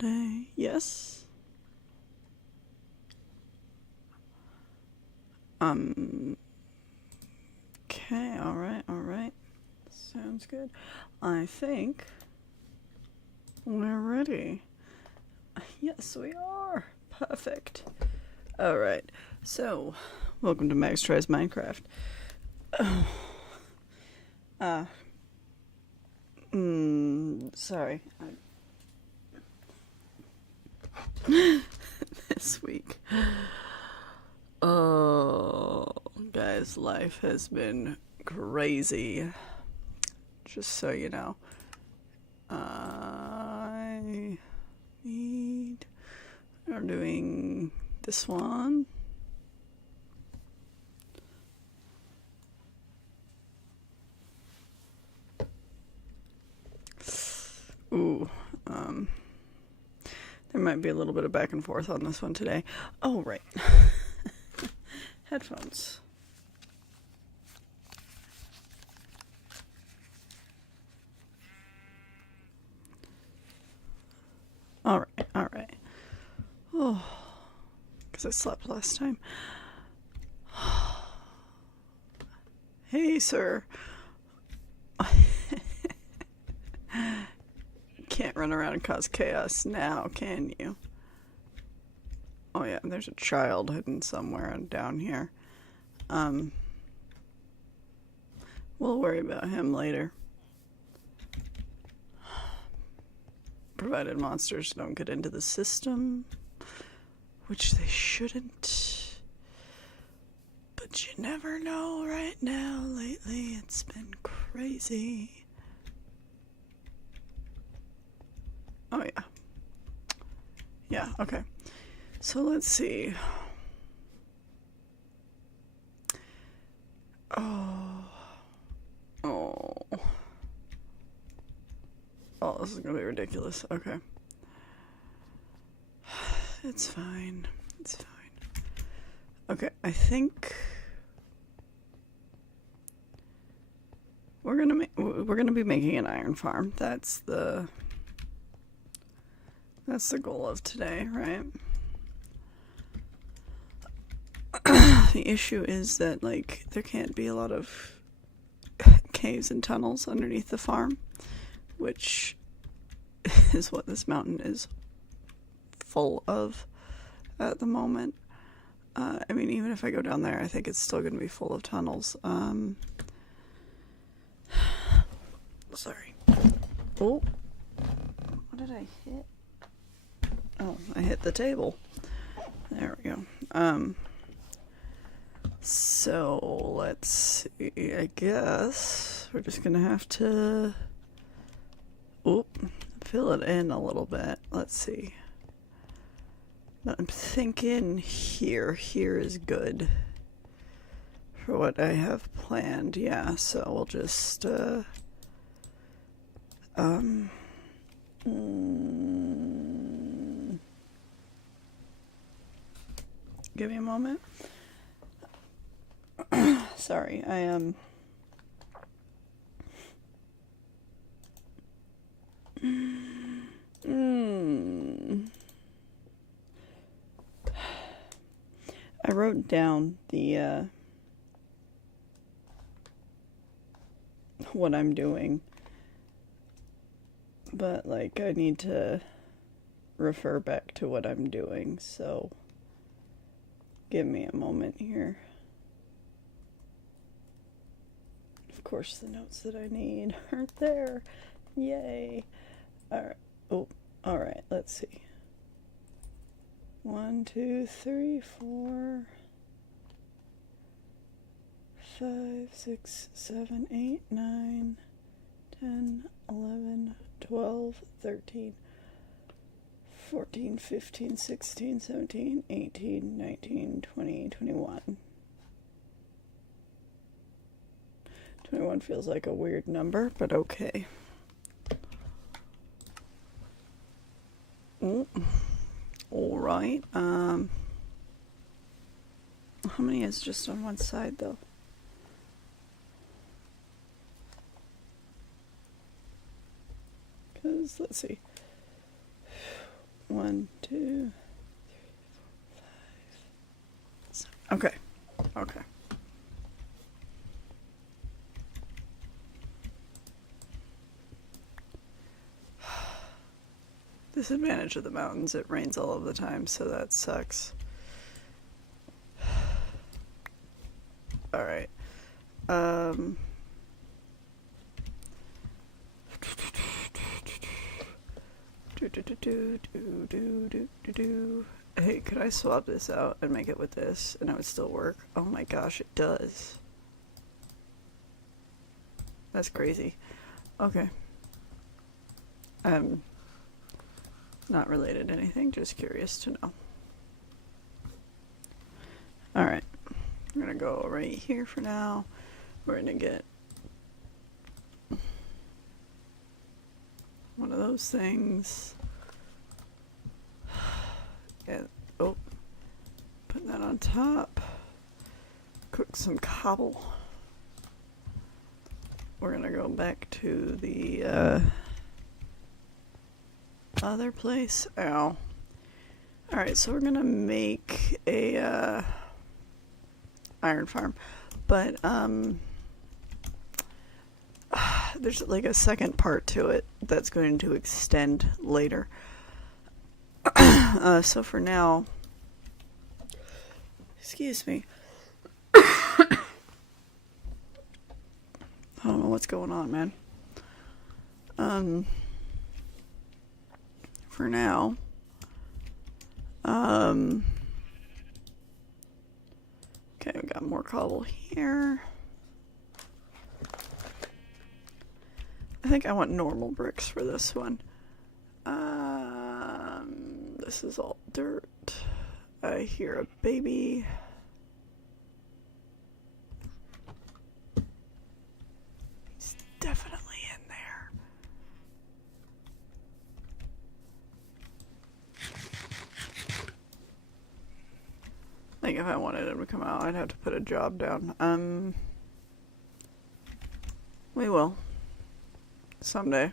today. Yes? Okay, alright. Sounds good. I think we're ready. Yes, we are. Perfect. Alright, so, welcome to Max Tries Minecraft. Sorry. This week. Oh, guys, life has been crazy. Just so you know. We're doing this one. Ooh, there might be a little bit of back and forth on this one today. Oh, right. Headphones. Alright. Oh, because I slept last time. Hey, sir. Can't run around and cause chaos now, can you? Oh yeah, there's a child hidden somewhere down here. We'll worry about him later. Provided monsters don't get into the system, which they shouldn't. But you never know right now. Lately, it's been crazy. Oh yeah. Yeah, okay. So let's see. Oh, this is gonna be ridiculous. Okay. It's fine. Okay, I think we're gonna be making an iron farm. That's the goal of today, right? The issue is that, like, there can't be a lot of caves and tunnels underneath the farm, which is what this mountain is full of at the moment. I mean, even if I go down there, I think it's still going to be full of tunnels. Sorry. Oh, what did I hit? Oh, I hit the table. There we go. So let's see. I guess we're just gonna have to fill it in a little bit. Let's see. But I'm thinking here is good for what I have planned. Yeah, so we'll just give me a moment. Sorry, I am I wrote down the what I'm doing, but like I need to refer back to what I'm doing, so give me a moment here. Of course, the notes that I need aren't there. Yay. Alright. Oh, alright, let's see. 1, 2, 3, 4, 5, 6, 7, 8, 9, 10, 11, 12, 13, 14, 15, 16, 17, 18, 19, 20, 21. 21 feels like a weird number, but okay. Alright. How many is just on one side, though? Because, let's see. 1, 2, 5, 7. Okay. Okay. Disadvantage of the mountains, it rains all of the time, so that sucks. Alright. Hey, could I swap this out and make it with this and it would still work? Oh my gosh, it does. That's crazy. Okay. Not related to anything, just curious to know. Alright. We're gonna go right here for now. We're gonna get one of those things. And, oh, put that on top. Cook some cobble. We're gonna go back to the other place. Ow. Alright, so we're gonna make a iron farm. But there's like a second part to it that's going to extend later. So for now, excuse me. I don't know what's going on, man. For now, okay, we got more cobble here. I think I want normal bricks for this one. This is all dirt. I hear a baby. He's definitely in there. Like if I wanted him to come out, I'd have to put a job down. We will. Someday.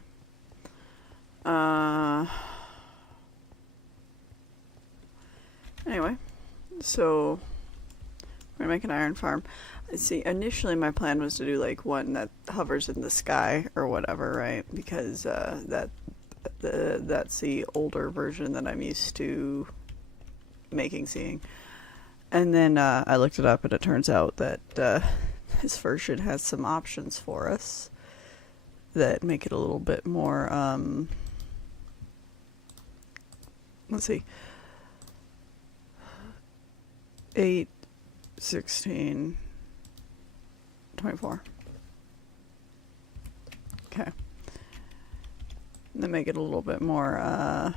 Anyway, so we're gonna make an iron farm. See, initially my plan was to do like one that hovers in the sky or whatever, right? Because that's the older version that I'm used to seeing. And then I looked it up, and it turns out that this version has some options for us that make it a little bit more, let's see, 8, 16, 24. Okay. And then make it a little bit more,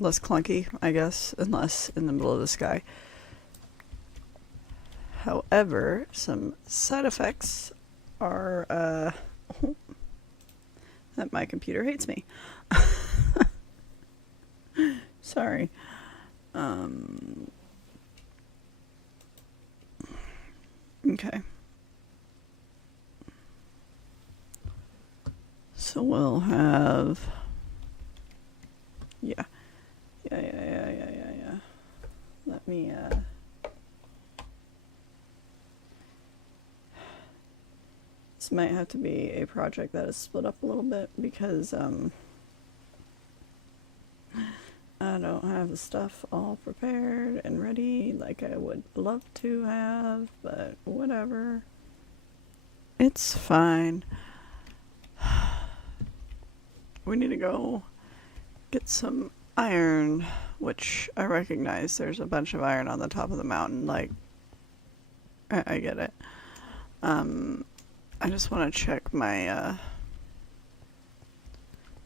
less clunky, I guess, and less in the middle of the sky. However, some side effects are that my computer hates me. Sorry. Okay. So we'll have... Yeah. Let me, this might have to be a project that is split up a little bit because, I don't have the stuff all prepared and ready like I would love to have, but whatever. It's fine. We need to go get some iron, which I recognize there's a bunch of iron on the top of the mountain. Like, I get it. I just want to check my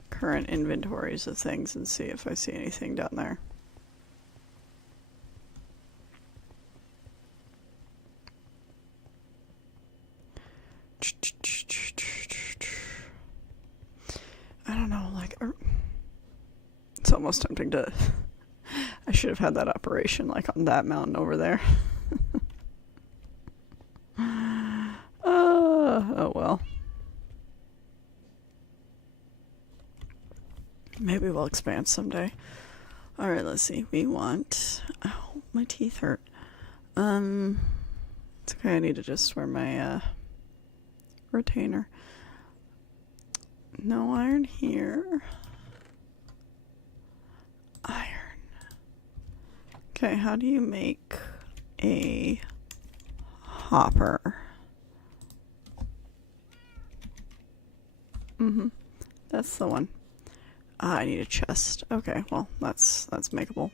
current inventories of things and see if I see anything down there. I don't know, like, it's almost tempting to... I should have had that operation, like, on that mountain over there. Oh well. Maybe we'll expand someday. Alright, let's see. We want... Oh, my teeth hurt. It's okay, I need to just wear my, retainer. No iron here. Iron. Okay, how do you make a hopper? That's the one. I need a chest. Okay, well, that's makeable.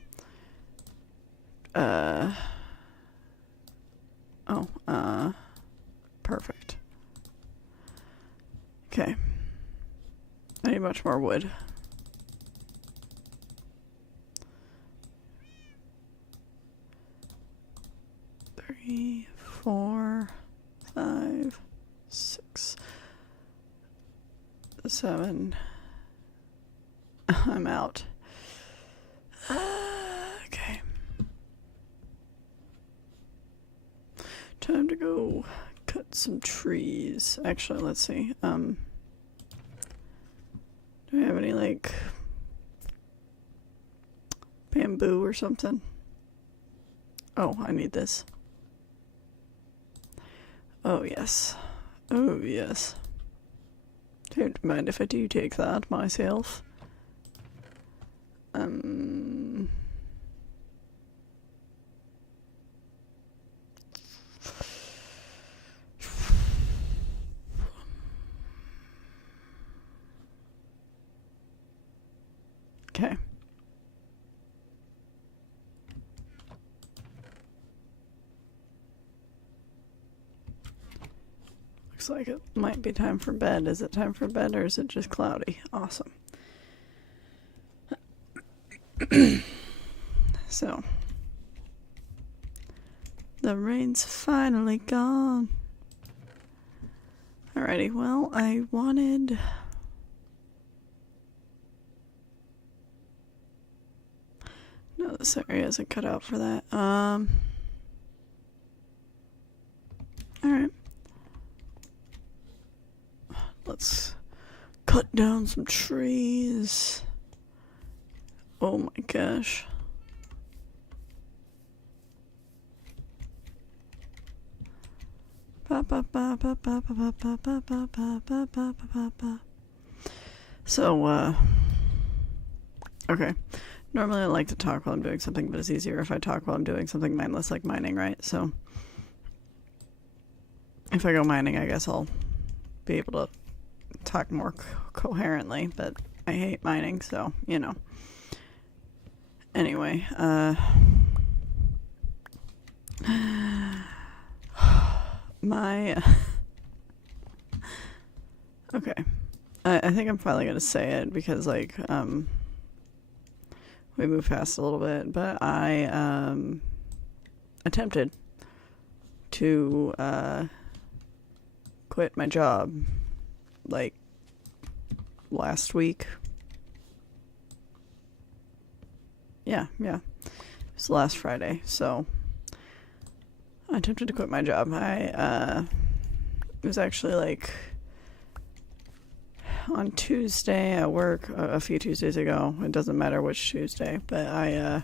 Perfect. Okay. I need much more wood. Three, 4, 5, 6, 7. I'm out. Okay. Time to go cut some trees. Actually, let's see. Do I have any, like, bamboo or something? Oh, I need this. Oh, yes. Oh, yes. Don't mind if I do take that myself. Okay. Looks like it might be time for bed. Is it time for bed or is it just cloudy? Awesome. So, the rain's finally gone. Alrighty, well, I wanted... No, this area isn't cut out for that. Alright. Let's cut down some trees. Oh my gosh. So, okay. Normally I like to talk while I'm doing something, but it's easier if I talk while I'm doing something mindless like mining, right? So, if I go mining, I guess I'll be able to talk more coherently, but I hate mining, so, you know. Anyway, okay. I think I'm finally gonna say it because, like, we moved fast a little bit, but I, attempted to, quit my job, like, last week. Yeah. It was last Friday, so I attempted to quit my job. It was actually, like, on Tuesday at work, a few Tuesdays ago. It doesn't matter which Tuesday, but I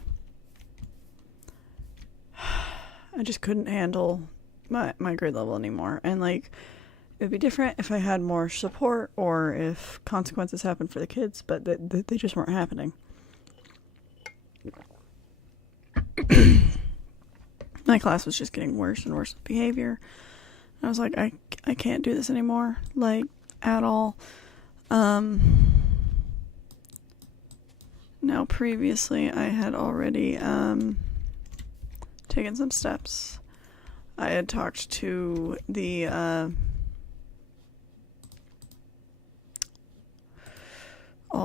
just couldn't handle my grade level anymore. And, like, it would be different if I had more support or if consequences happened for the kids, but they just weren't happening. My class was just getting worse and worse with behavior. I was like, I can't do this anymore, like, at all. Now previously I had already taken some steps. I had talked to the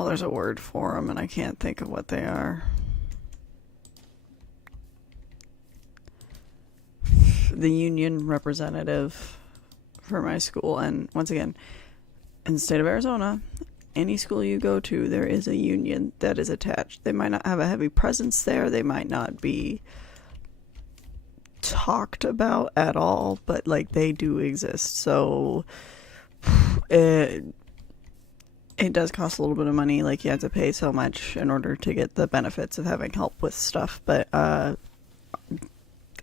there's a word for them and I can't think of what they are. The union representative for my school, and once again, in the state of Arizona, any school you go to, there is a union that is attached. They might not have a heavy presence there, they might not be talked about at all, but, like, they do exist. So it does cost a little bit of money. Like, you have to pay so much in order to get the benefits of having help with stuff. But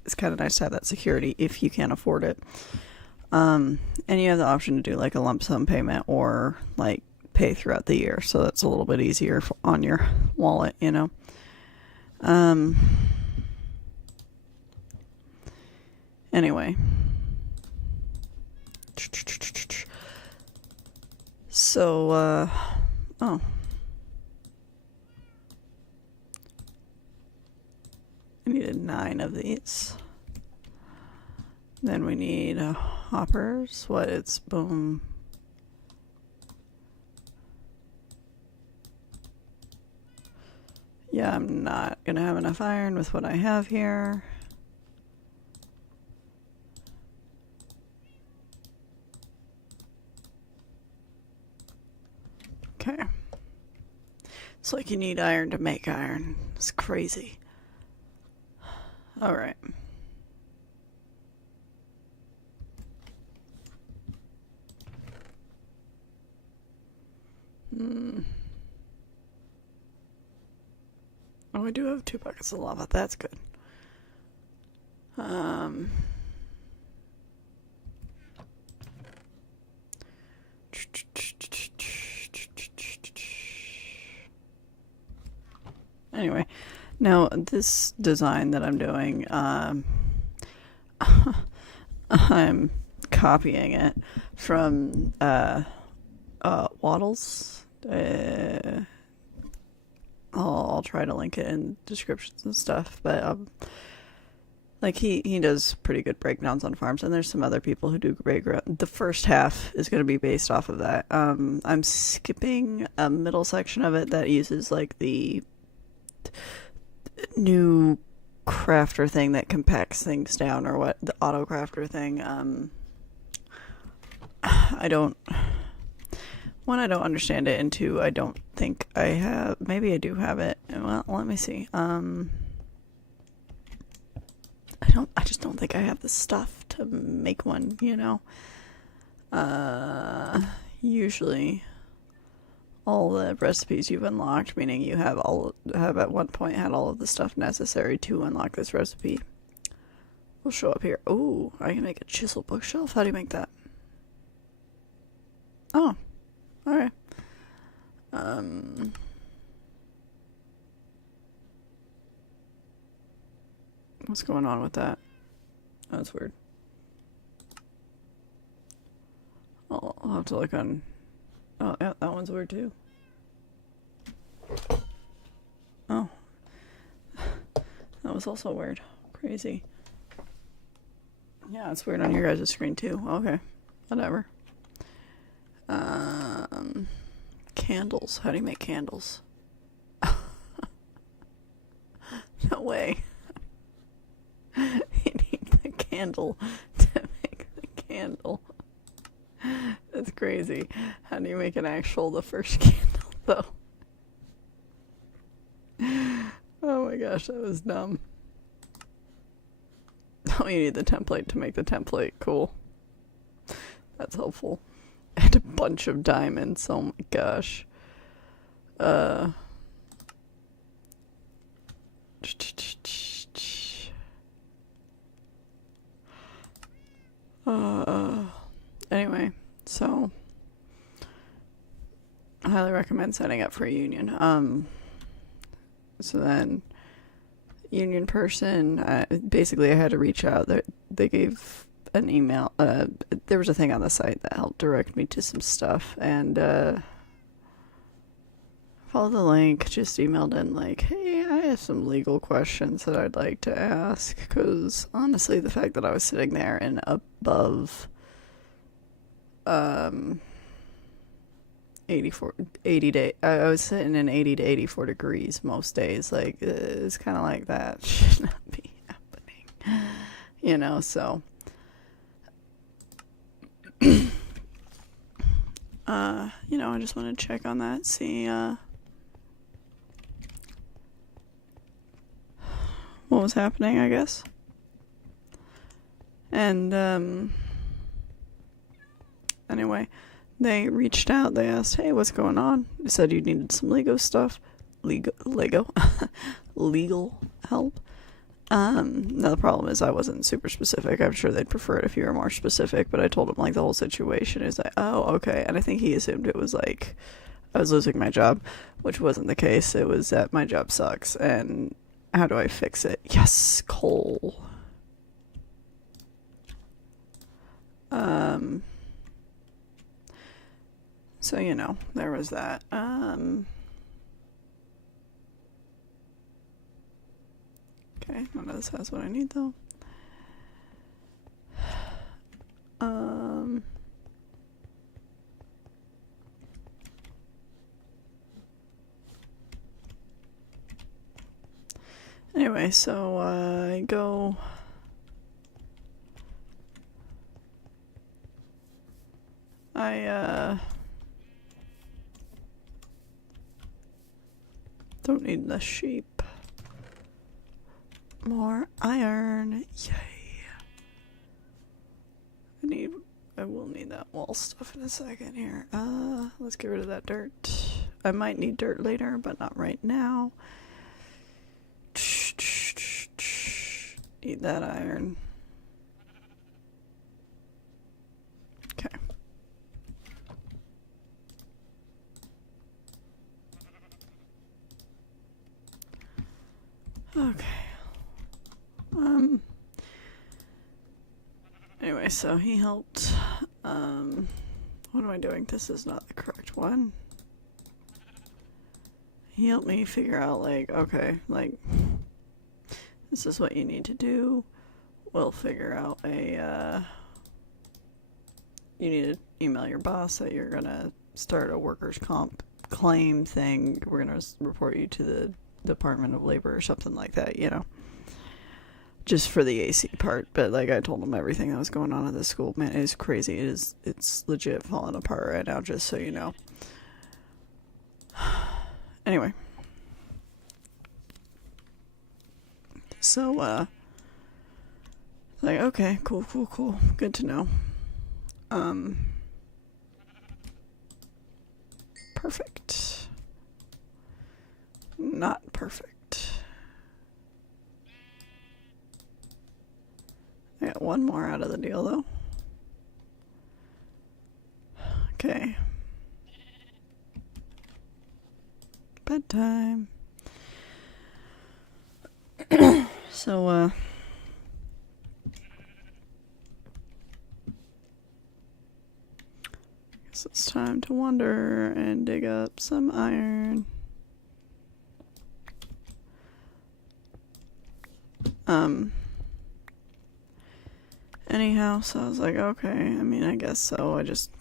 it's kind of nice to have that security if you can't afford it. And you have the option to do like a lump sum payment or like pay throughout the year. So that's a little bit easier on your wallet, you know. Anyway. So, oh. I needed 9 of these. Then we need hoppers. What? It's boom. Yeah, I'm not gonna have enough iron with what I have here. Okay. It's like you need iron to make iron. It's crazy. Alright. Oh, I do have 2 buckets of lava. That's good. Anyway, now this design that I'm doing, I'm copying it from Waddles. I'll try to link it in descriptions and stuff, but like he does pretty good breakdowns on farms, and there's some other people who do breakdown. The first half is going to be based off of that. I'm skipping a middle section of it that uses like the new crafter thing that compacts things down, or what, the auto crafter thing. I don't understand it, and 2, I don't think I have. Maybe I do have it. Well, let me see. I just don't think I have the stuff to make one, you know. Usually all the recipes you've unlocked, meaning you have at one point had all of the stuff necessary to unlock this recipe, will show up here. Oh, I can make a chisel bookshelf. How do you make that? Oh, alright. What's going on with that? Oh, that's weird. I'll have to look on... Oh, yeah, that one's weird too. Oh. That was also weird. Crazy. Yeah, it's weird on your guys' screen too. Okay. Whatever. Candles. How do you make candles? No way. You need the candle to make the candle. That's crazy. How do you make the first candle, though? Oh my gosh, that was dumb. Oh, you need the template to make the template. Cool. That's helpful. And a bunch of diamonds. Oh my gosh. Anyway, so I highly recommend signing up for a union. So then, union person, basically I had to reach out. They gave an email. There was a thing on the site that helped direct me to some stuff, and followed the link, just emailed in like, hey, I have some legal questions that I'd like to ask, because honestly the fact that I was sitting there in above 80 days, I was sitting in 80 to 84 degrees most days, like it's kind of like that should not be happening, you know. So you know, I just want to check on that, see what was happening, I guess. And anyway, They reached out, they asked, hey, what's going on? They said you needed some Lego stuff. Lego? Legal help. Now the problem is I wasn't super specific. I'm sure they'd prefer it if you were more specific, but I told him like the whole situation is like, oh, okay. And I think he assumed it was like I was losing my job, which wasn't the case. It was that my job sucks and how do I fix it? Yes, coal. So, you know, there was that. Okay, none of this has what I need though. Anyway, so I go. I don't need the sheep. More iron. Yay. I will need that wall stuff in a second here. Let's get rid of that dirt. I might need dirt later, but not right now. Need that iron. Okay. Okay. Anyway, so he helped. What am I doing? This is not the correct one. He helped me figure out, like, okay, like, this is what you need to do. We'll figure out a, you need to email your boss that you're gonna start a workers' comp claim thing. We're gonna report you to the Department of Labor or something like that, you know. Just for the AC part, but like I told him everything that was going on at the school, man, it is crazy. It's legit falling apart right now, just so you know. Anyway. So, like, okay, cool. Good to know. Perfect. Not perfect. I got one more out of the deal, though. Okay. Bedtime. So, guess it's time to wander and dig up some iron. Anyhow, so I was like, okay, I mean, I guess so. I just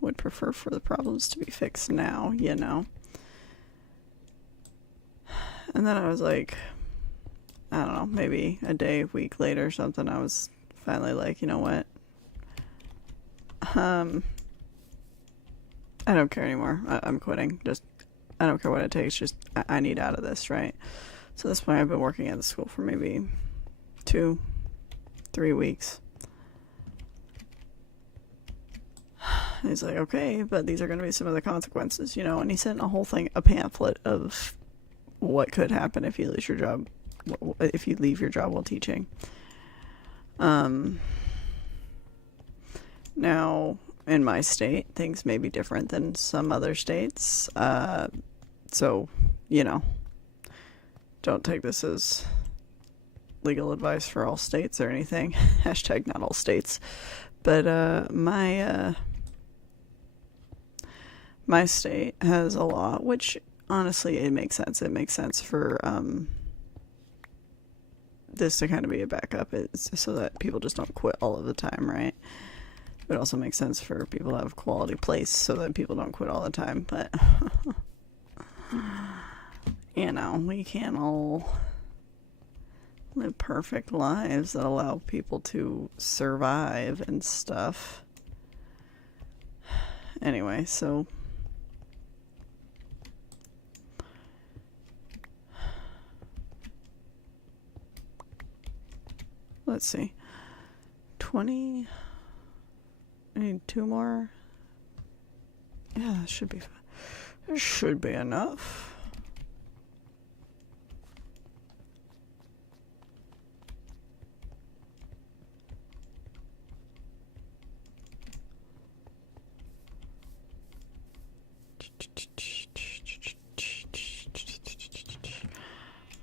would prefer for the problems to be fixed now, you know. And then I was like, I don't know, maybe a day, week later or something, I was finally like, you know what? I don't care anymore. I'm quitting. Just, I don't care what it takes. Just, I need out of this, right? So at this point, I've been working at the school for maybe 2-3 weeks. He's like, okay, but these are going to be some of the consequences, you know? And he sent a whole thing, a pamphlet of what could happen if you lose your job, if you leave your job while teaching. Now, in my state, things may be different than some other states. So, you know, don't take this as legal advice for all states or anything. Hashtag not all states. But my state has a law, which honestly, it makes sense. It makes sense for this to kind of be a backup. It's so that people just don't quit all of the time, right? It also makes sense for people to have quality place so that people don't quit all the time. But, you know, we can't all live perfect lives that allow people to survive and stuff. Anyway, so let's see. 20. I need 2 more. Yeah, that should be fine. There should be enough.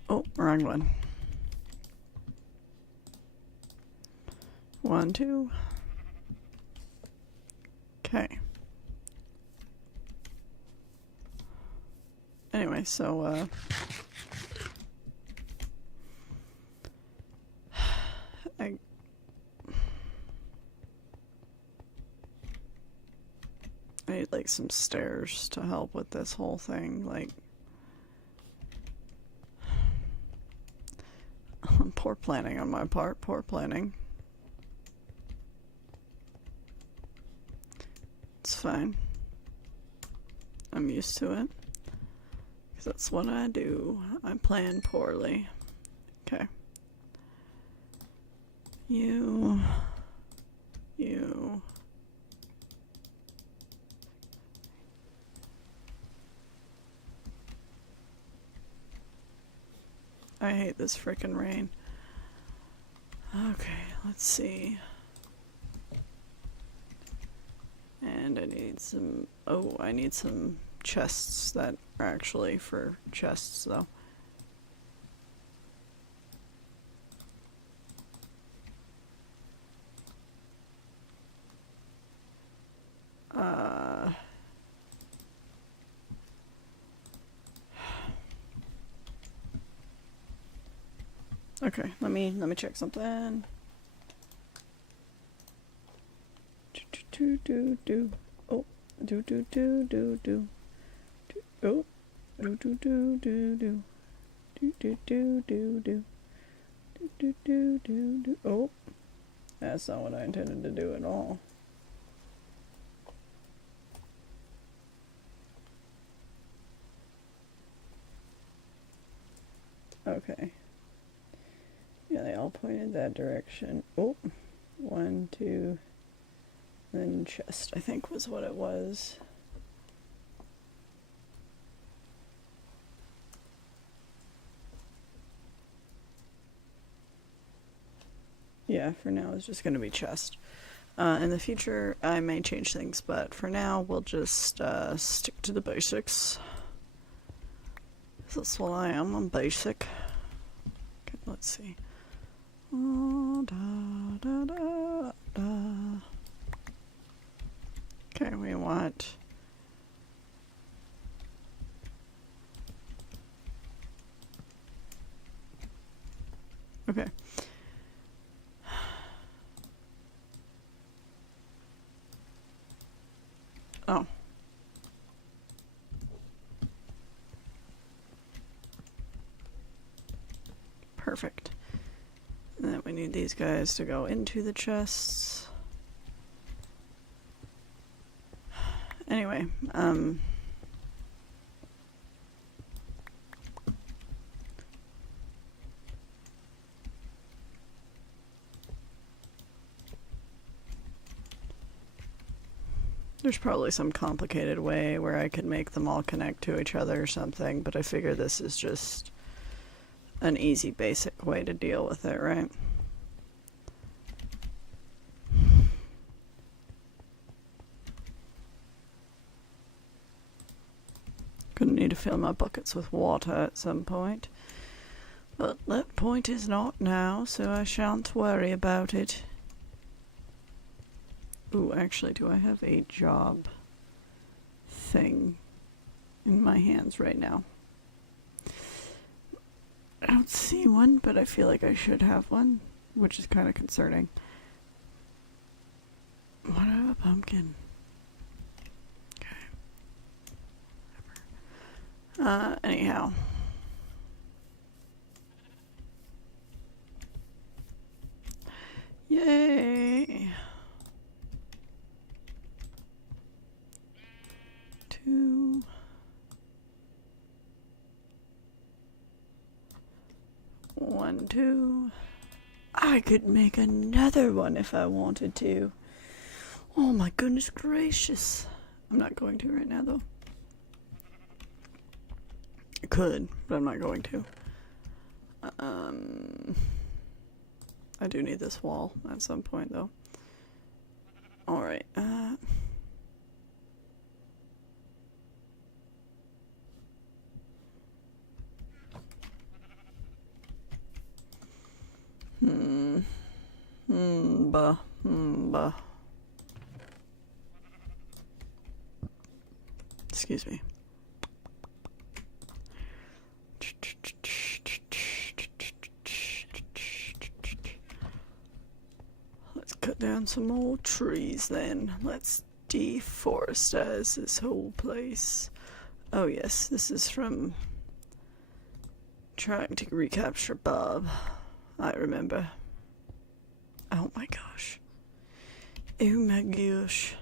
Oh, wrong one. 1, 2. Okay. Anyway, so, I need, like, some stairs to help with this whole thing, like, poor planning on my part, poor planning. It's fine. I'm used to it. Because that's what I do. I plan poorly. Okay. You. I hate this frickin' rain. Okay, let's see. And I need some... Oh, I need some chests that are actually for chests, though. Okay, let me check something. Do. Oh, do. Oh, do. Oh, that's not what I intended to do at all. Okay. Yeah, they all pointed that direction. Oh, 1, 2, then chest, I think was what it was. Yeah, for now it's just going to be chest. In the future, I may change things, but for now, we'll just stick to the basics. That's what I am, I'm basic. Okay, let's see. Okay, we want... Okay. Oh. Perfect. And then we need these guys to go into the chests. Anyway, there's probably some complicated way where I could make them all connect to each other or something, but I figure this is just an easy, basic way to deal with it, right? Gonna need to fill my buckets with water at some point. But that point is not now, so I shan't worry about it. Ooh, actually, do I have a job thing in my hands right now? I don't see one, but I feel like I should have one, which is kind of concerning. What about a pumpkin? Okay. Anyhow. Yay! 2. 1, 2. I could make another one if I wanted to. Oh my goodness gracious. I'm not going to right now, though. I could, but I'm not going to. I do need this wall at some point, though. Alright, bah. Excuse me. Let's cut down some more trees then. Let's deforestize this whole place. Oh yes, this is from trying to recapture Bob. I remember. Oh my gosh. Oh my gosh.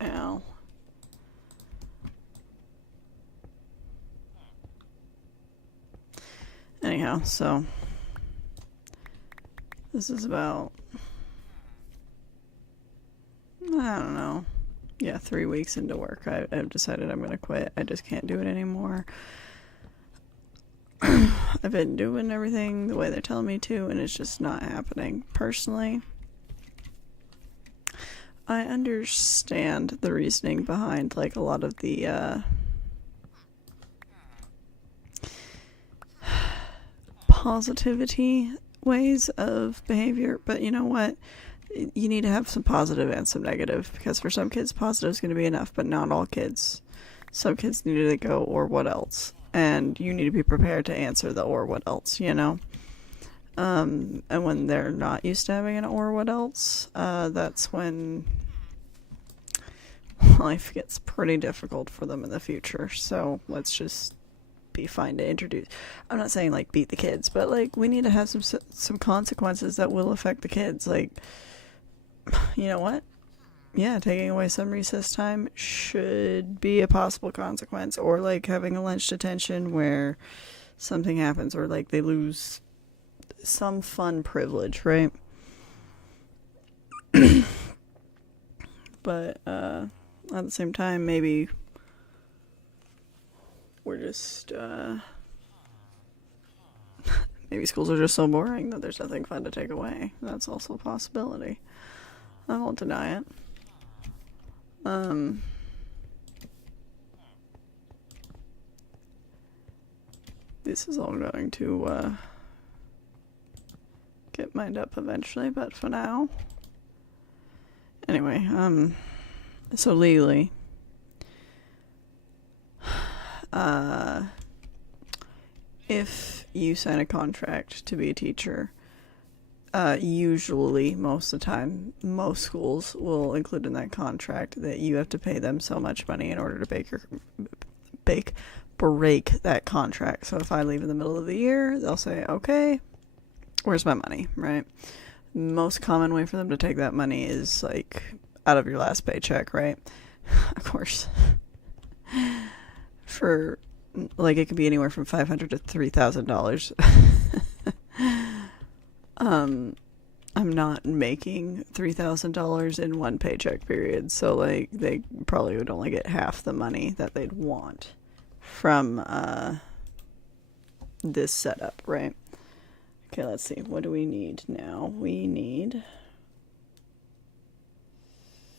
Ow. Anyhow, so this is about, I don't know, yeah, 3 weeks into work. I've decided I'm gonna quit. I just can't do it anymore. I've been doing everything the way they're telling me to, and it's just not happening. Personally, I understand the reasoning behind like a lot of the positivity ways of behavior, but you know what? You need to have some positive and some negative, because for some kids positive is going to be enough, but not all kids. Some kids need to go, or what else? And you need to be prepared to answer the or what else, you know? And when they're not used to having an or what else, that's when life gets pretty difficult for them in the future. So let's just be fine to introduce. I'm not saying like beat the kids, but like we need to have some consequences that will affect the kids. Like, you know what? Yeah, taking away some recess time should be a possible consequence, or like having a lunch detention where something happens, or like they lose some fun privilege, right? But at the same time, maybe we're just maybe schools are just so boring that there's nothing fun to take away. That's also a possibility. I won't deny it. This is all going to get mined up eventually, but for now. Anyway, so legally, if you sign a contract to be a teacher, usually, most of the time, most schools will include in that contract that you have to pay them so much money in order to break that contract. So if I leave in the middle of the year, they'll say, okay, where's my money, right? Most common way for them to take that money is like out of your last paycheck, right? Of course. For like, it could be anywhere from $500 to $3,000. I'm not making $3,000 in one paycheck period, so like they probably would only get half the money that they'd want from this setup, right? Okay, let's see. What do we need now? We need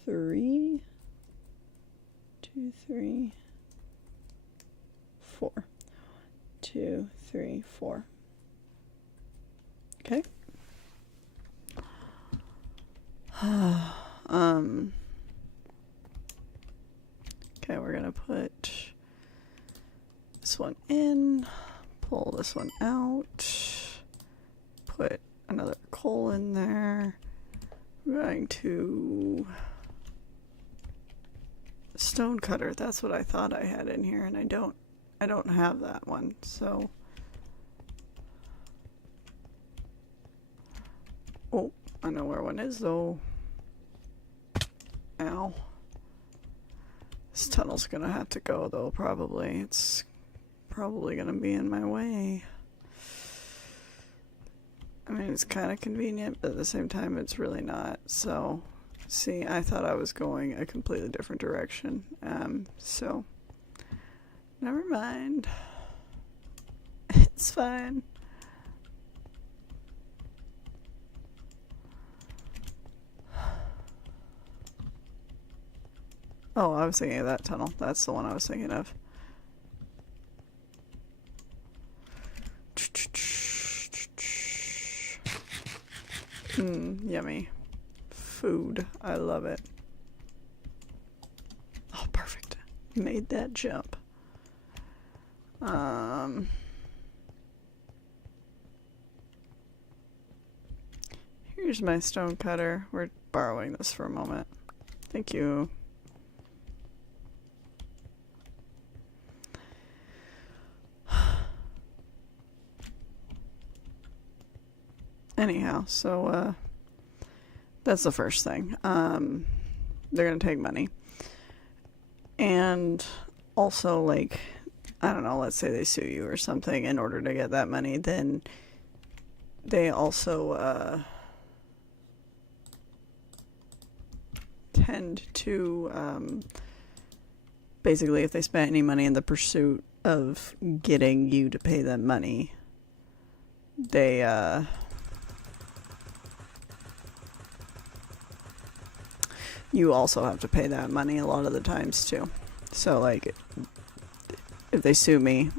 3, 2, 3, 4. 2, 3, 4. Okay. Okay, we're gonna put this one in, pull this one out, put another coal in there. We're going to stone cutter. That's what I thought I had in here, and I don't have that one, so. Oh, I know where one is though. Ow. This tunnel's gonna have to go though, probably. It's probably gonna be in my way. I mean, it's kind of convenient, but at the same time, it's really not. So, see, I thought I was going a completely different direction. So, never mind. It's fine. Oh, I was thinking of that tunnel. That's the one I was thinking of. Yummy. Food. I love it. Oh, perfect. Made that jump. Here's my stone cutter. We're borrowing this for a moment. Thank you. Anyhow, so that's the first thing. They're gonna take money. And also, like, I don't know, let's say they sue you or something in order to get that money, then they also tend to basically, if they spent any money in the pursuit of getting you to pay them money, they you also have to pay that money a lot of the times too. So, like, if they sue me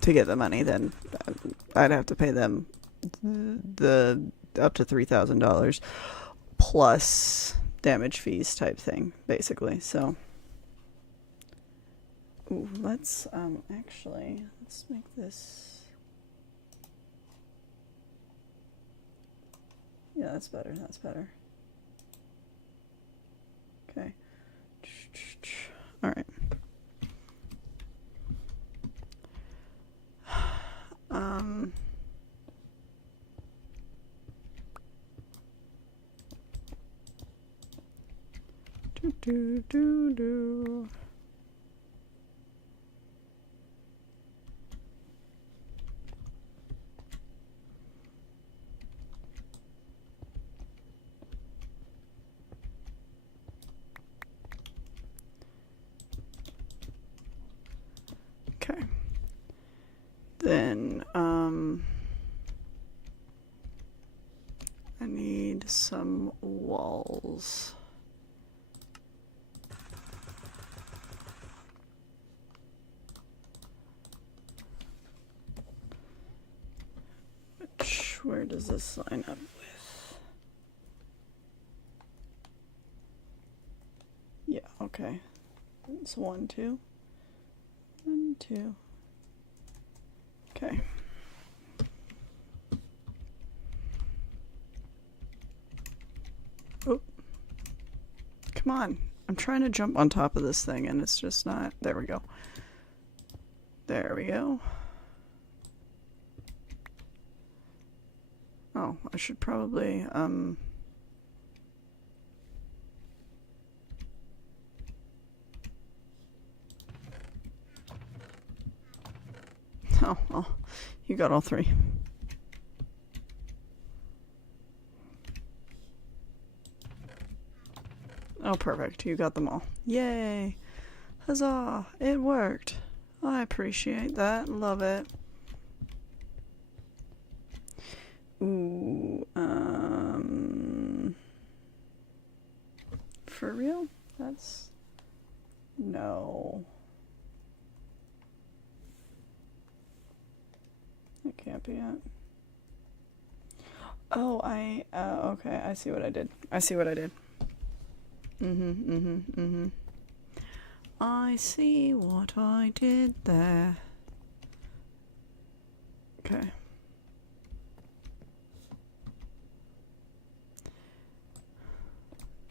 to get the money, then I'd have to pay them the up to $3,000 plus damage fees type thing, basically. So, ooh, let's actually let's make this. Yeah, that's better. That's better. Okay. All right. Do. Okay. Then, I need some walls. Where does this line up with? Yeah, okay. It's 1, 2. 1, 2. Okay. Oh. Come on. I'm trying to jump on top of this thing and it's just not. There we go. There we go. Oh, I should probably, oh, well, you got all 3. Oh, perfect. You got them all. Yay! Huzzah! It worked. I appreciate that. Love it. Ooh, for real? That's... No. It can't be it. Oh, okay, I see what I did. I see what I did. I see what I did there. Okay.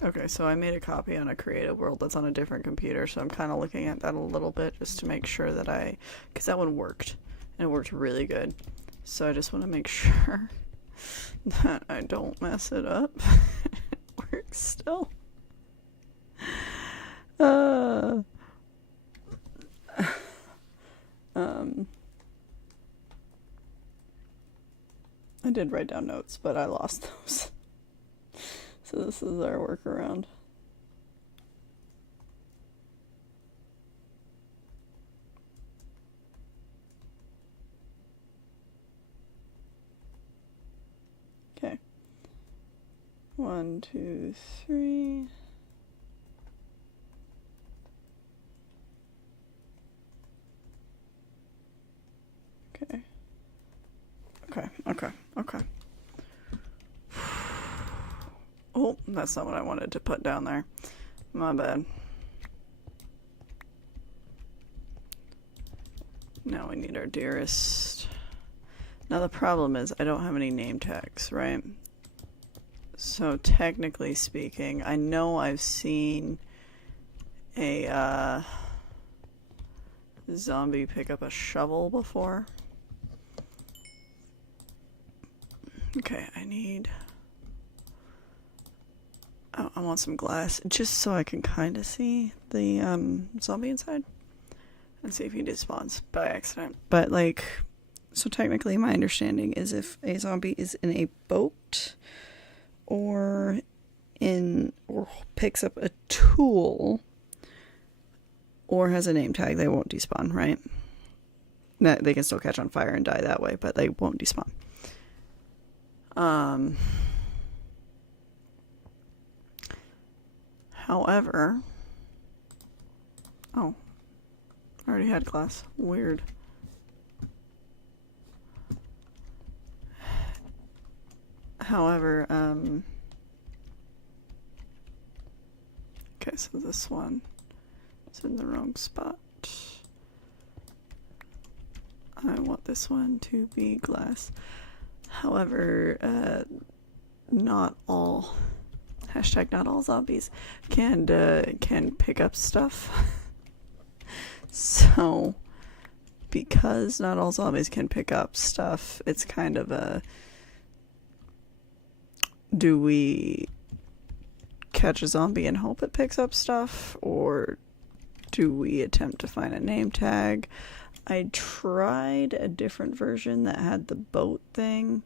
Okay, so I made a copy on a Creative World that's on a different computer, so I'm kind of looking at that a little bit just to make sure that because that one worked, and it worked really good. So I just want to make sure that I don't mess it up. It works still. I did write down notes, but I lost those. So this is our workaround. Okay. 1, 2, 3. Okay. Okay. Oh, that's not what I wanted to put down there. My bad. Now we need our dearest. Now the problem is I don't have any name tags, right? So technically speaking, I know I've seen a zombie pick up a shovel before. Okay, I need... Oh, I want some glass, just so I can kind of see the zombie inside. And see if he despawns by accident. But, like, so technically my understanding is if a zombie is in a boat or picks up a tool or has a name tag, they won't despawn, right? They can still catch on fire and die that way, but they won't despawn. However, oh, I already had glass. Weird. However, okay, so this one is in the wrong spot. I want this one to be glass. However, not all zombies can pick up stuff. So, because not all zombies can pick up stuff, it's kind of a, do we catch a zombie and hope it picks up stuff, or do we attempt to find a name tag? I tried a different version that had the boat thing,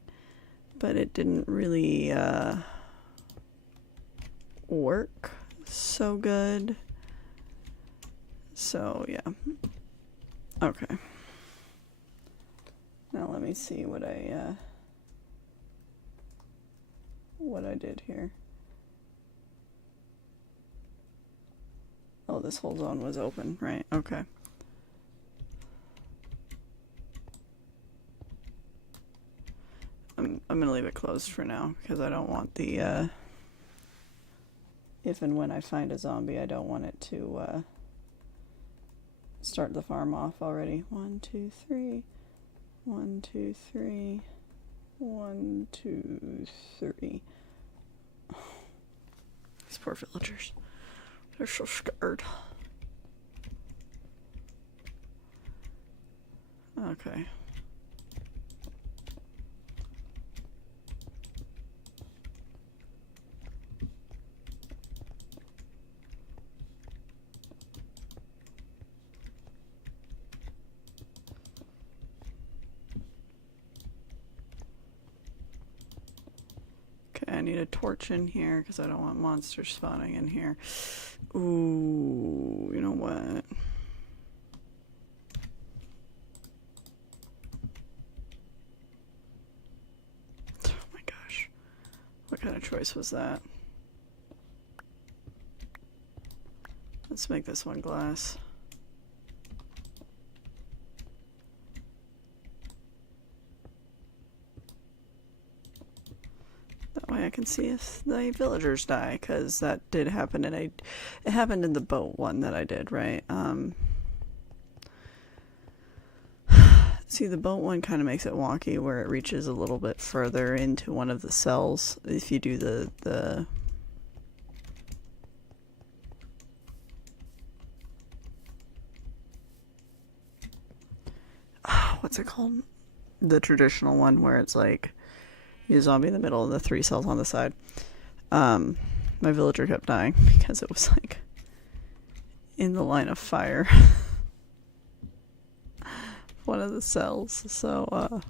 but it didn't really work so good. So yeah. Okay. Now let me see what I did here. Oh, this whole zone was open, right? Okay. I'm gonna leave it closed for now because I don't want the if and when I find a zombie, I don't want it to start the farm off already. 1, 2, 3. 1, 2, 3. 1, 2, 3. These poor villagers. They're so scared. Okay. I need a torch in here because I don't want monsters spawning in here. Ooh, you know what? Oh my gosh. What kind of choice was that? Let's make this one glass. That way I can see if the villagers die, because that did happen, and it happened in the boat one that I did, right? See, the boat one kind of makes it wonky, where it reaches a little bit further into one of the cells if you do the what's it called? The traditional one, where it's like you zombie in the middle and the 3 cells on the side. My villager kept dying because it was like in the line of fire. one of the cells. So,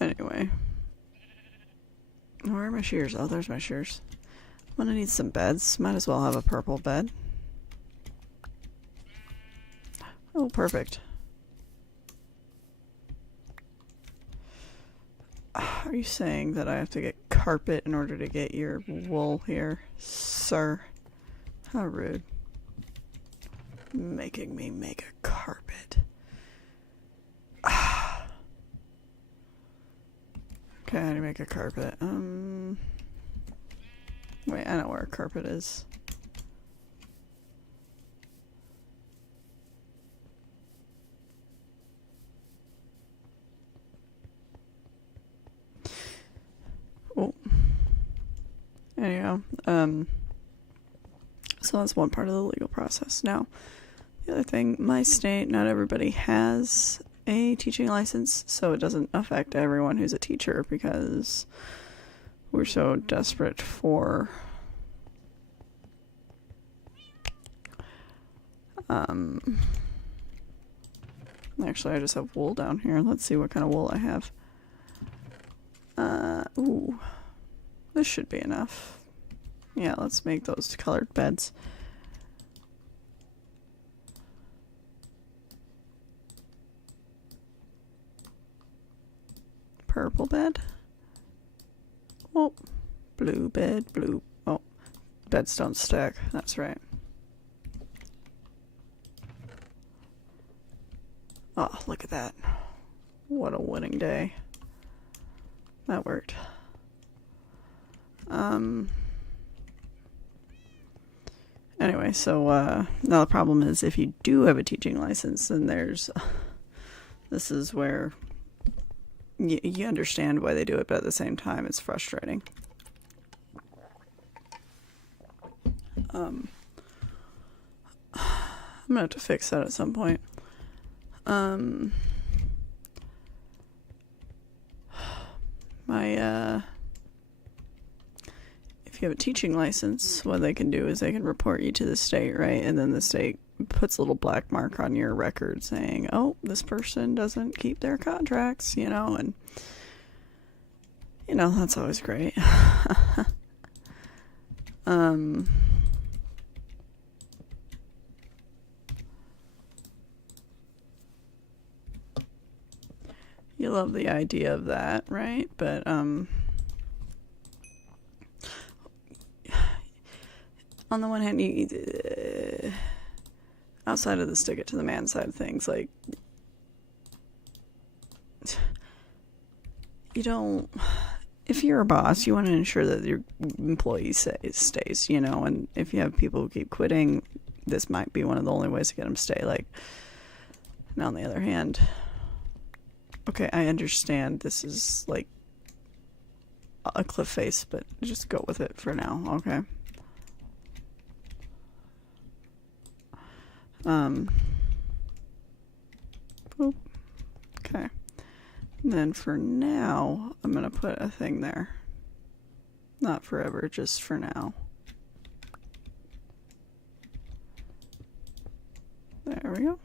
anyway. Where are my shears? Oh, there's my shears. I'm gonna need some beds. Might as well have a purple bed. Oh, perfect. Are you saying that I have to get carpet in order to get your wool here, sir? How rude. Making me make a carpet. Okay, how do you make a carpet? Wait, I know where a carpet is. Oh. Anyhow, so that's one part of the legal process. Now, the other thing, my state, not everybody has a teaching license, so it doesn't affect everyone who's a teacher because we're so desperate for actually I just have wool down here. Let's see what kind of wool I have. Ooh. This should be enough. Yeah, let's make those colored beds. Purple bed. Oh, blue bed, blue. Oh, beds don't stack. That's right. Oh, look at that. What a winning day. That worked. Anyway, so now the problem is if you do have a teaching license, then there's this is where you understand why they do it, but at the same time it's frustrating. I'm gonna have to fix that at some point. If you have a teaching license, what they can do is they can report you to the state, right? And then the state puts a little black mark on your record saying, oh, this person doesn't keep their contracts, you know, and that's always great. You love the idea of that, right? But on the one hand, outside of the stick it to the man side of things, like, you don't, if you're a boss, you want to ensure that your employee stays, you know, and if you have people who keep quitting, this might be one of the only ways to get them to stay. Like, now on the other hand, okay, I understand this is like a cliff face, but just go with it for now, okay? Boop. Okay. And then for now, I'm gonna put a thing there. Not forever, just for now. There we go.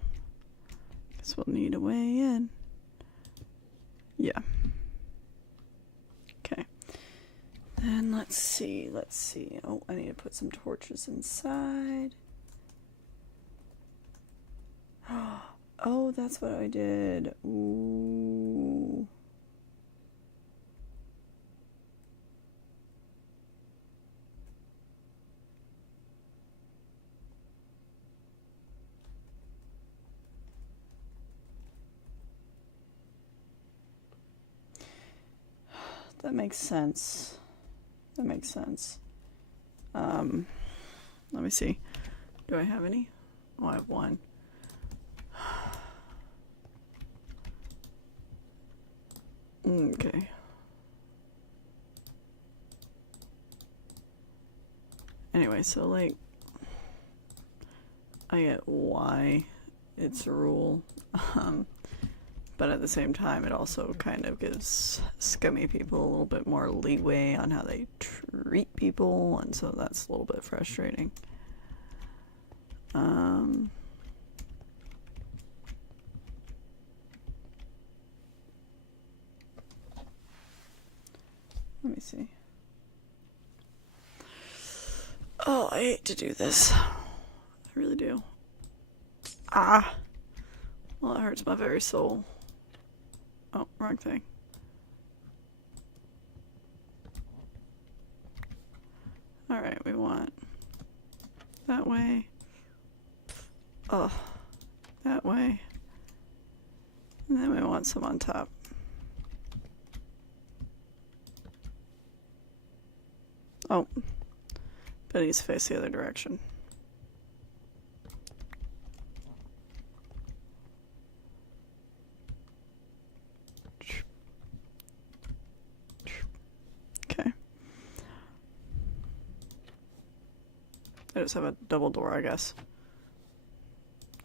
Guess we'll need a way in. Yeah. Okay. Then let's see. Oh, I need to put some torches inside. Oh, that's what I did. Ooh. That makes sense. Let me see. Do I have any? Oh, I have one. Okay. Anyway, so like, I get why it's a rule, but at the same time, it also kind of gives scummy people a little bit more leeway on how they treat people, and so that's a little bit frustrating. Let me see. Oh, I hate to do this. I really do. Ah! Well, it hurts my very soul. Oh, wrong thing. Alright, we want that way. Oh, that way. And then we want some on top. Oh, but he's faced the other direction. Okay. I just have a double door, I guess.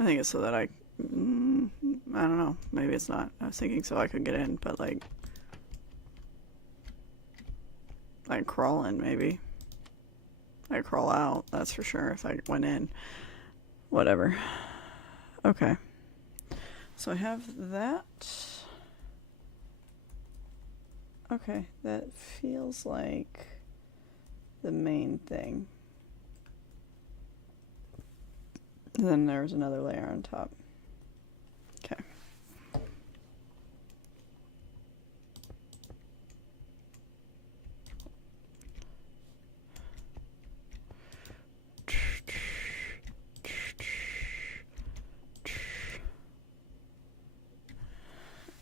I think it's so that I don't know. Maybe it's not. I was thinking so I could get in, but like, I crawl in maybe. I crawl out, that's for sure, if I went in. Whatever. Okay. So I have that. Okay, that feels like the main thing. And then there's another layer on top. Okay.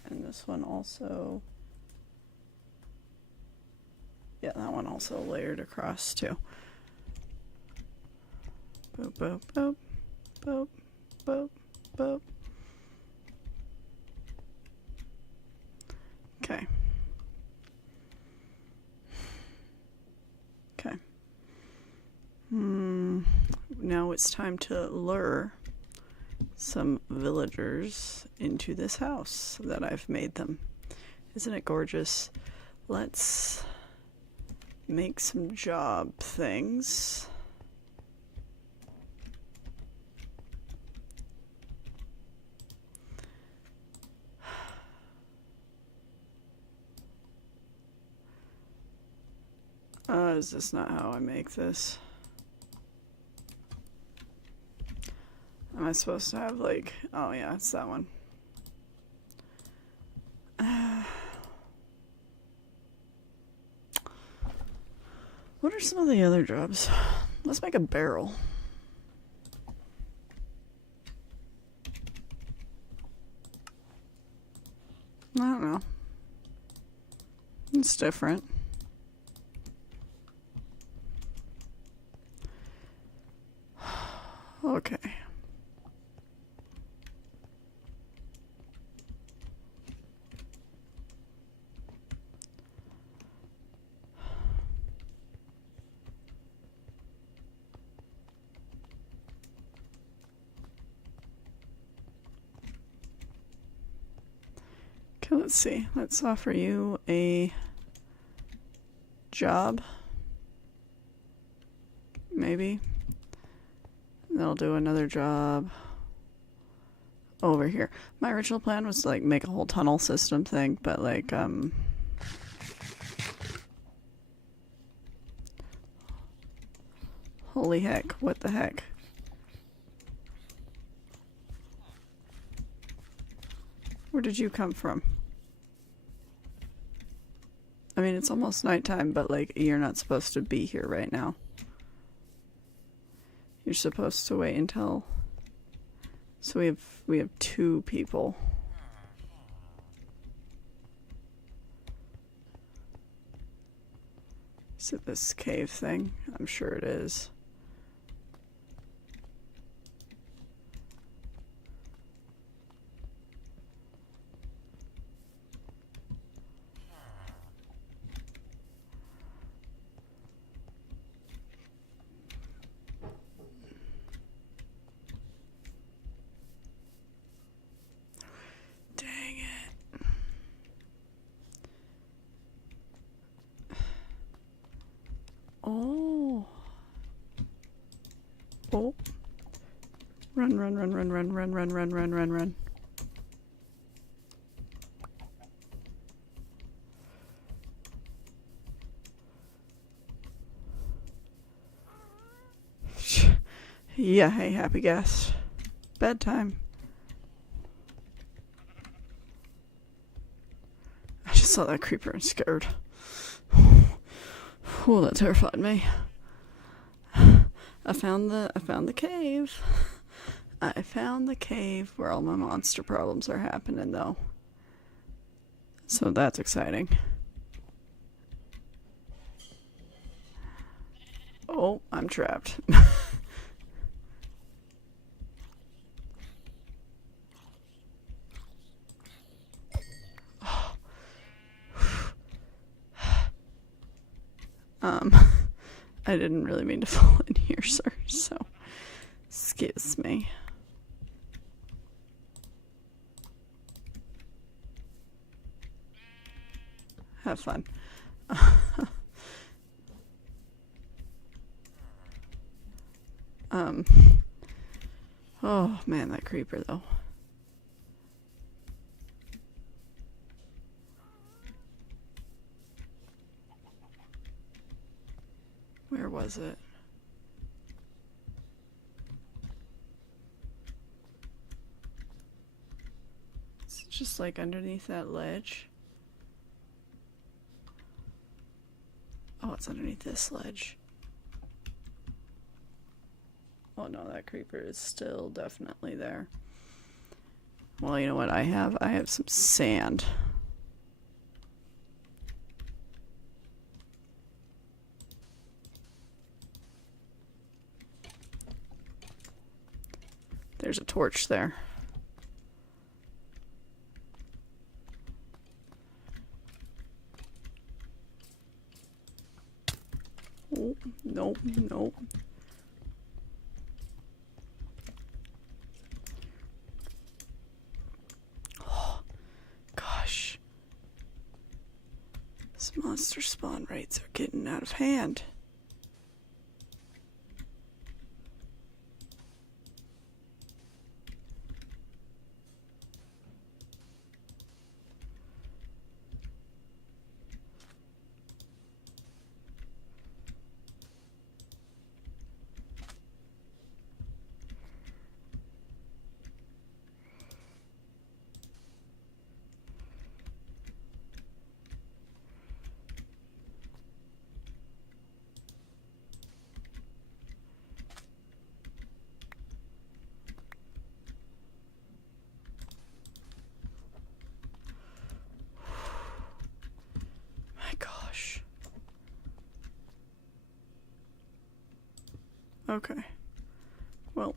And this one also, yeah, that one also layered across too. Boop, boop, boop, boop, boop, boop. Okay. Okay. Now it's time to lure some villagers into this house that I've made them. Isn't it gorgeous? Let's make some job things. Is this not how I make this? Am I supposed to have like, oh yeah, it's that one. What are some of the other jobs? Let's make a barrel. I don't know. It's different. Okay. Okay, let's see. Let's offer you a job. Maybe. They'll do another job over here. My original plan was to like make a whole tunnel system thing, but like holy heck, what the heck? Where did you come from? I mean, it's almost nighttime, but like you're not supposed to be here right now. You're supposed to wait until. So we have two people. Is it this cave thing? I'm sure it is. Oh. Oh. Run, run, run, run, run, run, run, run, run, run, run. Yeah, hey, happy guest. Bedtime. I just saw that creeper and scared. Oh, that terrified me. I found the cave. I found the cave where all my monster problems are happening, though. So that's exciting. Oh, I'm trapped. I didn't really mean to fall in here, sir, so excuse me. Have fun. Oh man, that creeper though. Where was it? It's just like underneath that ledge. Oh, it's underneath this ledge. Oh no, that creeper is still definitely there. Well, you know what I have? I have some sand. There's a torch there. Oh, nope, nope. Oh, gosh. These monster spawn rates are getting out of hand. Okay. Well,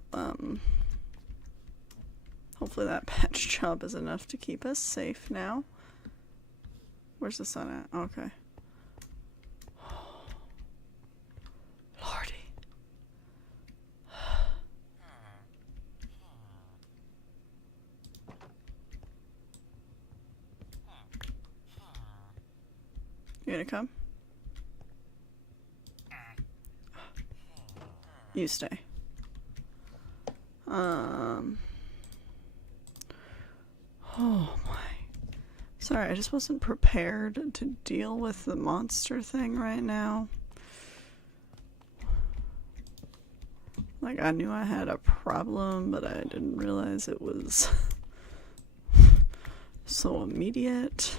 hopefully that patch job is enough to keep us safe now. Where's the sun at? Okay. Lordy. You gonna come? You stay. Oh my. Sorry, I just wasn't prepared to deal with the monster thing right now. Like, I knew I had a problem, but I didn't realize it was so immediate.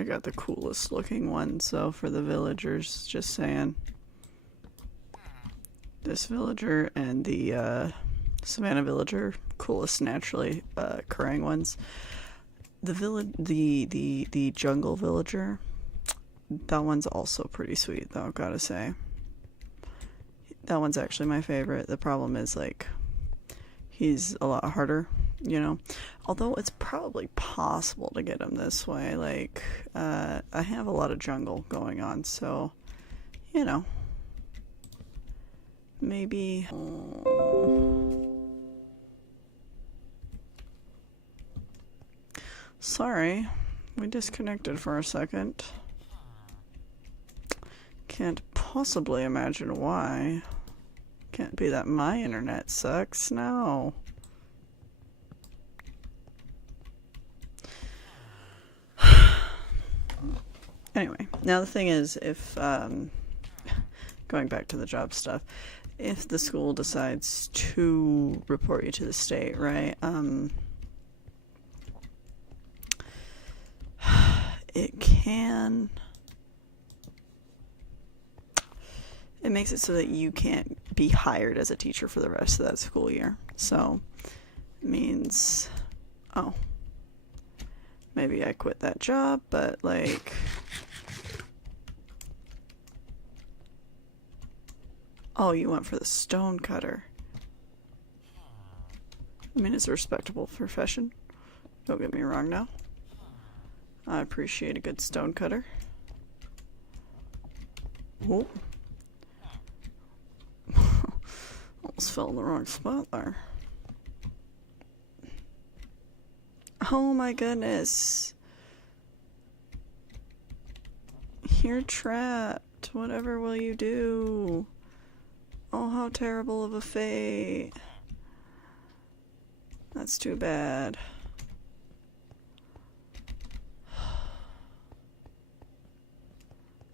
I got the coolest looking one, so for the villagers, just saying. This villager and the Savannah villager, coolest naturally occurring ones. The the jungle villager, that one's also pretty sweet though, gotta say. That one's actually my favorite. The problem is, like, he's a lot harder, you know. Although it's probably possible to get him this way. Like, I have a lot of jungle going on, so, you know. Maybe... Sorry, we disconnected for a second. Can't possibly imagine why. Can't be that my internet sucks. No. Anyway, now the thing is, if, going back to the job stuff, if the school decides to report you to the state, right, it makes it so that you can't be hired as a teacher for the rest of that school year. So, it means, oh, maybe I quit that job, but like, oh, you went for the stone cutter. I mean, it's a respectable profession. Don't get me wrong now. I appreciate a good stone cutter. Oh. Almost fell in the wrong spot there. Oh my goodness. You're trapped. Whatever will you do? Oh, how terrible of a fate. That's too bad.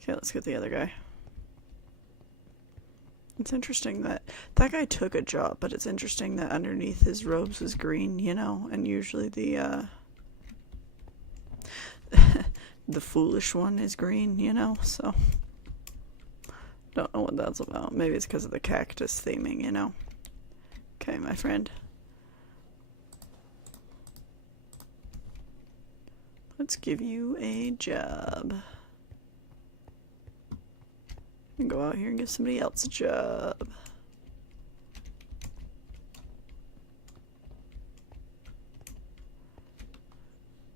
Okay, let's get the other guy. It's interesting that guy took a job, but it's interesting that underneath his robes was green, you know, and usually the the foolish one is green, you know, so don't know what that's about. Maybe it's because of the cactus theming, you know. Okay, my friend. Let's give you a job. And go out here and give somebody else a job.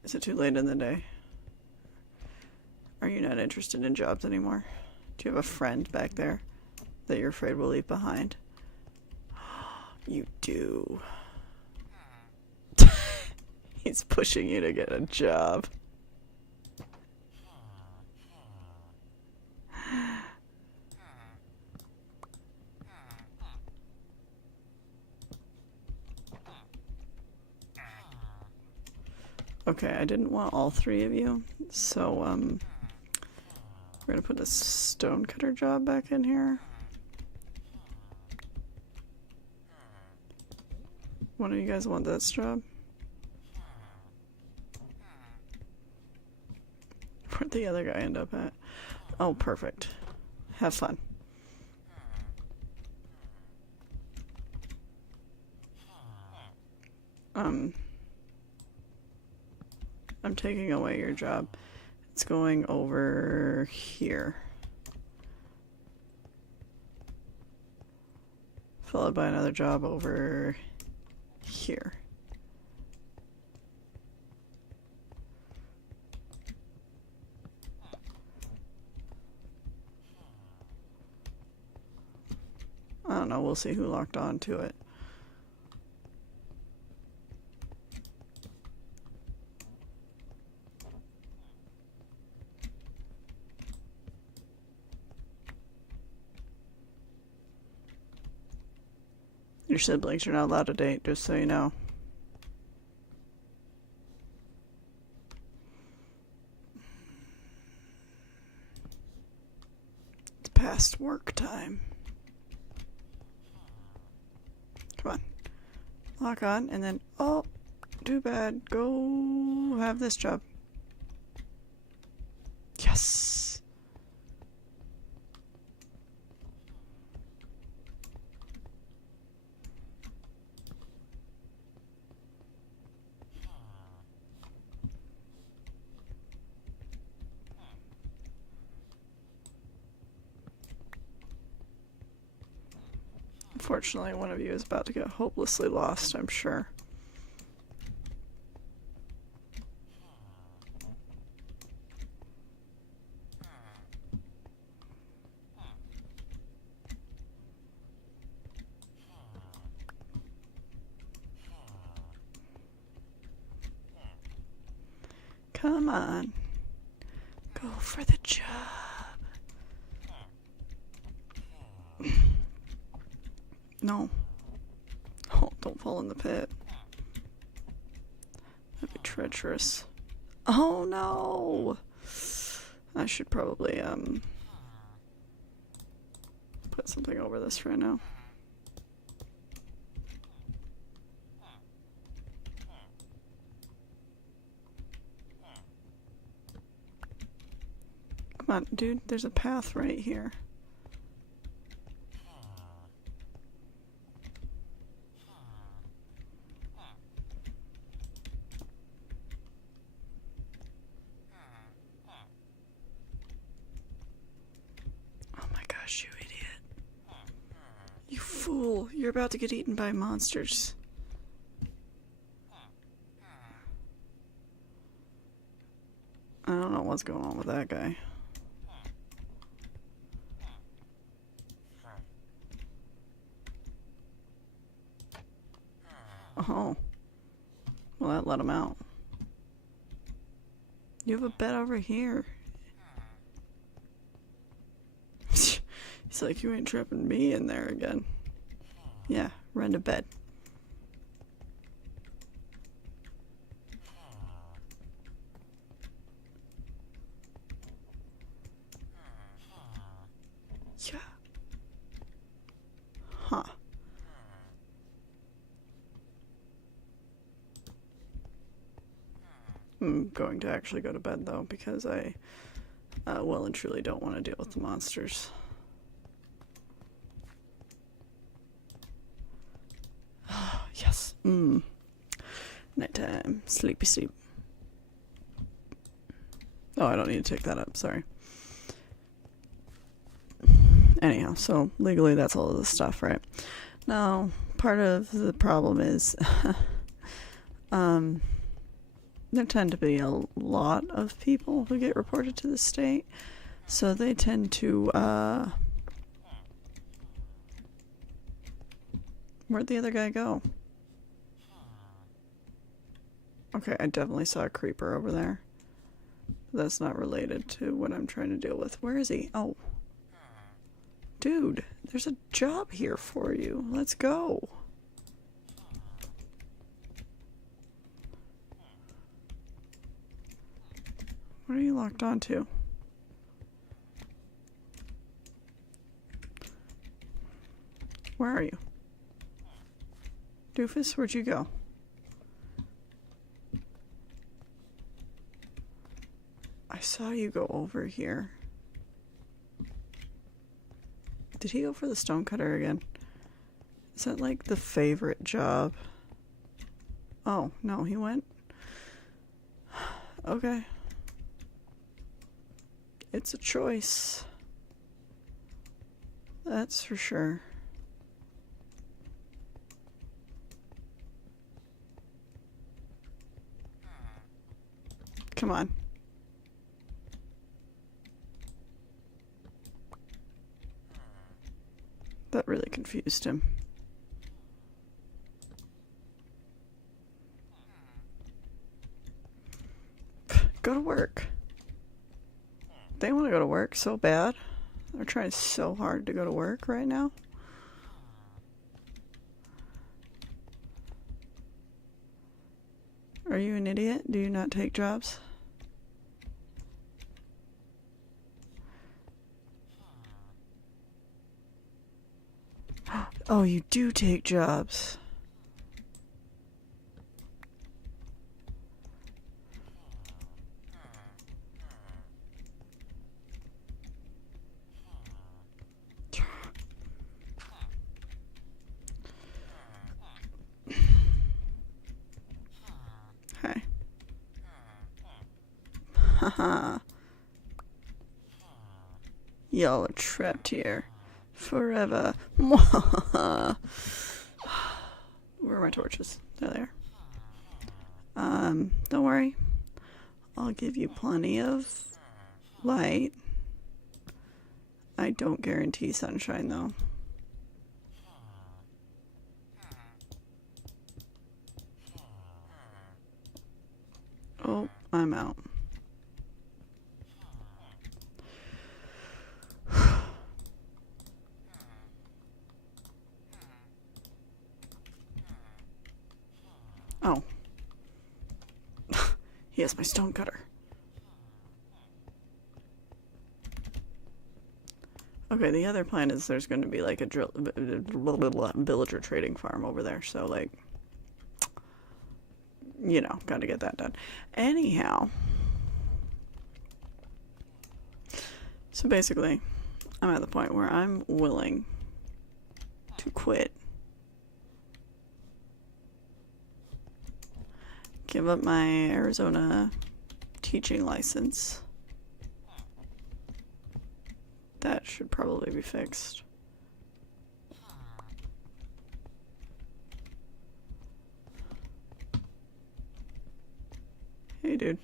Is it too late in the day? Are you not interested in jobs anymore? Do you have a friend back there that you're afraid will leave behind? You do. He's pushing you to get a job. Okay, I didn't want all three of you, so we're gonna put a stonecutter job back in here. One of you guys want this job? Where'd the other guy end up at? Oh, perfect. Have fun. I'm taking away your job. It's going over here. Followed by another job over here. I don't know, we'll see who locked on to it. Your siblings are not allowed to date, just so you know. It's past work time. Come on. Lock on, and then, oh, too bad. Go have this job. Yes. Unfortunately, one of you is about to get hopelessly lost, I'm sure. Come on. Go for the job. No. Oh, don't fall in the pit. That'd be treacherous. Oh no! I should probably, put something over this right now. Come on, dude, there's a path right here. Oh my gosh, you idiot. You fool, you're about to get eaten by monsters. I don't know what's going on with that guy. Oh. Well, that let him out. You have a bed over here. He's like, you ain't trapping me in there again. Yeah, run to bed. Yeah. Huh. I'm going to actually go to bed though, because I well and truly don't want to deal with the monsters. Yes. Nighttime. Sleepy sleep. Oh, I don't need to take that up, sorry. Anyhow, so legally that's all of the stuff, right? Now, part of the problem is there tend to be a lot of people who get reported to the state, so they tend to where'd the other guy go? Okay, I definitely saw a creeper over there. That's not related to what I'm trying to deal with. Where is he? Oh. Dude, there's a job here for you. Let's go. What are you locked onto? Where are you? Doofus, where'd you go? I saw you go over here. Did he go for the stonecutter again? Is that like the favorite job? Oh, no, he went? Okay. It's a choice. That's for sure. Come on. That really confused him. Go to work. They want to go to work so bad. They're trying so hard to go to work right now. Are you an idiot? Do you not take jobs? Oh, you do take jobs. Hey. Haha. Y'all are trapped here. Forever. Where are my torches? They're there. Don't worry. I'll give you plenty of light. I don't guarantee sunshine though. Oh, I'm out. He has my stone cutter. Okay, the other plan is there's going to be like a villager trading farm over there, so like, you know, got to get that done. Anyhow, so basically, I'm at the point where I'm willing to quit, give up my Arizona teaching license. That should probably be fixed. Hey, dude.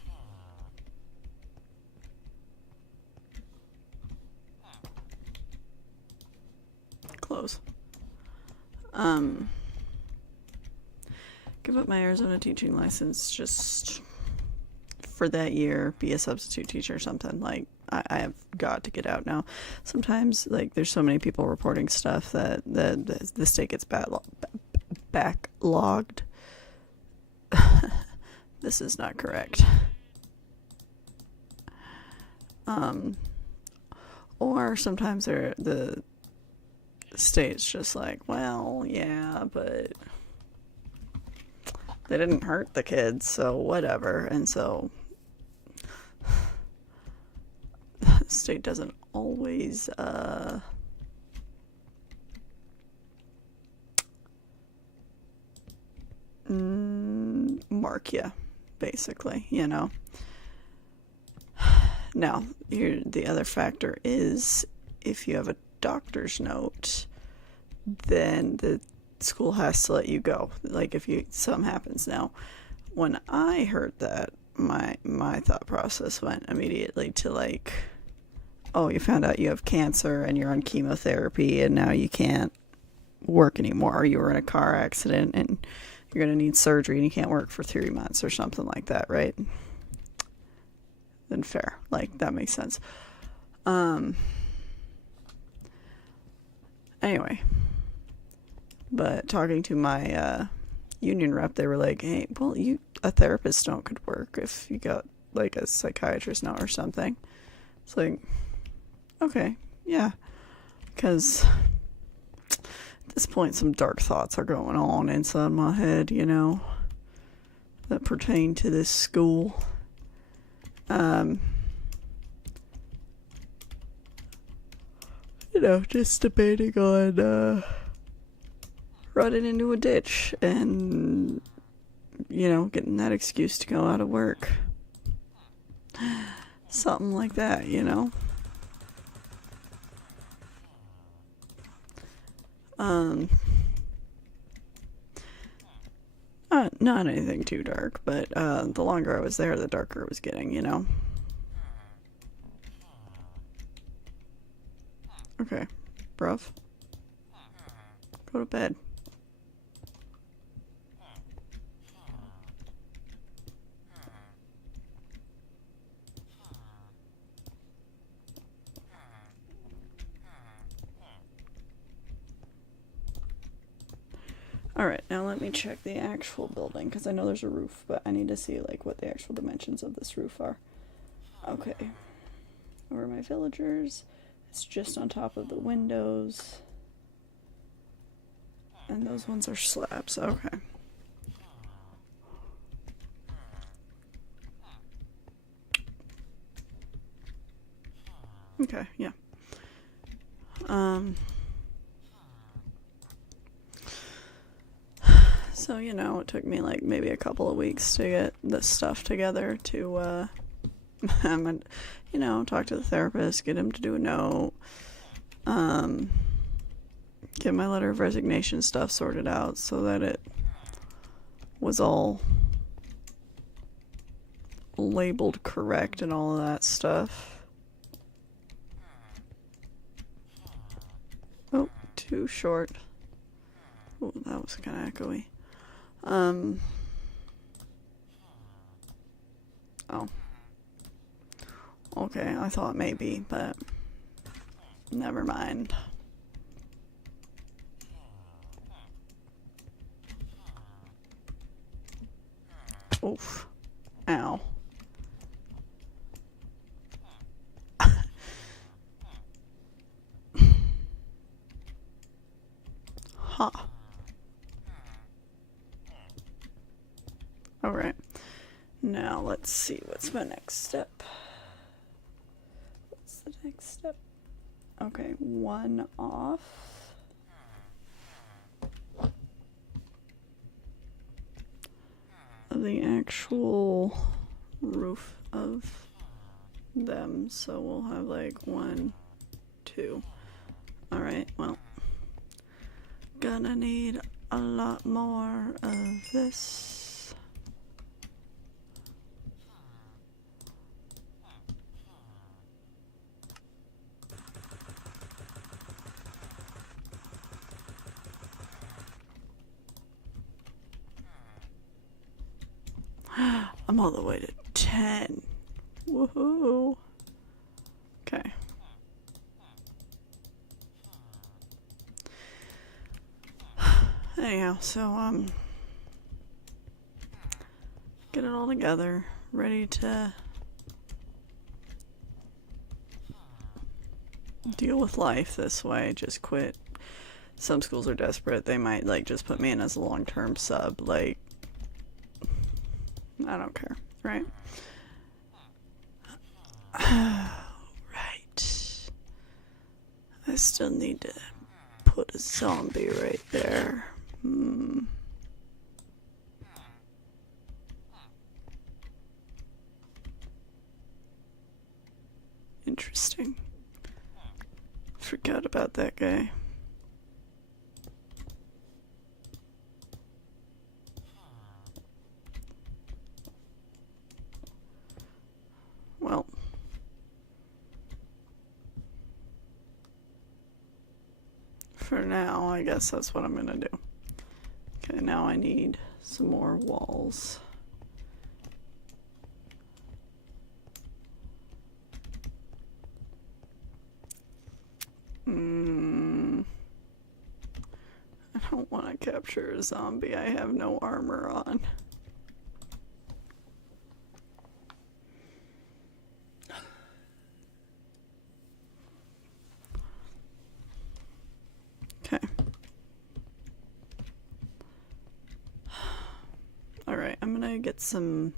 Close. Give up my Arizona teaching license just for that year, be a substitute teacher or something. Like, I have got to get out now. Sometimes, like, there's so many people reporting stuff that the state gets backlogged. This is not correct. Or sometimes the state's just like, well, yeah, but they didn't hurt the kids, so whatever. And so the state doesn't always mark you, basically, you know. Now, the other factor is if you have a doctor's note, then the school has to let you go. Like, if something happens. Now, when I heard that, my thought process went immediately to like, oh, you found out you have cancer and you're on chemotherapy and now you can't work anymore, or you were in a car accident and you're going to need surgery and you can't work for 3 months or something like that, right? Then fair. Like, that makes sense. Anyway, but talking to my union rep, they were like, hey, well, a therapist note could work if you got like a psychiatrist note or something. It's like, okay, yeah, because at this point some dark thoughts are going on inside my head, you know, that pertain to this school. You know, just debating on running into a ditch and, you know, getting that excuse to go out of work. Something like that, you know. Not anything too dark, but the longer I was there, the darker it was getting, you know. Okay, bruv. Go to bed. Alright, now let me check the actual building, because I know there's a roof, but I need to see, like, what the actual dimensions of this roof are. Okay. Over my villagers. It's just on top of the windows. And those ones are slabs. Okay. Okay, yeah. So, you know, it took me like maybe a couple of weeks to get this stuff together to, you know, talk to the therapist, get him to do a note, get my letter of resignation stuff sorted out so that it was all labeled correct and all of that stuff. Oh, too short. Oh, that was kind of echoey. Oh. Okay, I thought maybe, but never mind. Oof. Ow. let's see, what's my next step? What's the next step? Okay, 1 off. Of the actual roof of them, so we'll have like 1, 2. Alright, well, gonna need a lot more of this. I'm all the way to 10. Woohoo. Okay. Anyhow, so, get it all together, ready to deal with life this way, just quit. Some schools are desperate, they might, like, just put me in as a long-term sub, like, I don't care, right? Right. I still need to put a zombie right there. Interesting. Forgot about that guy. Well. For now, I guess that's what I'm gonna do. Okay, now I need some more walls. I don't want to capture a zombie. I have no armor on. Okay. Alright, I'm gonna get some...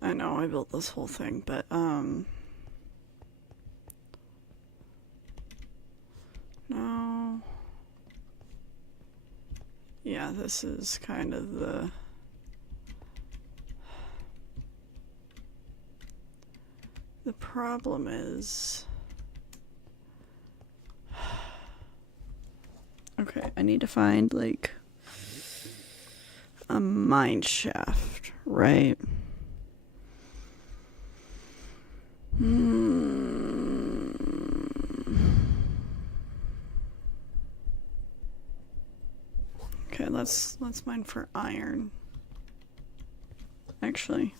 I know I built this whole thing, but no. Yeah, this is kind of the problem is, okay, I need to find like a mine shaft, right? Okay, let's mine for iron. Actually,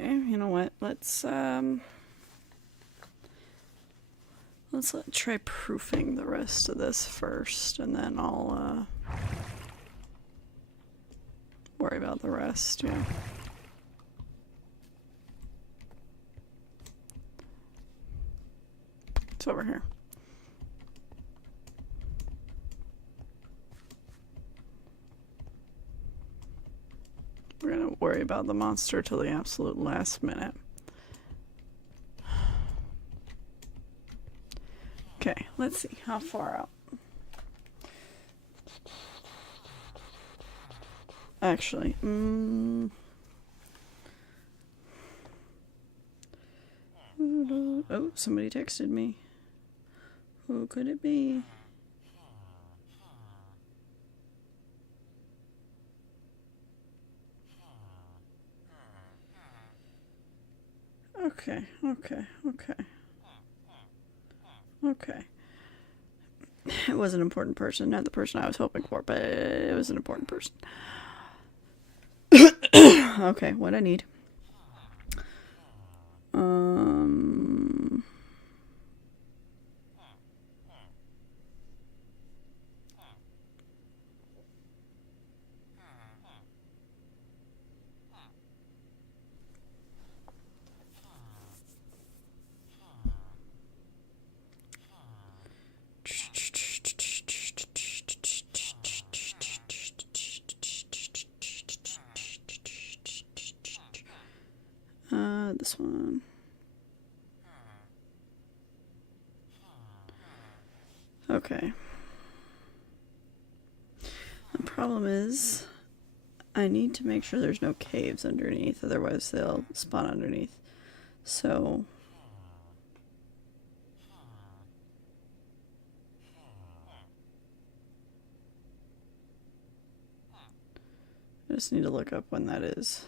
you know what? Let's try proofing the rest of this first, and then I'll worry about the rest. Yeah. It's over here. We're gonna worry about the monster till the absolute last minute. Okay, let's see how far out. Actually, oh, somebody texted me. Who could it be? Okay. It was an important person, not the person I was hoping for, but it was an important person. Okay, what I need. Okay. The problem is, I need to make sure there's no caves underneath, otherwise they'll spawn underneath. So... I just need to look up when that is.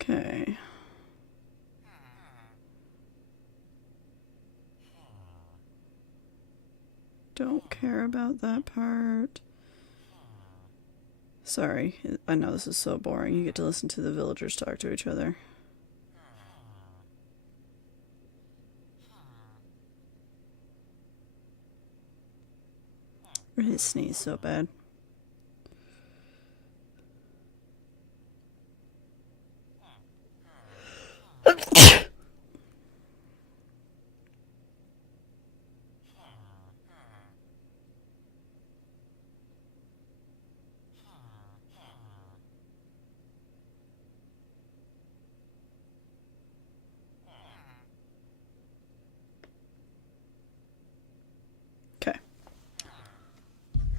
Okay. Don't care about that part. Sorry, I know this is so boring. You get to listen to the villagers talk to each other. Or his sneeze so bad. Okay.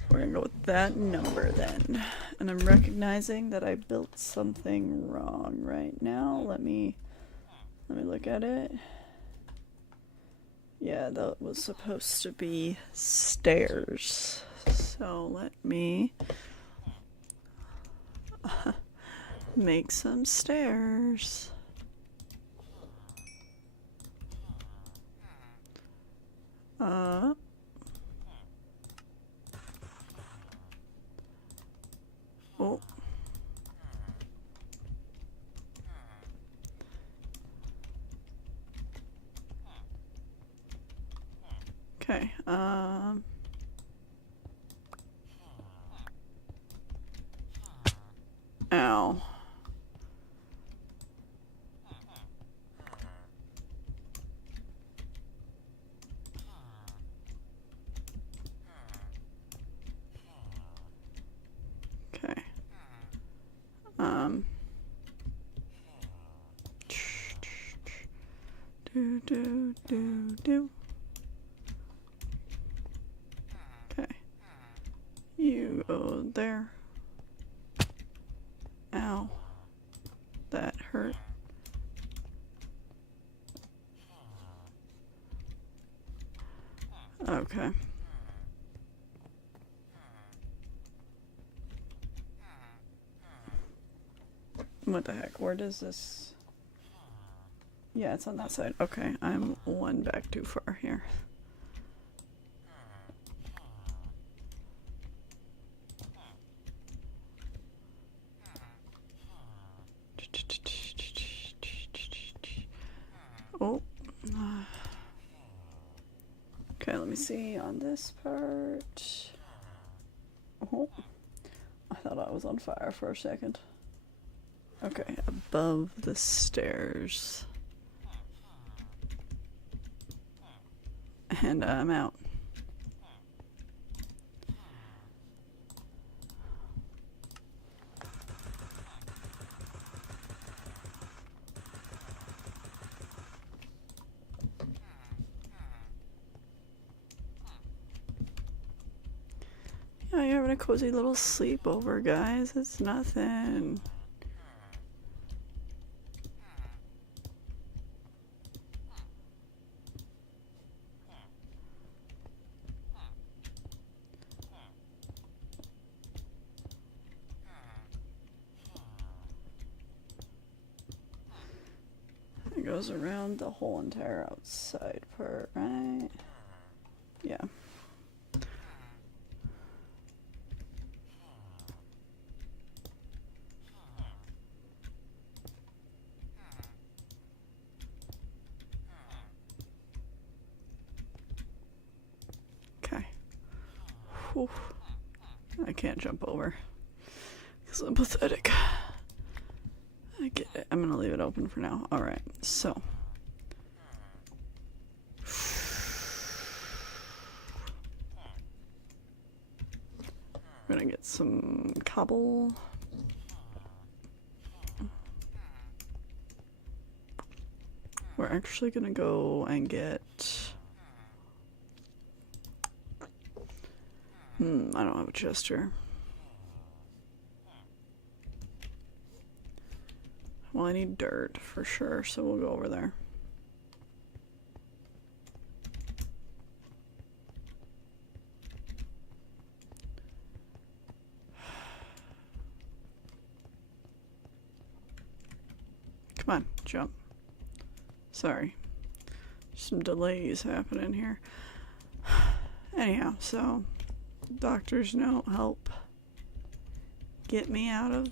We're gonna go with that number then. And I'm recognizing that I built something wrong right now. Let me look at it. Yeah, that was supposed to be stairs. So let me make some stairs. Oh. Okay, ow. Okay. Do. Okay. You go there. Ow. That hurt. Okay. What the heck? Where does this... Yeah, it's on that side. Okay, I'm one back too far here. Oh. Okay, let me see on this part. Oh. I thought I was on fire for a second. Okay, above the stairs. And I'm out. Yeah, you're having a cozy little sleepover, guys. It's nothing. It goes around the whole entire outside part, right? Yeah. Okay. Whew. I can't jump over. Because I'm pathetic. I get it. I'm gonna leave it open for now. Alright, so. We're gonna get some cobble. We're actually gonna go and get... I don't have a chest here. Well, I need dirt for sure, so we'll go over there. Come on, jump. Sorry. Some delays happening here. Anyhow, so doctor's note help get me out of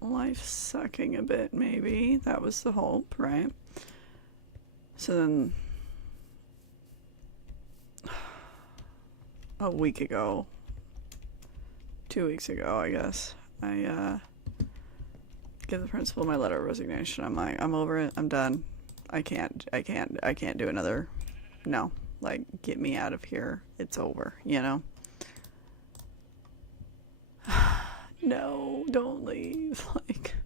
life sucking a bit, maybe. That was the hope, right? So then a week ago, 2 weeks ago, I guess, I give the principal my letter of resignation. I'm like, I'm over it. I'm done. I can't do another. No, like, get me out of here. It's over, you know? No, don't leave. Like,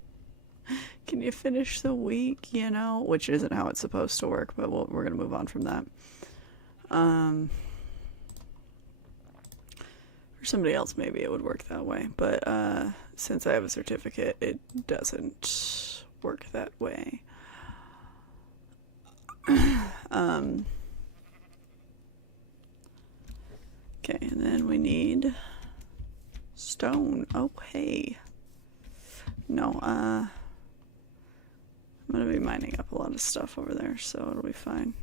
can you finish the week, you know? Which isn't how it's supposed to work, but we're gonna move on from that. For somebody else, maybe it would work that way, but since I have a certificate, it doesn't work that way. Okay, and then we need stone. Oh, hey. No, I'm gonna be mining up a lot of stuff over there, so it'll be fine.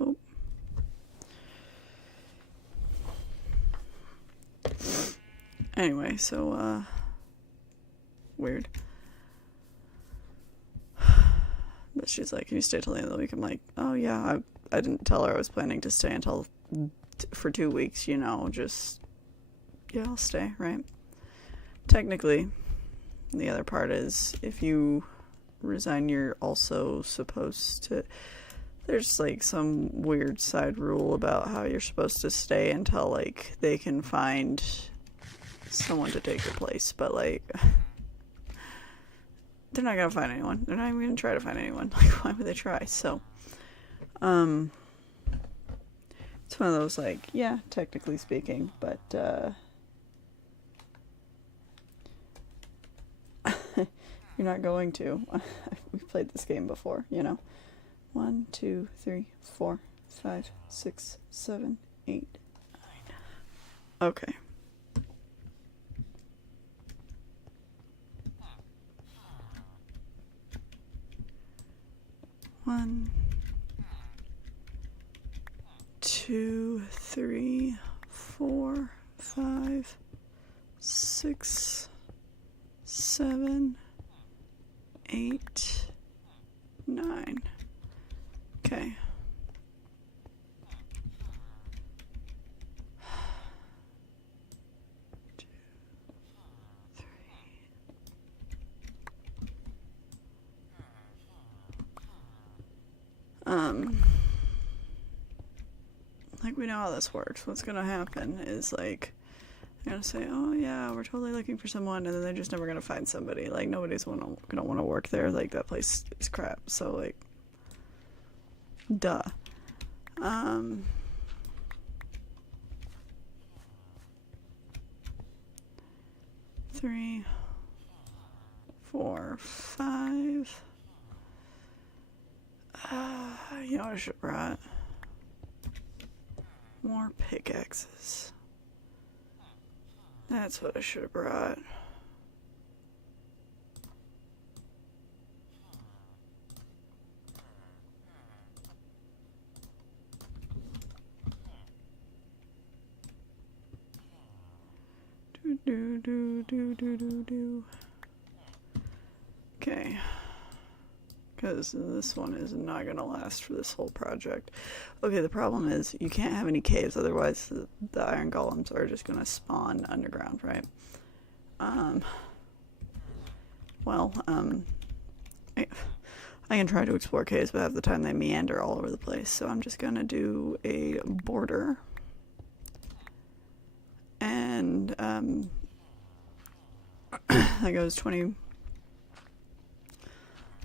Oh. Anyway, so, weird. But she's like, can you stay till the end of the week? I'm like, oh yeah, I didn't tell her I was planning to stay until for 2 weeks, you know, just, yeah, I'll stay, right? Technically, the other part is, if you resign, you're also supposed to, there's like some weird side rule about how you're supposed to stay until like they can find someone to take your place, but like, they're not gonna find anyone. They're not even gonna try to find anyone. Like, why would they try? So, it's one of those, like, yeah, technically speaking, but, you're not going to. We've played this game before, you know. 1, 2, 3, 4, 5, 6, 7, 8, 9. Okay. One, 2, 3, 4, 5, 6, 7, 8, 9. Okay. Like, we know how this works. What's gonna happen is, like, they're gonna say, oh yeah, we're totally looking for someone, and then they're just never gonna find somebody. Like, nobody's gonna want to work there. Like, that place is crap. So, like, duh. 3, 4, 5. You know what I should have brought? More pickaxes. That's what I should have brought. Do. Okay. because this one is not going to last for this whole project. Okay, the problem is you can't have any caves, otherwise the iron golems are just going to spawn underground, right? I can try to explore caves, but half the time they meander all over the place, so I'm just going to do a border. And that goes 20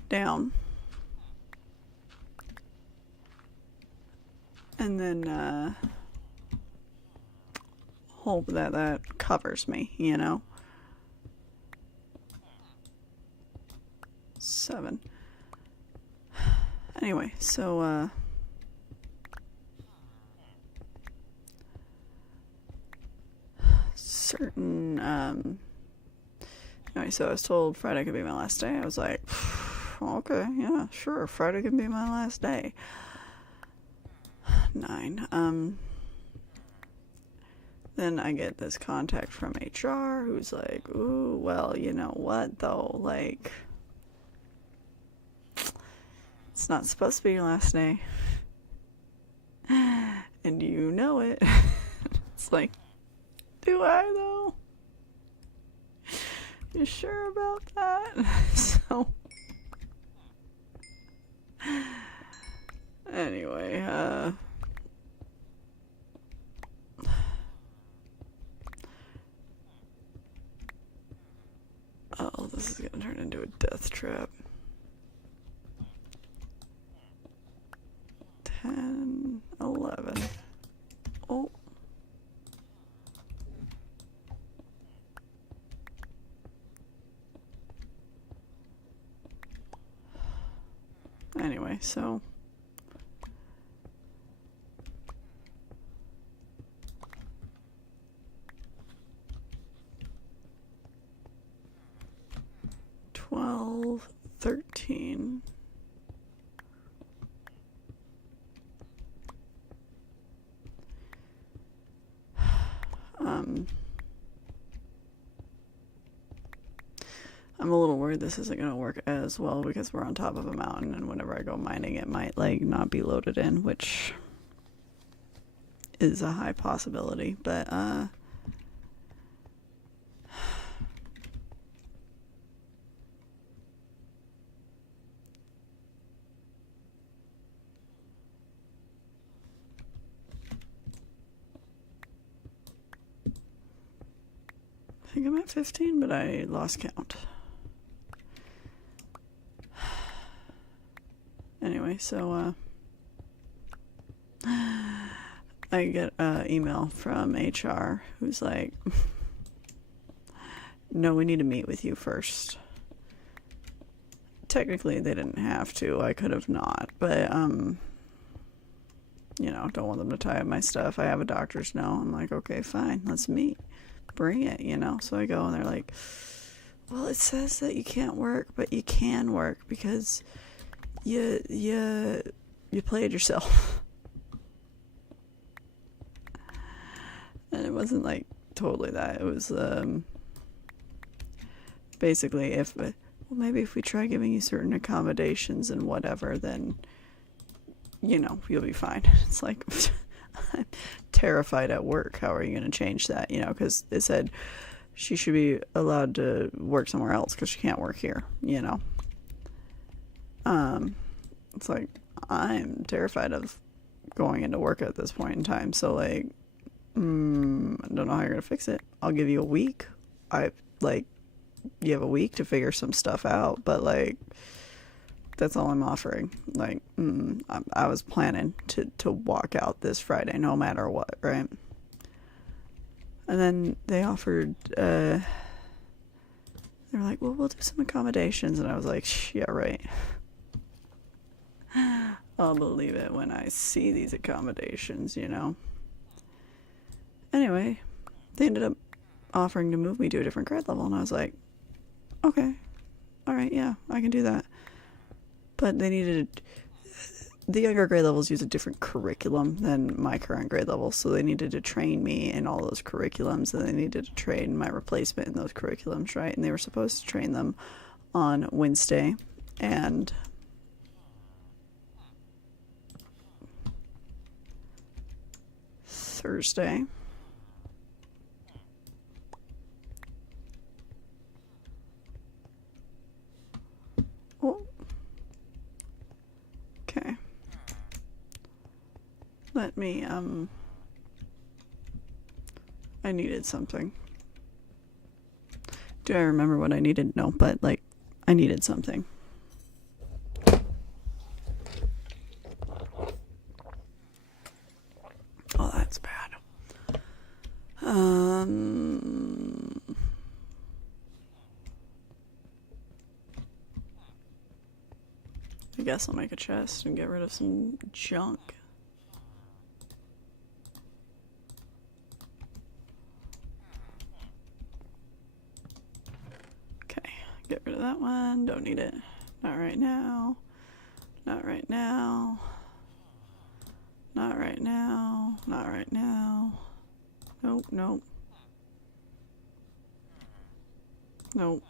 down. And then hope that that covers me, you know? 7. Anyway, so certain anyway, so I was told Friday could be my last day. I was like, okay, yeah, sure, Friday can be my last day. 9. Then I get this contact from HR who's like, ooh, well, you know what though, like, it's not supposed to be your last day. And you know it. It's like, do I though? You sure about that? So anyway, oh, this is gonna turn into a death trap. 10, 11. Oh. Anyway, so $12, $13. I'm a little worried this isn't going to work as well because we're on top of a mountain, and whenever I go mining it might like not be loaded in, which is a high possibility, but I think I'm at 15, but I lost count. Anyway, so I get an email from HR who's like, no, we need to meet with you first. Technically, they didn't have to. I could have not, but you know, don't want them to tie up my stuff. I have a doctor's note. I'm like, okay, fine, let's meet. Bring it, you know? So I go and they're like, well, it says that you can't work, but you can work because you played yourself. And it wasn't like totally that. It was basically maybe if we try giving you certain accommodations and whatever, then you know, you'll be fine. It's like, I'm terrified at work. How are you going to change that? You know, because it said she should be allowed to work somewhere else because she can't work here, you know. It's like, I'm terrified of going into work at this point in time. So, like, I don't know how you're going to fix it. I'll give you a week. You have a week to figure some stuff out, but, like, that's all I'm offering. Like, I was planning to walk out this Friday no matter what, right? And then they offered, they were like, well, we'll do some accommodations. And I was like, yeah, right. I'll believe it when I see these accommodations, you know? Anyway, they ended up offering to move me to a different grade level. And I was like, okay, all right, yeah, I can do that. But they needed, the younger grade levels use a different curriculum than my current grade level, so they needed to train me in all those curriculums, and they needed to train my replacement in those curriculums, right? And they were supposed to train them on Wednesday, and Thursday. Oh. Okay. Let me, I needed something. Do I remember what I needed? No, but, like, I needed something. Oh, that's bad. I guess I'll make a chest and get rid of some junk. Okay, get rid of that one. Don't need it. Not right now. Not right now. Not right now. Not right now. Nope, nope. Nope.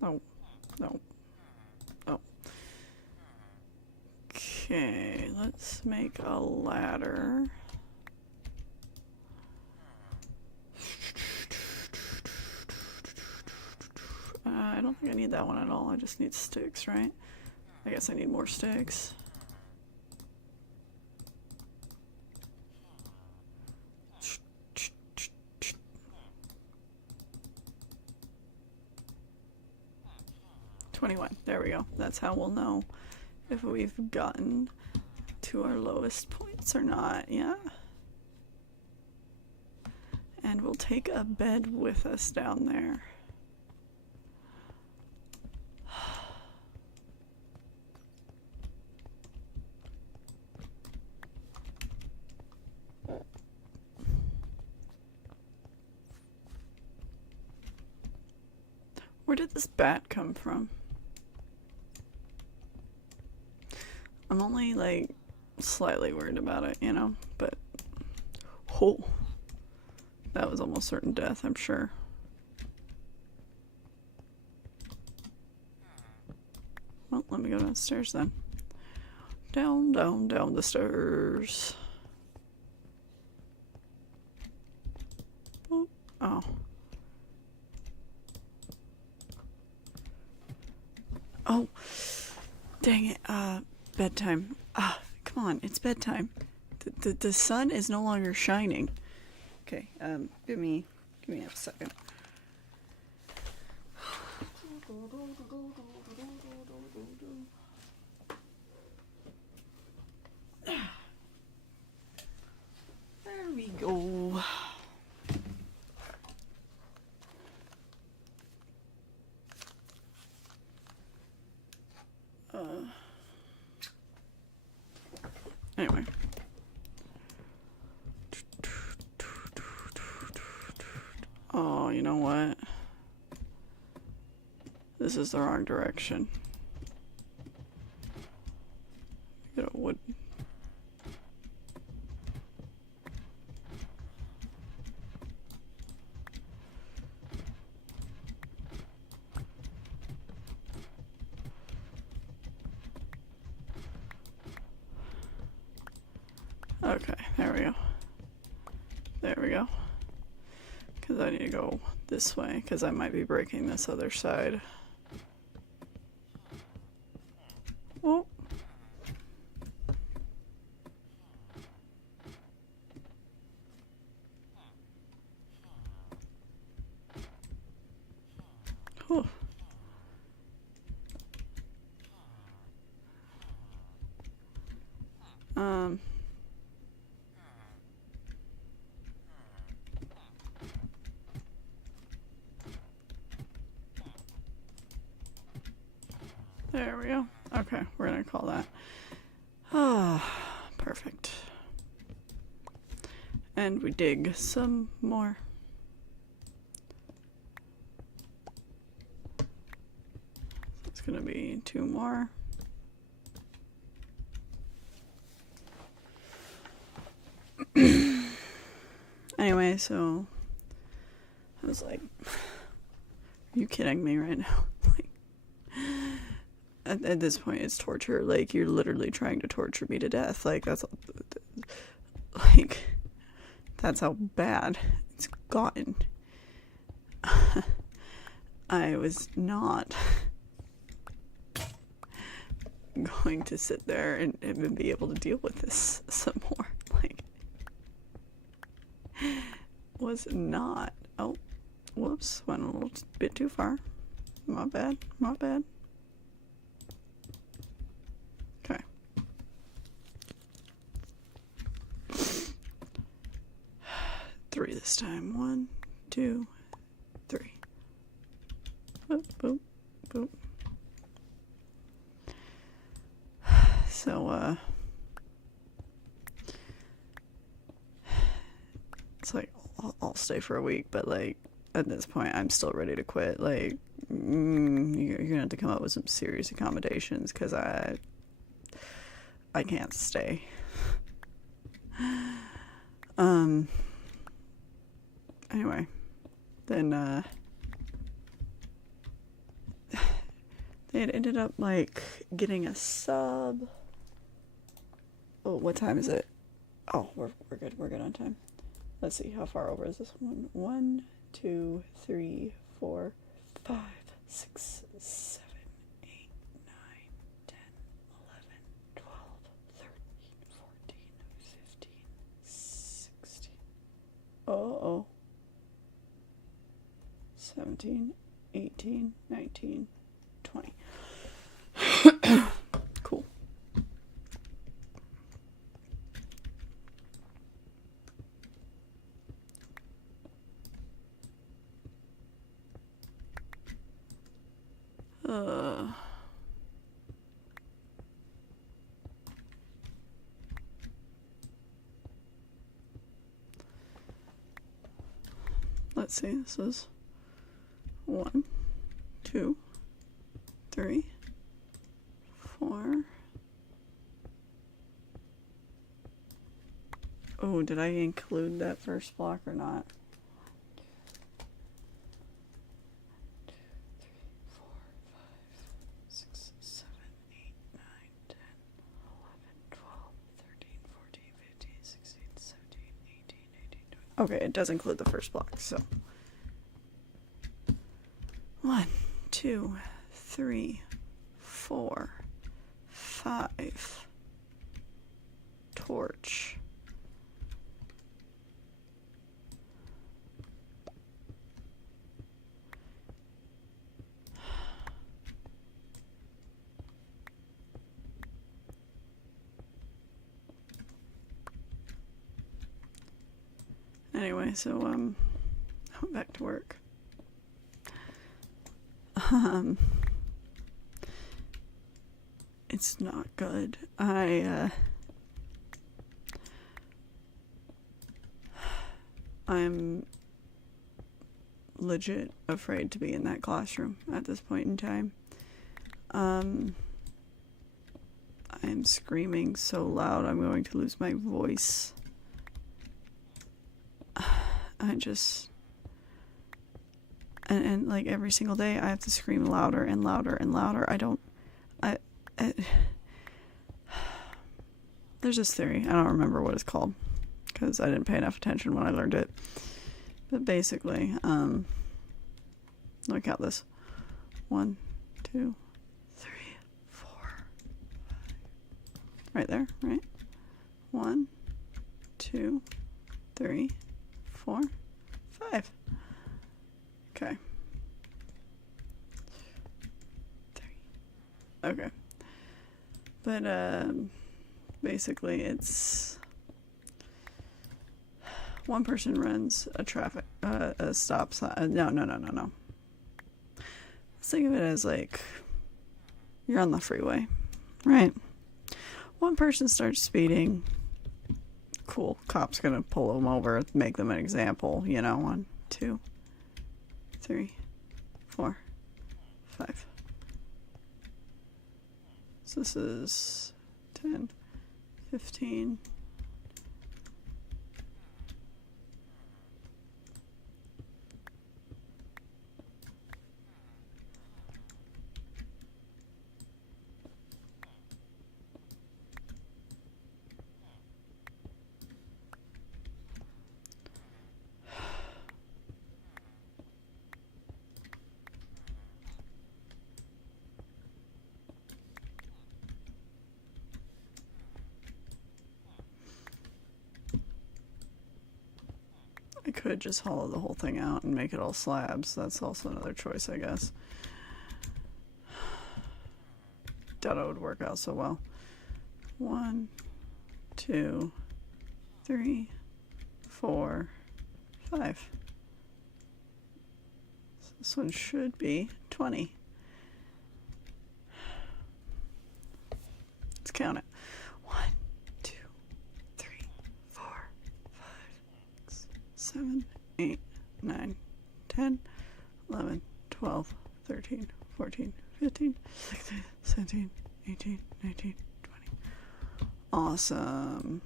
Nope. Nope. Nope. Okay, let's make a ladder. I don't think I need that one at all. I just need sticks, right? I guess I need more sticks. There we go. That's how we'll know if we've gotten to our lowest points or not. Yeah. And we'll take a bed with us down there. Where did this bat come from? I'm only, like, slightly worried about it, you know, but... Oh! That was almost certain death, I'm sure. Well, let me go downstairs then. Down, down, down the stairs. Oh. Oh. Oh. Dang it. Bedtime. Come on, it's bedtime. The sun is no longer shining. Okay, give me a second. There we go. Anyway. Oh, you know what? This is the wrong direction. Get a wood. Okay, there we go. There we go. Because I need to go this way, because I might be breaking this other side. Oh. Oh. There we go. Okay, we're gonna call that. Perfect. And we dig some more. It's gonna be 2 more. Anyway, so I was like, are you kidding me right now? at this point, it's torture. Like, you're literally trying to torture me to death. Like, like, that's how bad it's gotten. I was not going to sit there and be able to deal with this some more. Like, was not. Oh, whoops, went a little bit too far. My bad, my bad. Okay. Three this time. 1, 2, 3. Boop, boop, boop. So, it's like, I'll stay for a week, but, like, at this point, I'm still ready to quit. Like, you're gonna have to come up with some serious accommodations, because I can't stay. Anyway, then, they had ended up, like, getting a sub. Oh, what time is it? Oh, we're good. We're good on time. Let's see, how far over is this one? 1, 2, 3, 4, 5, 6, 7, 8, 9, 10, 11, 12, 13, 14, 15, 16. Oh. 17, 18, 19, 20. Cool. Let's see, this is 1, 2, 3, 4. Oh, did I include that first block or not? 1, 2, 3, 4, 5, 6, 7, 8, 9, 10, 11, 12, 13, 14, 15, 16, 17, 18, 19, 20. Okay, it does include the first block, so 1, 2, 3, 4, 5. Torch. Anyway, so I went back to work. It's not good. I'm legit afraid to be in that classroom at this point in time. I'm screaming so loud I'm going to lose my voice. I just... And like every single day I have to scream louder and louder and louder. There's this theory. I don't remember what it's called because I didn't pay enough attention when I learned it. But basically, look at this. 1, 2, 3, 4, 5. Right there, right? 1, 2, 3, 4, 5. Okay. 3. Okay. But basically it's one person runs a stop sign. No. Let's think of it as like you're on the freeway, right? One person starts speeding. Cool. Cop's gonna pull them over, make them an example, 1, 2, 3, 4, 5. So this is 10, 15. Could just hollow the whole thing out and make it all slabs. That's also another choice, I guess. Doubt it would work out so well. 1, 2, 3, 4, 5. So this one should be 20. Let's count it. 1, 2, 3, 4, 5, 6, 7, 8, 9, 10, 11, 12, 13, 14, 15, 16, 17, 18, 19, 20. Awesome.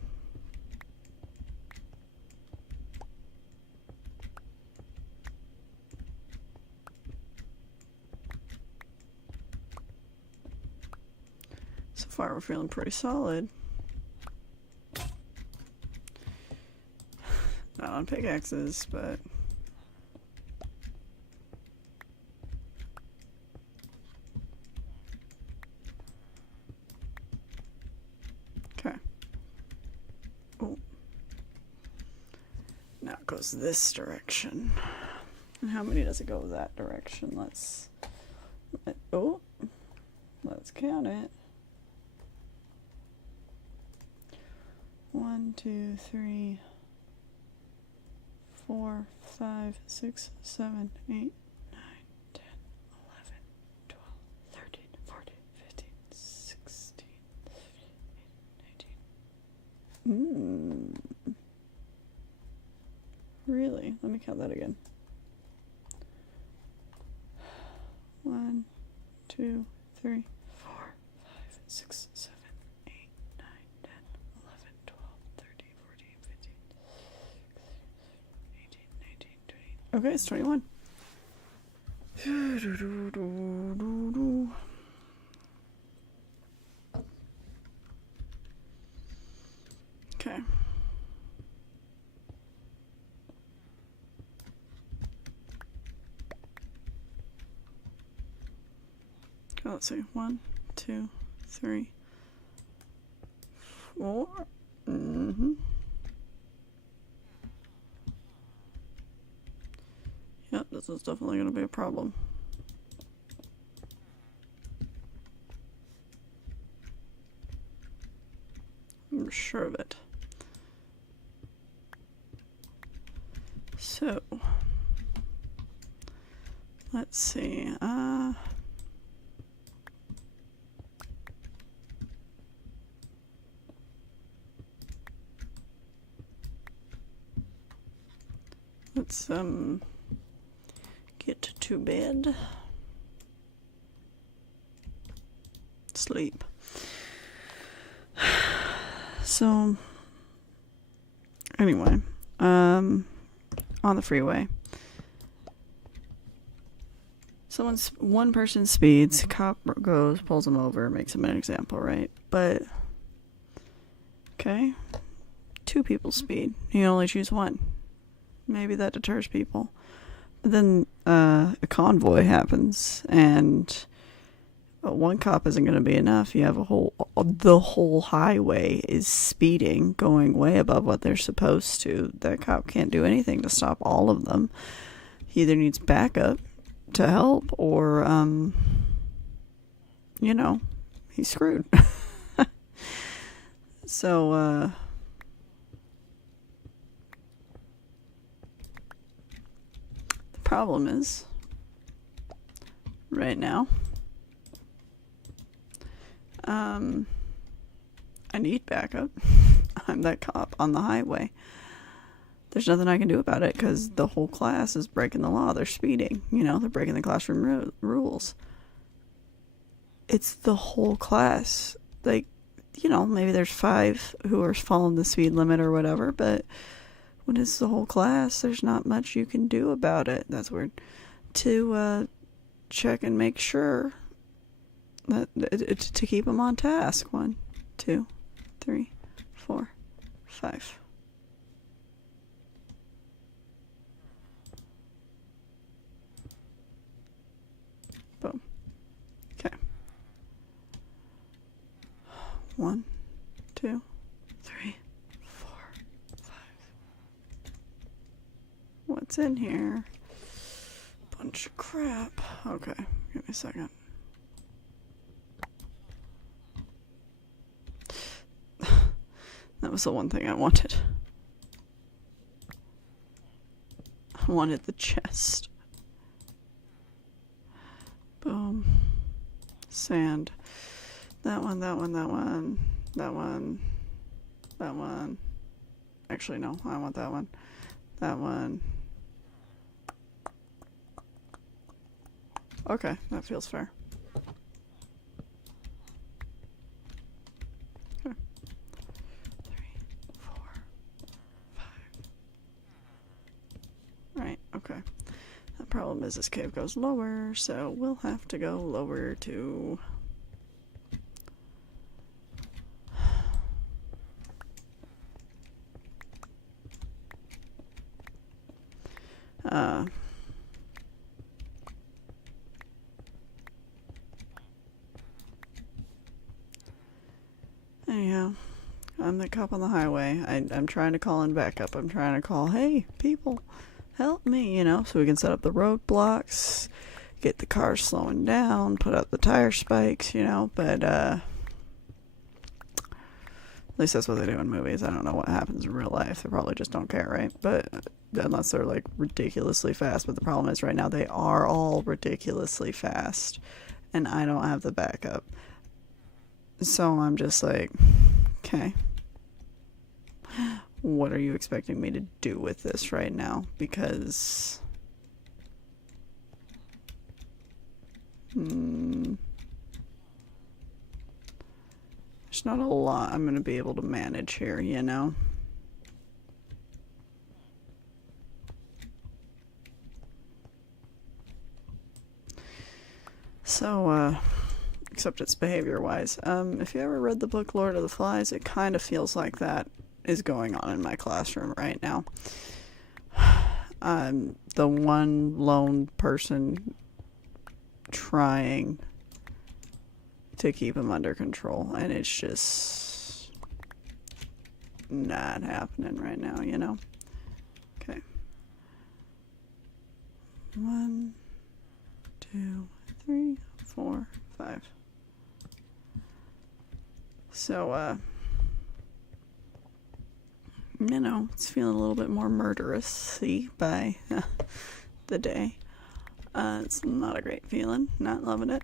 So far, we're feeling pretty solid. Not on pickaxes, but okay. Oh, now it goes this direction. And how many does it go that direction? Let's count it. 1, 2, 3, 4, 5, 6, 7, 8, 9, 10, 11, 12, 13, 14, 15, 16, 17, 18, 19. Really? Let me count that again. 1, 2, 3, 4, 5, 6, 7, 8, 9, 10, 11, 12, 13, 14, 15, 16, 18, 19, 20. Okay, it's 21. Okay. Let's see. 1, 2, 3, 4. Yep, this is definitely going to be a problem. I'm sure of it. So, let's see. Let's get to bed. Sleep. So anyway, on the freeway, one person speeds, cop goes, pulls him over, makes him an example, right? But okay, 2 people speed, you only choose one. Maybe that deters people. But then a convoy happens, and one cop isn't going to be enough. You have the whole highway is speeding, going way above what they're supposed to. That cop can't do anything to stop all of them. He either needs backup to help, or he's screwed. So the problem is, right now, I need backup. I'm that cop on the highway. There's nothing I can do about it because the whole class is breaking the law. They're speeding. They're breaking the classroom rules. It's the whole class. Like, maybe there's 5 who are following the speed limit or whatever, but when it's the whole class, there's not much you can do about it. That's weird. To check and make sure that to keep them on task. 1, 2, 3, 4, 5. Boom. Okay. 1, 2, 3, 4, 5. what's in here. Bunch of crap. Okay, give me a second. That was the one thing I wanted. I wanted the chest. Boom. Sand. That one, that one, that one, that one, that one. Actually, no, I want that one. That one. Okay, that feels fair. Okay. 3, 4, 5. Right, okay. The problem is this cave goes lower, so we'll have to go lower to... Anyhow, I'm the cop on the highway. I'm trying to call in backup. I'm trying to call, hey, people, help me, you know, so we can set up the roadblocks, get the cars slowing down, put up the tire spikes, you know, but, at least that's what they do in movies. I don't know what happens in real life. They probably just don't care, right? But unless they're, like, ridiculously fast. But the problem is right now they are all ridiculously fast, and I don't have the backup. So I'm just like, okay, what are you expecting me to do with this right now? Because there's not a lot I'm going to be able to manage here, you know? So, except it's behavior-wise. If you ever read the book Lord of the Flies, it kind of feels like that is going on in my classroom right now. I'm the one lone person trying to keep him under control, and it's just not happening right now, you know? Okay. 1, 2, 3, 4, 5. So, you know, it's feeling a little bit more murderous-y by the day. It's not a great feeling. Not loving it.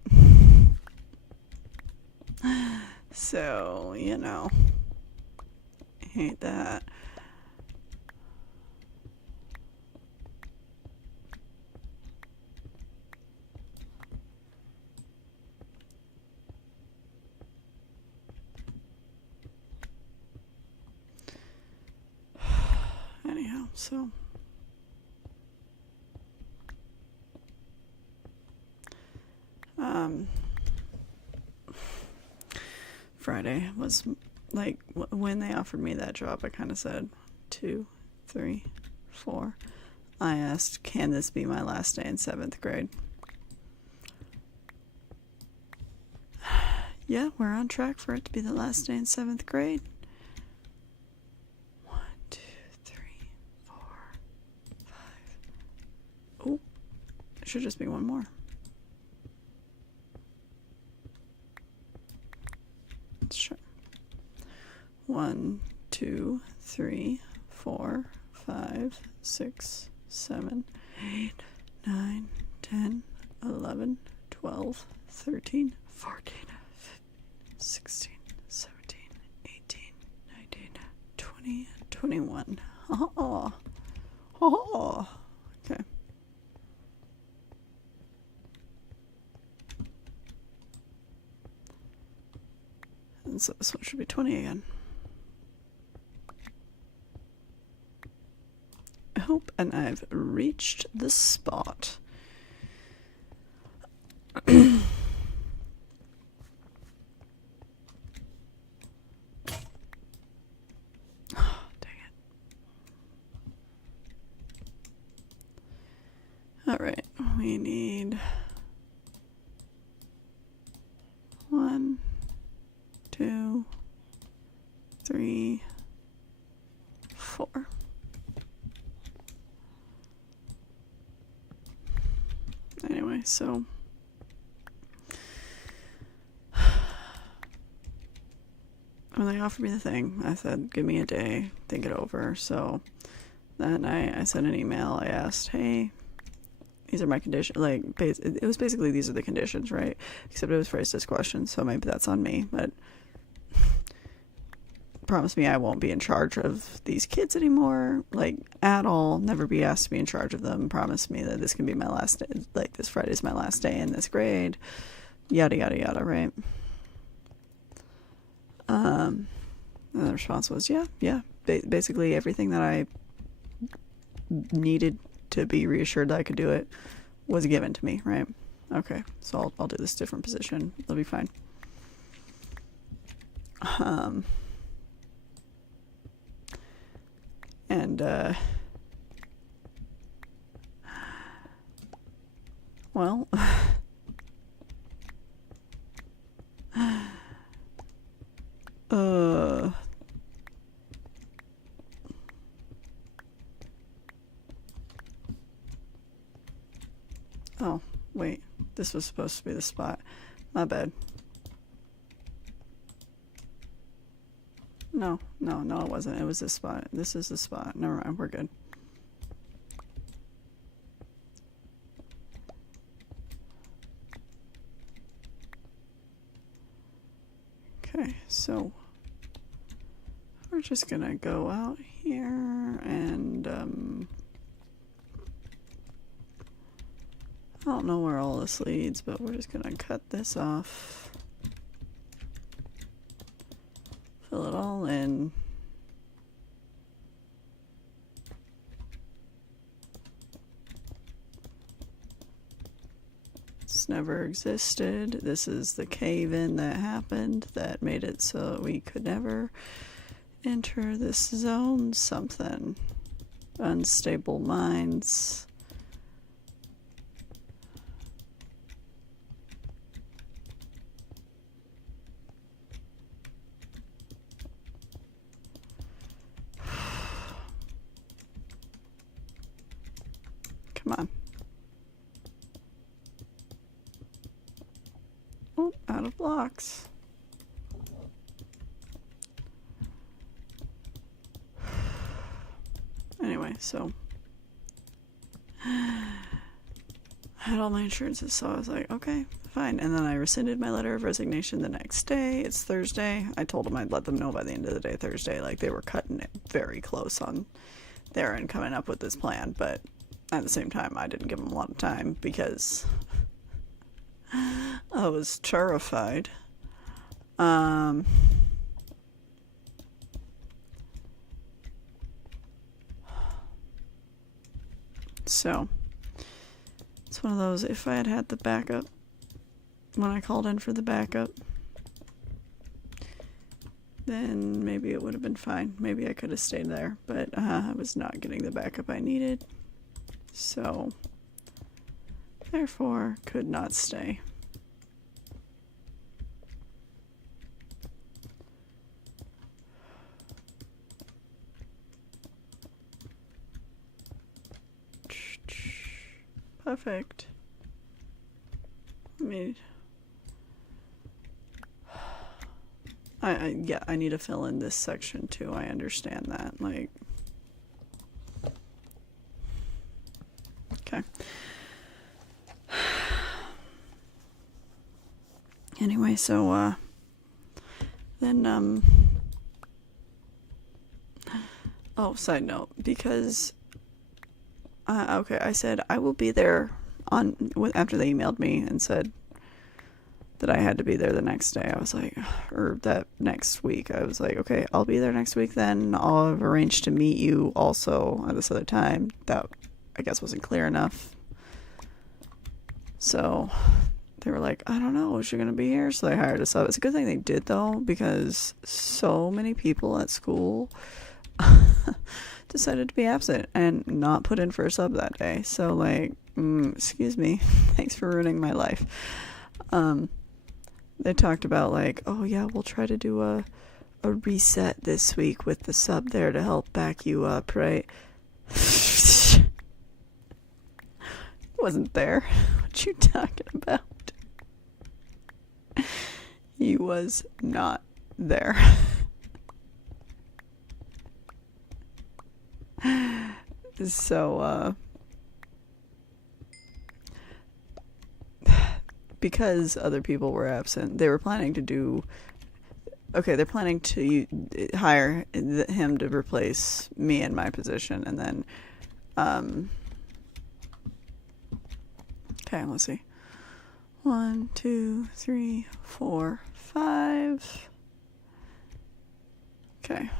So, you know, hate that. Anyhow, so Friday was like when they offered me that job, I kind of said 2, 3, 4. I asked, can this be my last day in 7th grade? Yeah, we're on track for it to be the last day in 7th grade. 1, 2, 3, 4, 5. Oh, it should just be one more. Let's try. 1, 2, 3, 4, 5, 6, 7, 8, 9, 10, 11, 12, 13, 14, 16, 17, 18, 19, 20, 21. Oh, oh, okay. And so this one should be 20 again. I hope, and I've reached the spot. Alright, we need 1, 2, 3, 4. So when they offered me the thing, I said, give me a day, think it over. So that night I sent an email. I asked, hey, these are my conditions. Like, it was basically, these are the conditions, right? Except it was phrased as questions, so maybe that's on me. But promise me I won't be in charge of these kids anymore, like, at all. Never be asked to be in charge of them. Promise me that this can be my last day, like, this Friday's my last day in this grade. Yada, yada, yada, right? And the response was, yeah. Basically everything that I needed to be reassured that I could do it was given to me, right? Okay, so I'll do this different position. It'll be fine. And well, oh, wait, this was supposed to be the spot. My bad. No, it wasn't. It was this spot. This is the spot. Never mind, we're good. Okay, so we're just gonna go out here and I don't know where all this leads, but we're just gonna cut this off. Fill it all in. It's never existed. This is the cave-in that happened that made it so we could never enter this zone. Something. Unstable minds. Come on. Oh, out of blocks. Anyway, so I had all my insurances, so I was like, okay, fine. And then I rescinded my letter of resignation the next day. It's Thursday. I told them I'd let them know by the end of the day Thursday. Like, they were cutting it very close on their end coming up with this plan, but at the same time, I didn't give them a lot of time because I was terrified. So it's one of those, if I had had the backup when I called in for the backup, then maybe it would have been fine. Maybe I could have stayed there, but I was not getting the backup I needed. So, therefore, could not stay. Perfect. I mean, I need to fill in this section too. I understand that. Like, okay. Anyway, so then oh, side note, because okay, I said I will be there after they emailed me and said that I had to be there the next day. I was like, or that next week. I was like, okay, I'll be there next week then. I'll have arranged to meet you also at this other time. That, I guess, wasn't clear enough. So they were like, I don't know, is she going to be here? So they hired us up. It's a good thing they did, though, because so many people at school decided to be absent and not put in for a sub that day. So, like, excuse me, thanks for ruining my life. They talked about, like, oh yeah, we'll try to do a reset this week with the sub there to help back you up, right? wasn't there. What you talking about? He was not there. So, because other people were absent, they were planning to do. Okay, they're planning to hire him to replace me in my position, and then, okay, let's see. 1, 2, 3, 4, 5. Okay.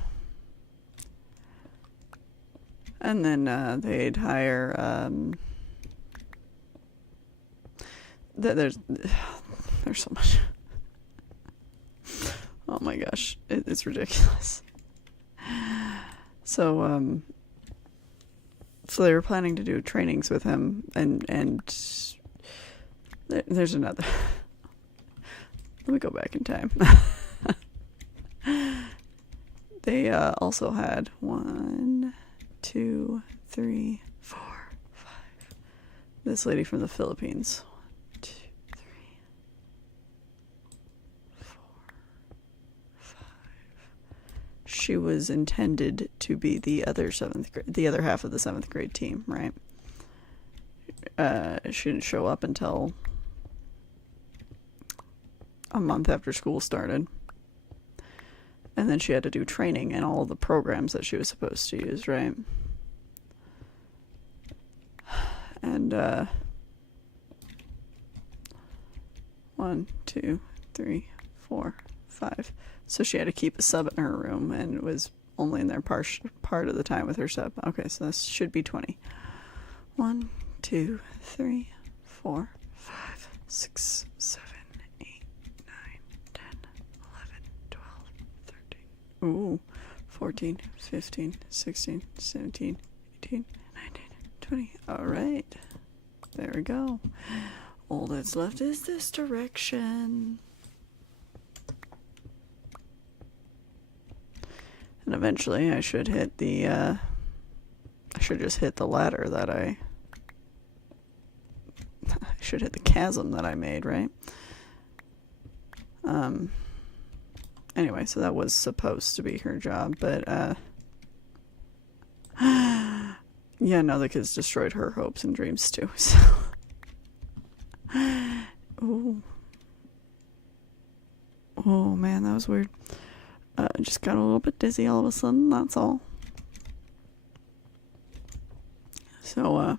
And then they'd hire there's so much. Oh my gosh, it's ridiculous. So so they were planning to do trainings with him, and there's another. Let me go back in time. They also had 1, 2, 3, 4, 5. This lady from the Philippines. 1, 2, 3, 4, 5. She was intended to be the other the other half of the 7th grade team, right? She didn't show up until a month after school started. And then she had to do training in all of the programs that she was supposed to use, right? And 1, 2, 3, 4, 5. So she had to keep a sub in her room and was only in there part of the time with her sub. Okay, so this should be 20. 1, 2, 3, 4, 5, 6, 7, 8, 9, 10, 11, 12, 13. Ooh, 14, 15, 16, 17, 18, 19, 20. All right. There we go. All that's left is this direction. And eventually I should hit the, I should just hit the ladder that I should hit the chasm that I made, right? Anyway, so that was supposed to be her job, but, yeah, no, the kids destroyed her hopes and dreams too, so. Ooh. Oh, man, that was weird. Just got a little bit dizzy all of a sudden, that's all. So,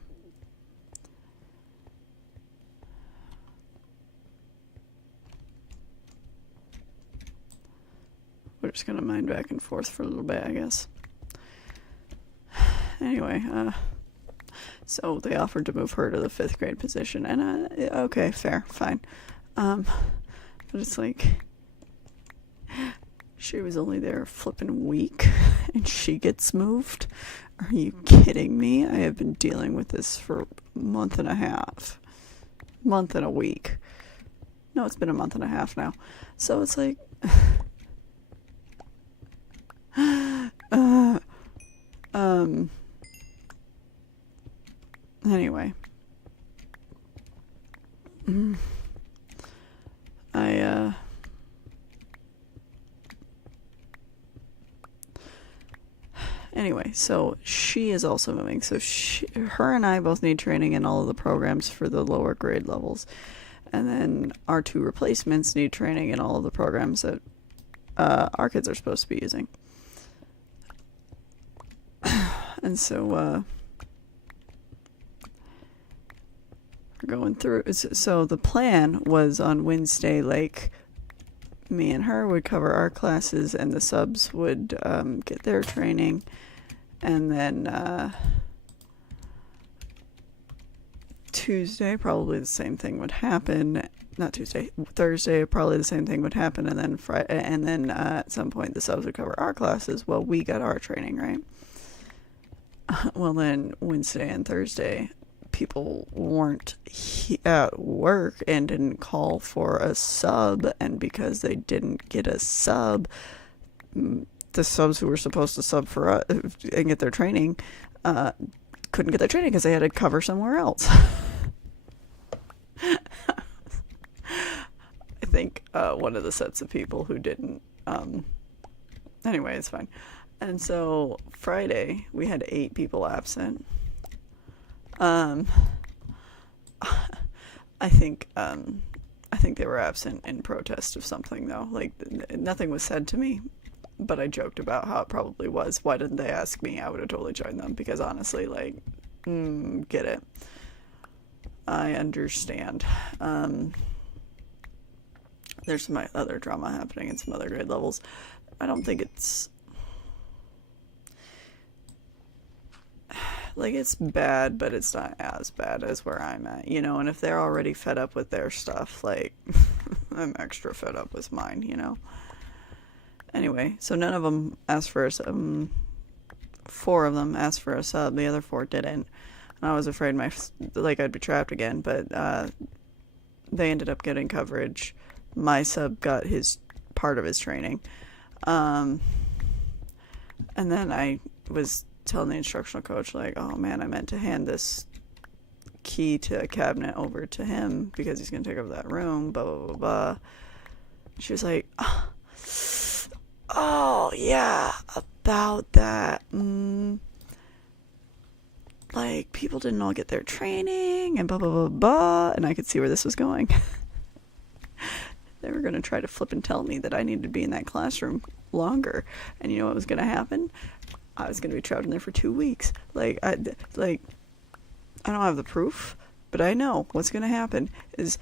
we're just gonna mind back and forth for a little bit, I guess. Anyway, so they offered to move her to the 5th grade position, and okay, fair, fine. But it's like, she was only there a flippin' week, and she gets moved? Are you kidding me? I have been dealing with this for a month and a half. Month and a week. No, it's been a month and a half now. So it's like, anyway. Anyway, so she is also moving. So her and I both need training in all of the programs for the lower grade levels. And then our 2 replacements need training in all of the programs that our kids are supposed to be using. And so we're going through. So the plan was on Wednesday, like, me and her would cover our classes and the subs would get their training. And then Tuesday, probably the same thing would happen. Not Tuesday, Thursday, probably the same thing would happen. And then Friday, and then at some point the subs would cover our classes while we got our training, right? Well, then Wednesday and Thursday, people weren't at work and didn't call for a sub, and because they didn't get a sub, the subs who were supposed to sub for us and get their training couldn't get their training because they had to cover somewhere else. I think one of the sets of people who didn't. Anyway, it's fine. And so Friday we had 8 people absent. Um, I think they were absent in protest of something though. Like nothing was said to me, but I joked about how it probably was. Why didn't they ask me? I would have totally joined them because honestly, like, get it. I understand. There's some other drama happening in some other grade levels. I don't think it's like it's bad, but it's not as bad as where I'm at, you know. And if they're already fed up with their stuff, like I'm extra fed up with mine, you know. Anyway, so none of them asked for a sub. 4 of them asked for a sub. The other 4 didn't. And I was afraid I'd be trapped again, but they ended up getting coverage. My sub got his part of his training. And then I was telling the instructional coach, like, oh man, I meant to hand this key to a cabinet over to him because he's going to take over that room, blah, blah, blah, blah. She was like, oh yeah, about that. Like, people didn't all get their training and blah, blah, blah, blah. And I could see where this was going. They were going to try to flip and tell me that I needed to be in that classroom longer. And you know what was going to happen? I was going to be trapped in there for 2 weeks. I don't have the proof, but I know what's going to happen is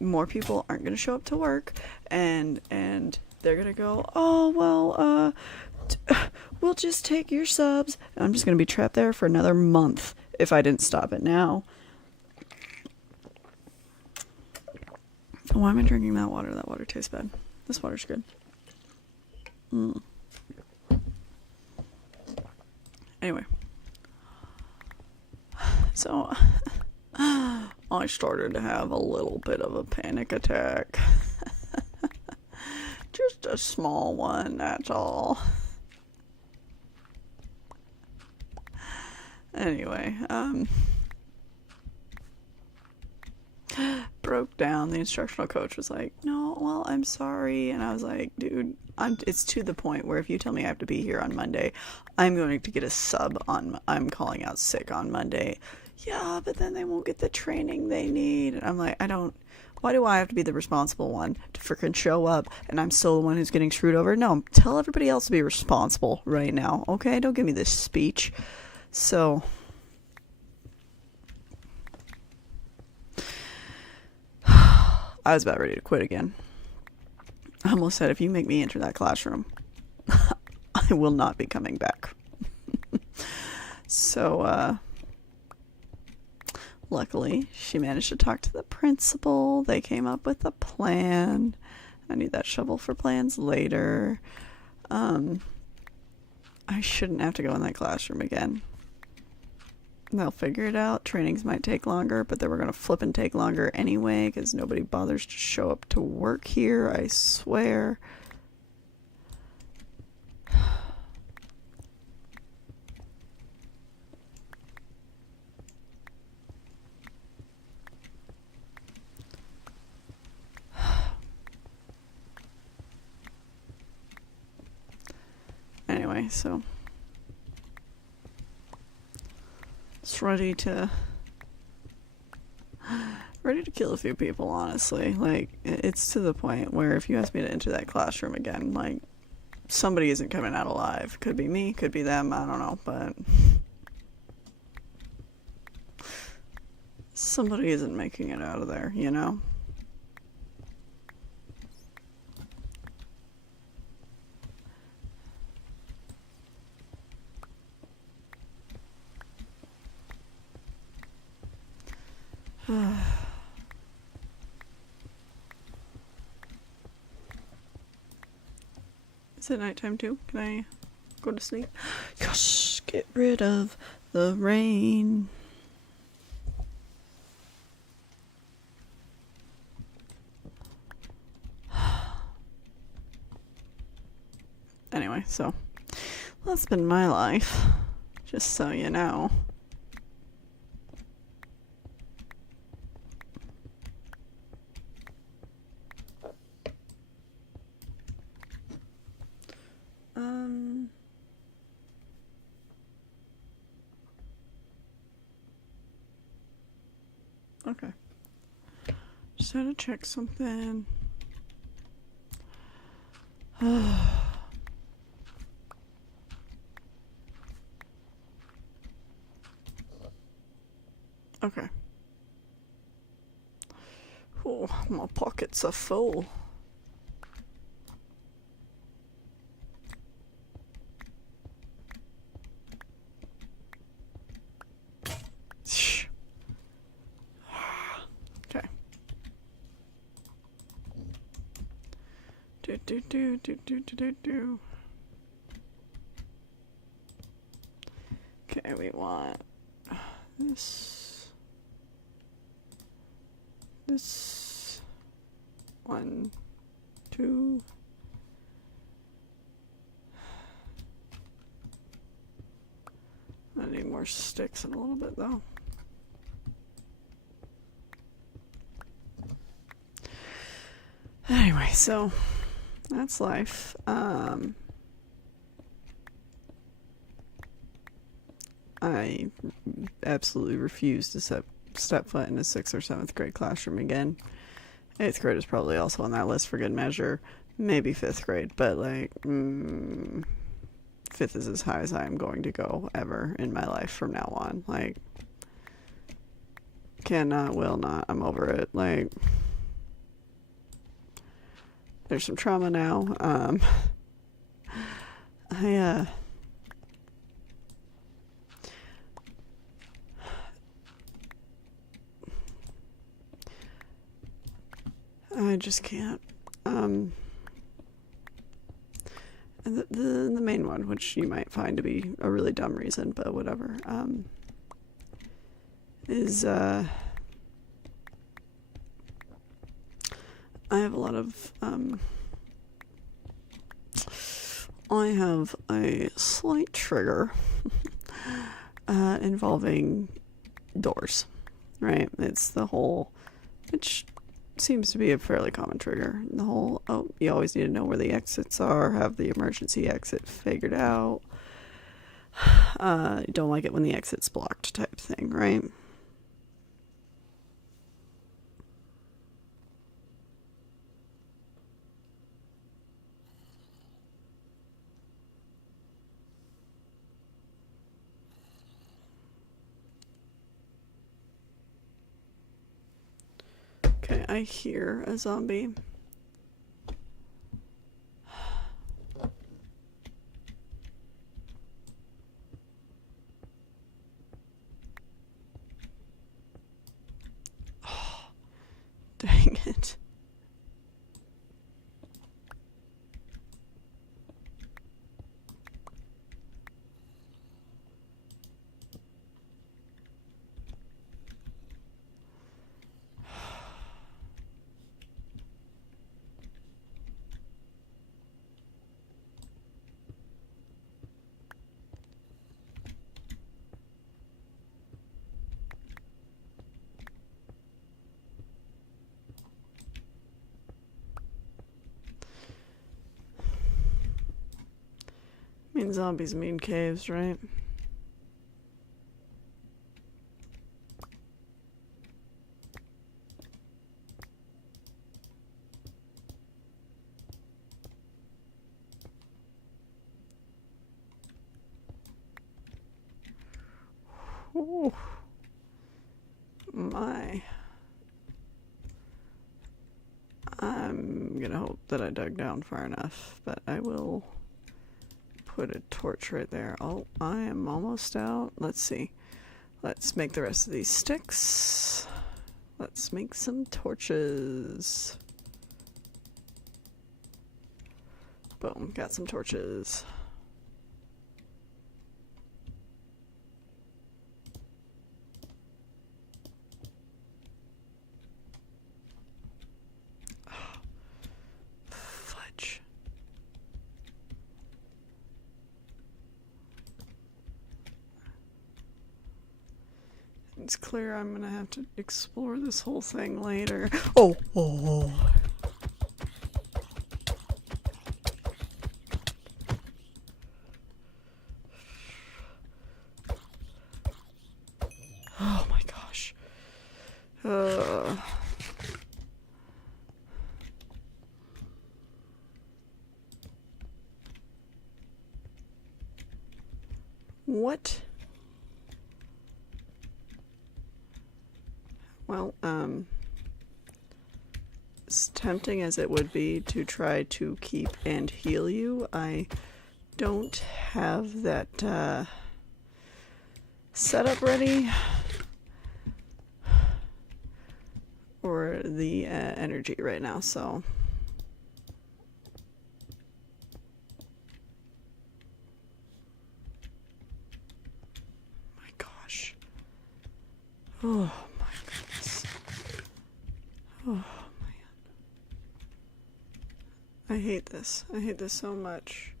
more people aren't going to show up to work, and they're going to go, oh, well, we'll just take your subs. And I'm just going to be trapped there for another month if I didn't stop it now. Why am I drinking that water? That water tastes bad. This water's good. Anyway. So, I started to have a little bit of a panic attack. Just a small one, that's all. Anyway, broke down. The instructional coach was like, no, well, I'm sorry. And I was like, dude, it's to the point where if you tell me I have to be here on Monday, I'm going to get a sub I'm calling out sick on Monday. Yeah, but then they won't get the training they need. And I'm like, why do I have to be the responsible one to freaking show up and I'm still the one who's getting screwed over? No, tell everybody else to be responsible right now. Okay, don't give me this speech. So I was about ready to quit again. I almost said, if you make me enter that classroom, I will not be coming back. So, luckily, she managed to talk to the principal. They came up with a plan. I need that shovel for plans later. I shouldn't have to go in that classroom again. They'll figure it out. Trainings might take longer, but they were going to flip and take longer anyway because nobody bothers to show up to work here, I swear. Anyway, so it's ready to kill a few people, honestly. Like, it's to the point where if you ask me to enter that classroom again, like, somebody isn't coming out alive. Could be me, could be them, I don't know, but somebody isn't making it out of there, you know? Is it nighttime too? Can I go to sleep? Gosh, get rid of the rain. Anyway, so that's been my life, just so you know. Okay. Just had to check something. Okay. Oh, my pockets are full. Okay. Do. Okay, we want this. This. 1, 2. I need more sticks in a little bit though. Anyway, so that's life. I absolutely refuse to step foot in a 6th or 7th grade classroom again. 8th grade is probably also on that list for good measure. Maybe 5th grade, but like 5th is as high as I am going to go ever in my life from now on. Like, cannot, will not. I'm over it. Like, there's some trauma now. I just can't. And the main one, which you might find to be a really dumb reason, but whatever, is I have a lot of I have a slight trigger involving doors, right? It's the whole, which seems to be a fairly common trigger. The whole, oh, you always need to know where the exits are, have the emergency exit figured out. You don't like it when the exit's blocked type thing, right? Okay, I hear a zombie. Oh, dang it. I mean, zombies mean caves, right? Ooh. My. I'm gonna hope that I dug down far enough, but I will put a torch right there. Oh, I am almost out. Let's see. Let's make the rest of these sticks. Let's make some torches. Boom, got some torches. Fudge. It's clear I'm gonna have to explore this whole thing later. Oh. Oh my gosh. What? Well, as tempting as it would be to try to keep and heal you, I don't have that setup ready or the energy right now, so my gosh. Oh my goodness. Oh man. I hate this. I hate this so much.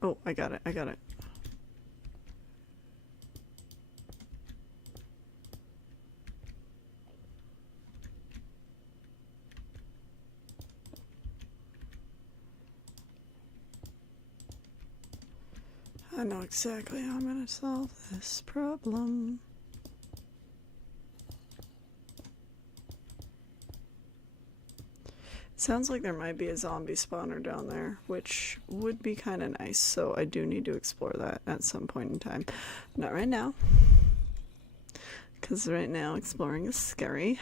Oh, I got it. I got it. I know exactly how I'm going to solve this problem. Sounds like there might be a zombie spawner down there, which would be kind of nice, so I do need to explore that at some point in time. Not right now, because right now exploring is scary.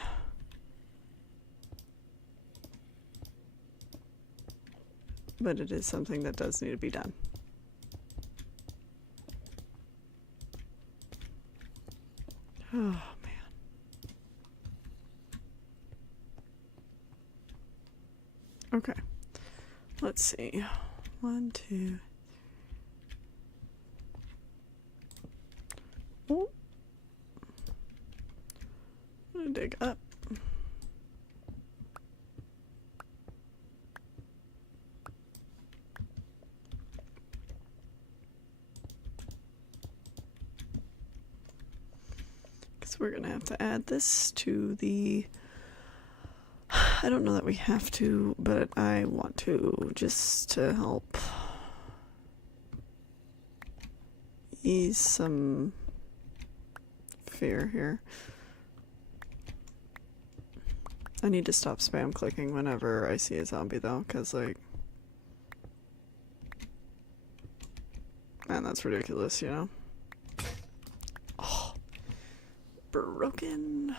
But it is something that does need to be done. Oh, man. Okay. Let's see. 1, 2. Oh. I'm gonna dig up. Because we're gonna have to add this to the... I don't know that we have to, but I want to, just to help ease some fear here. I need to stop spam clicking whenever I see a zombie though, because like, man, that's ridiculous, you know? Oh, broken.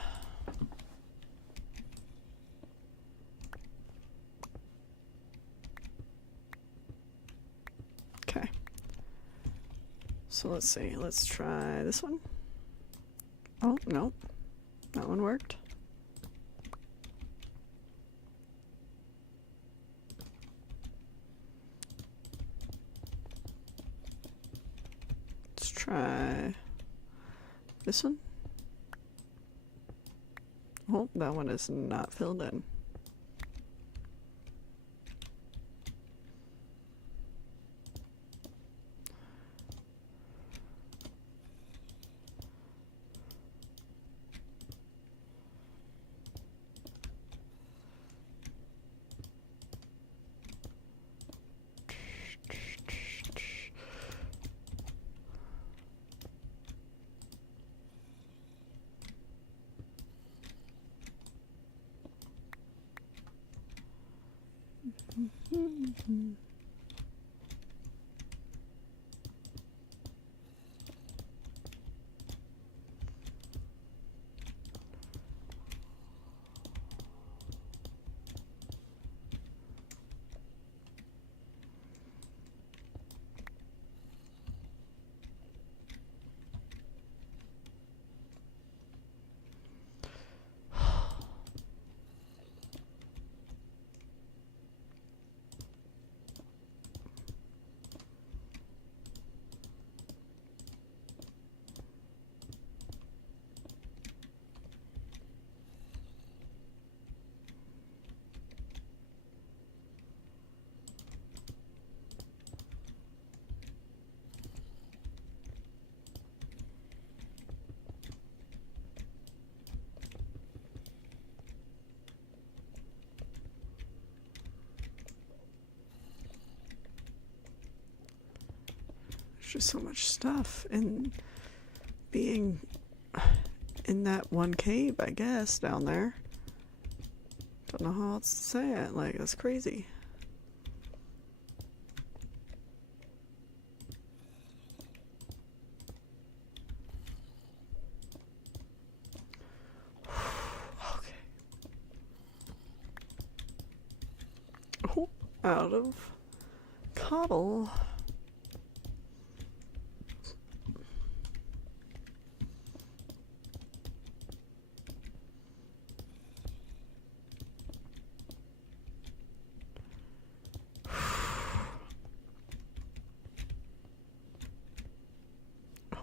Okay. So let's see, let's try this one. Oh, no. That one worked. Let's try this one. Oh, that one is not filled in. There's just so much stuff in being in that one cave, I guess, down there. Don't know how else to say it. Like, that's crazy. Okay. Oh, out of cobble.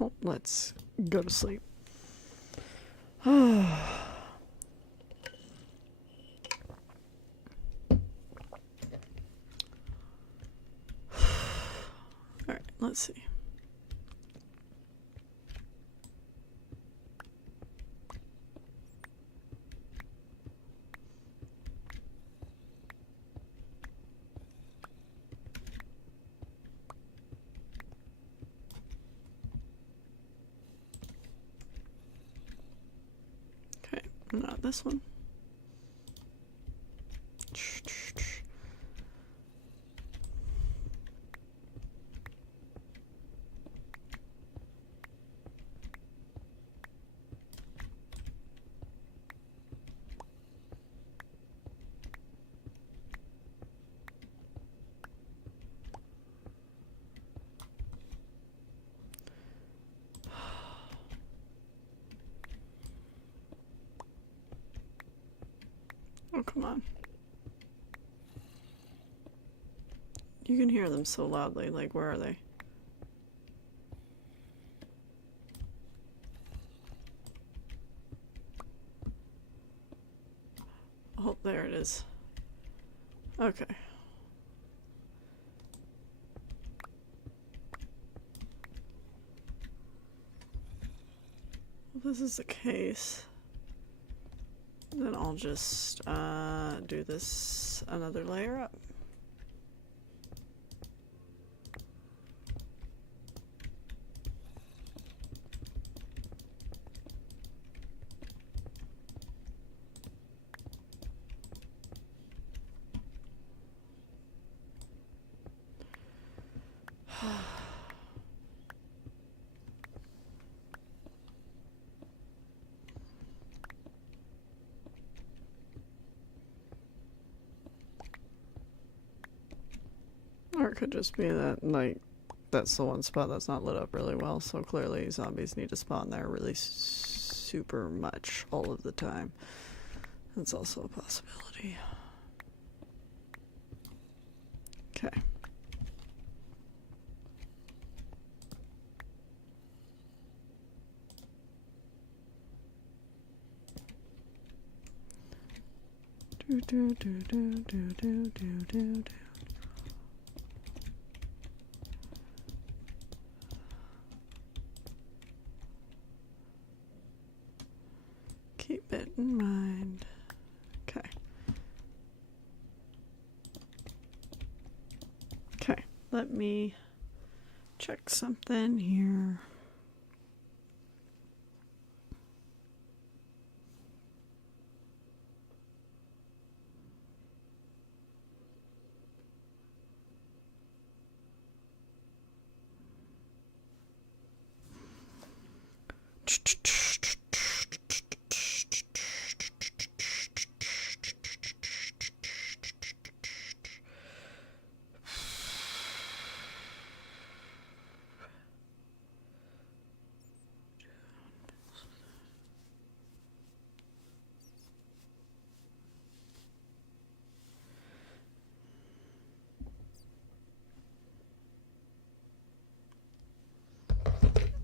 Oh, let's go to sleep. Alright, let's see. Okay, not this one. Oh, come on. You can hear them so loudly. Like, where are they? Oh, there it is. Okay. Well, this is the case. Then I'll just do this another layer up. Or it could just be that, like, that's the one spot that's not lit up really well, so clearly zombies need to spawn there really super much all of the time. That's also a possibility. Okay. Do do do do do do do do do. Keep it in mind. Okay. Okay, let me check something here.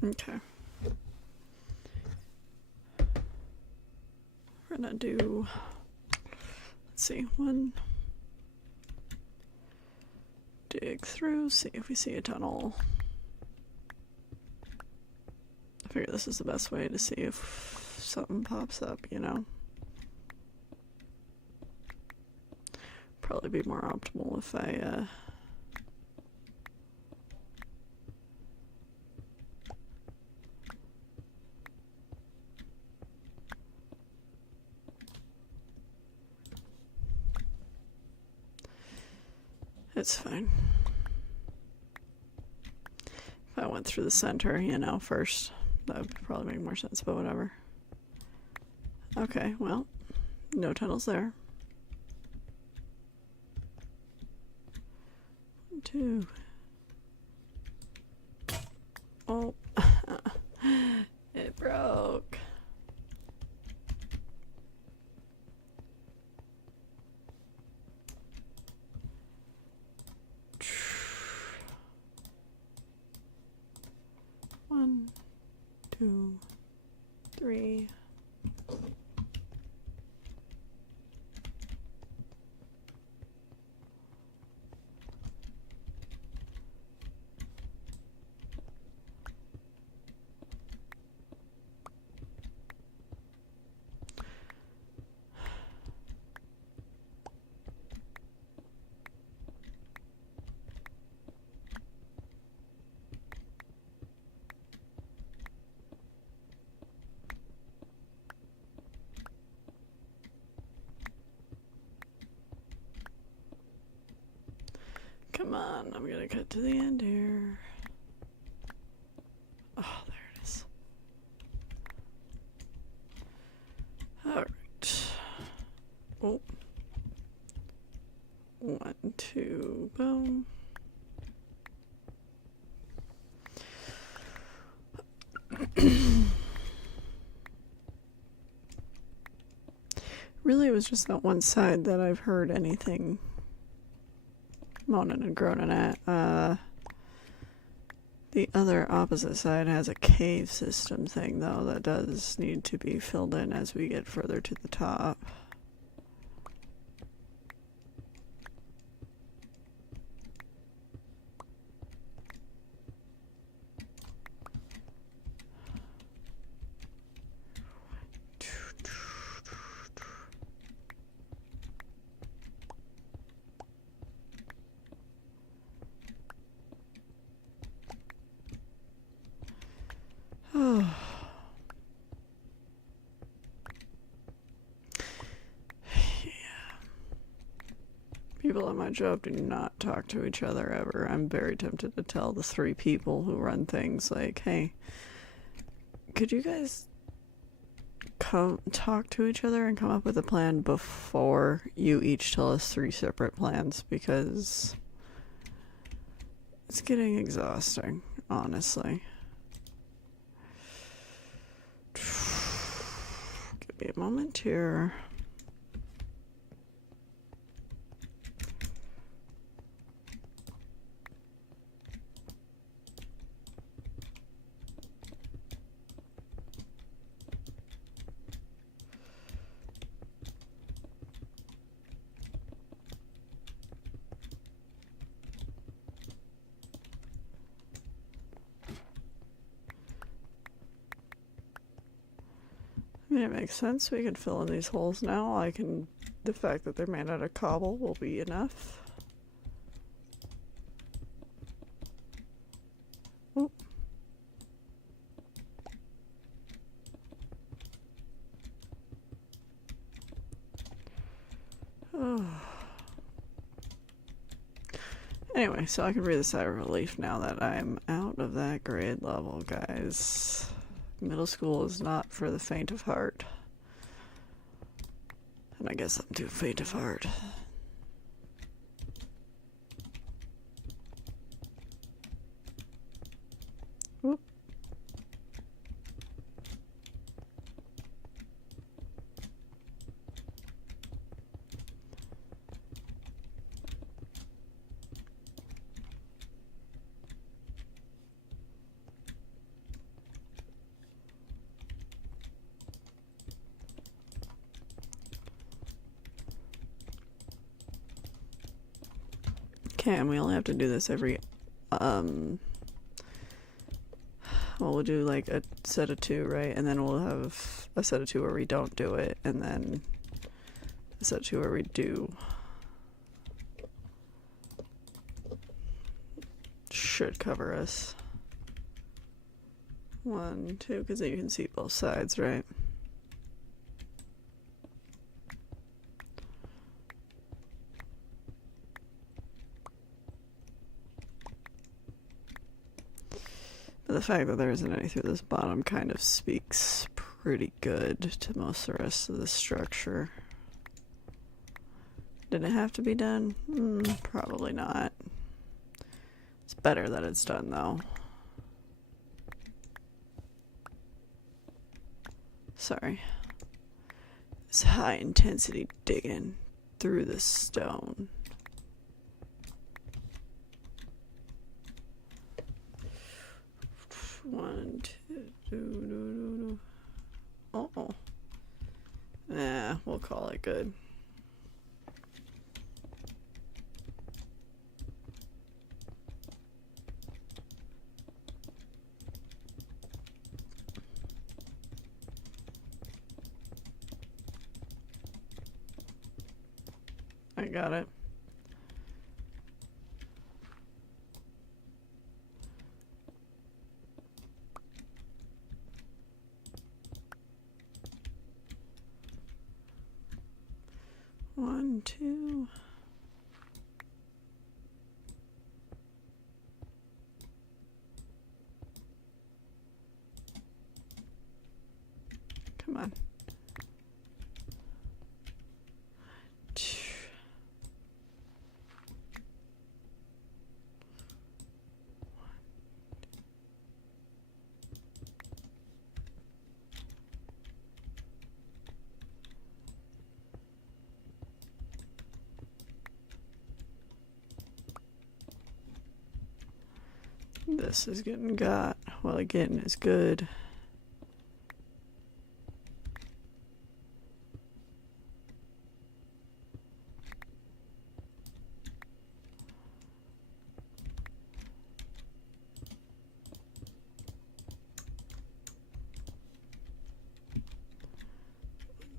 Okay. We're gonna do, let's see, one. Dig through, see if we see a tunnel. I figure this is the best way to see if something pops up, you know? Probably be more optimal if I, It's fine. If I went through the center, you know, first, that would probably make more sense, but whatever. Okay, well, no tunnels there. 1, 2. Oh, it broke. One, 2, 3. Come on, I'm gonna cut to the end here. Oh, there it is. Alright. Oh. 1, 2, boom. Really, it was just that one side that I've heard anything moaning and groaning at. The other opposite side has a cave system thing, though, that does need to be filled in as we get further to the top. People at my job do not talk to each other ever. I'm very tempted to tell the 3 people who run things, like, hey, could you guys come talk to each other and come up with a plan before you each tell us 3 separate plans, because it's getting exhausting, honestly. Give me a moment here. I mean, it makes sense. We could fill in these holes now. The fact that they're made out of cobble will be enough. Oh. Oh. Anyway, so I can breathe a sigh of relief now that I'm out of that grade level, guys. Middle school is not for the faint of heart. And I guess I'm too faint of heart. Whoop. Okay, and we only have to do this every, well, we'll do like a set of 2, right? And then we'll have a set of 2 where we don't do it, and then a set of 2 where we do. Should cover us. 1, 2, because then you can see both sides, right? The fact that there isn't any through this bottom kind of speaks pretty good to most of the rest of the structure. Did it have to be done? Probably not. It's better that it's done though. Sorry. It's high intensity digging through the stone. One, two. Oh. Nah, we'll call it good. I got it. One, two. Come on. This is getting got. Well, again, is good.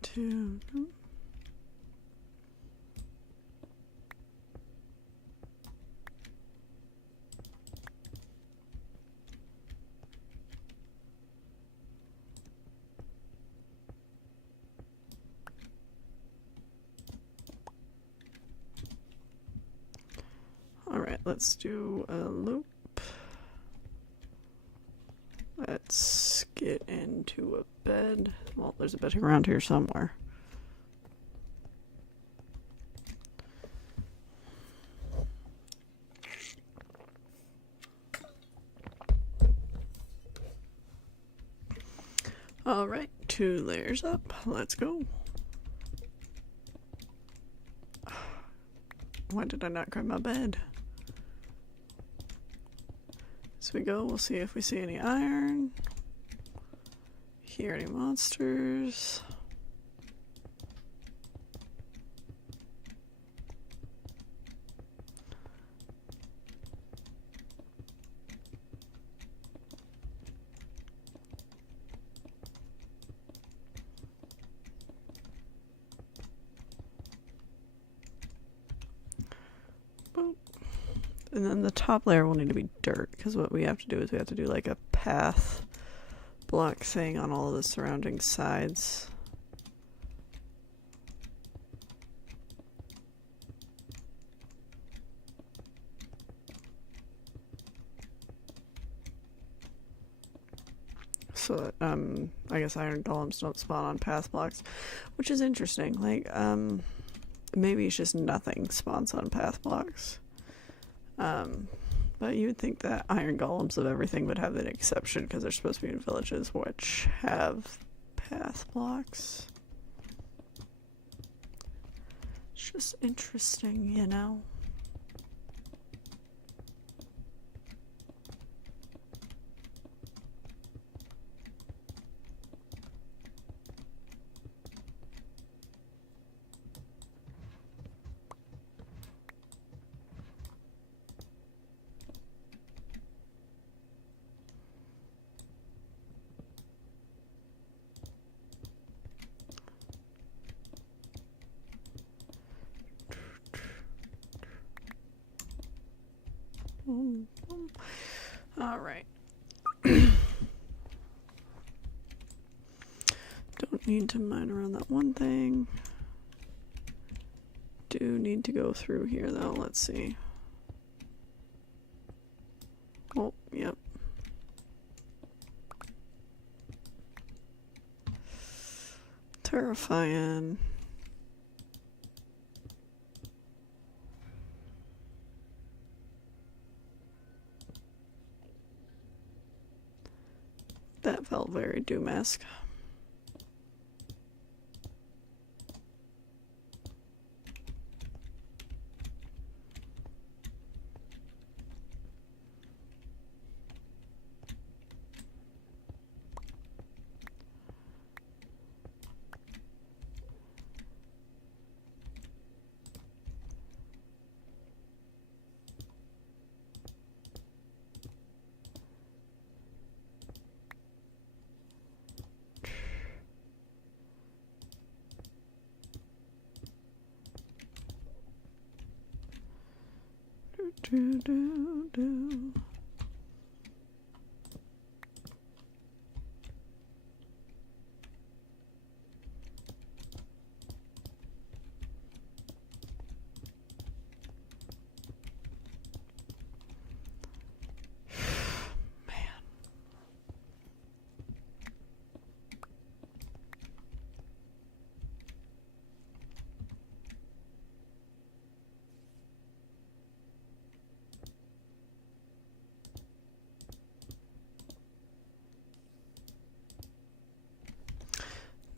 Two. Alright, let's do a loop. Let's get into a bed. Well, there's a bed around here somewhere. Alright, 2 layers up. Let's go. Why did I not grab my bed? As we go, we'll see if we see any iron. Hear any monsters. Boop. And then the top layer will need to be dirt, because what we have to do is we have to do like a path block thing on all of the surrounding sides. So that, I guess iron golems don't spawn on path blocks, which is interesting. Like, maybe it's just nothing spawns on path blocks. But you would think that iron golems of everything would have an exception because they're supposed to be in villages which have path blocks. It's just interesting, you know? All right. Don't need to mine around that one thing. Do need to go through here though. Let's see. Oh, yep. Terrifying. That felt very Doom-esque. Do, do, do.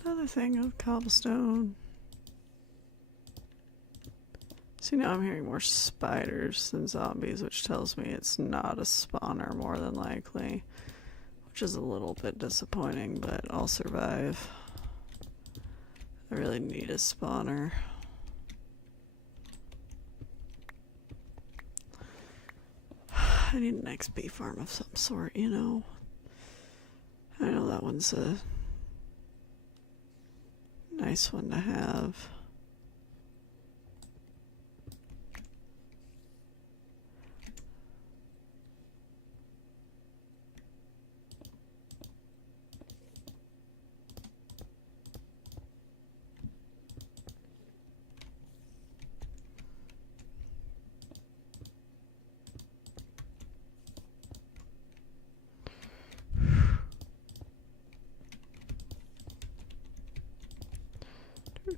Another thing of cobblestone. See, now I'm hearing more spiders than zombies, which tells me it's not a spawner more than likely, which is a little bit disappointing, but I'll survive. I really need a spawner. I need an XP farm of some sort, you know. I know that one's a nice one to have.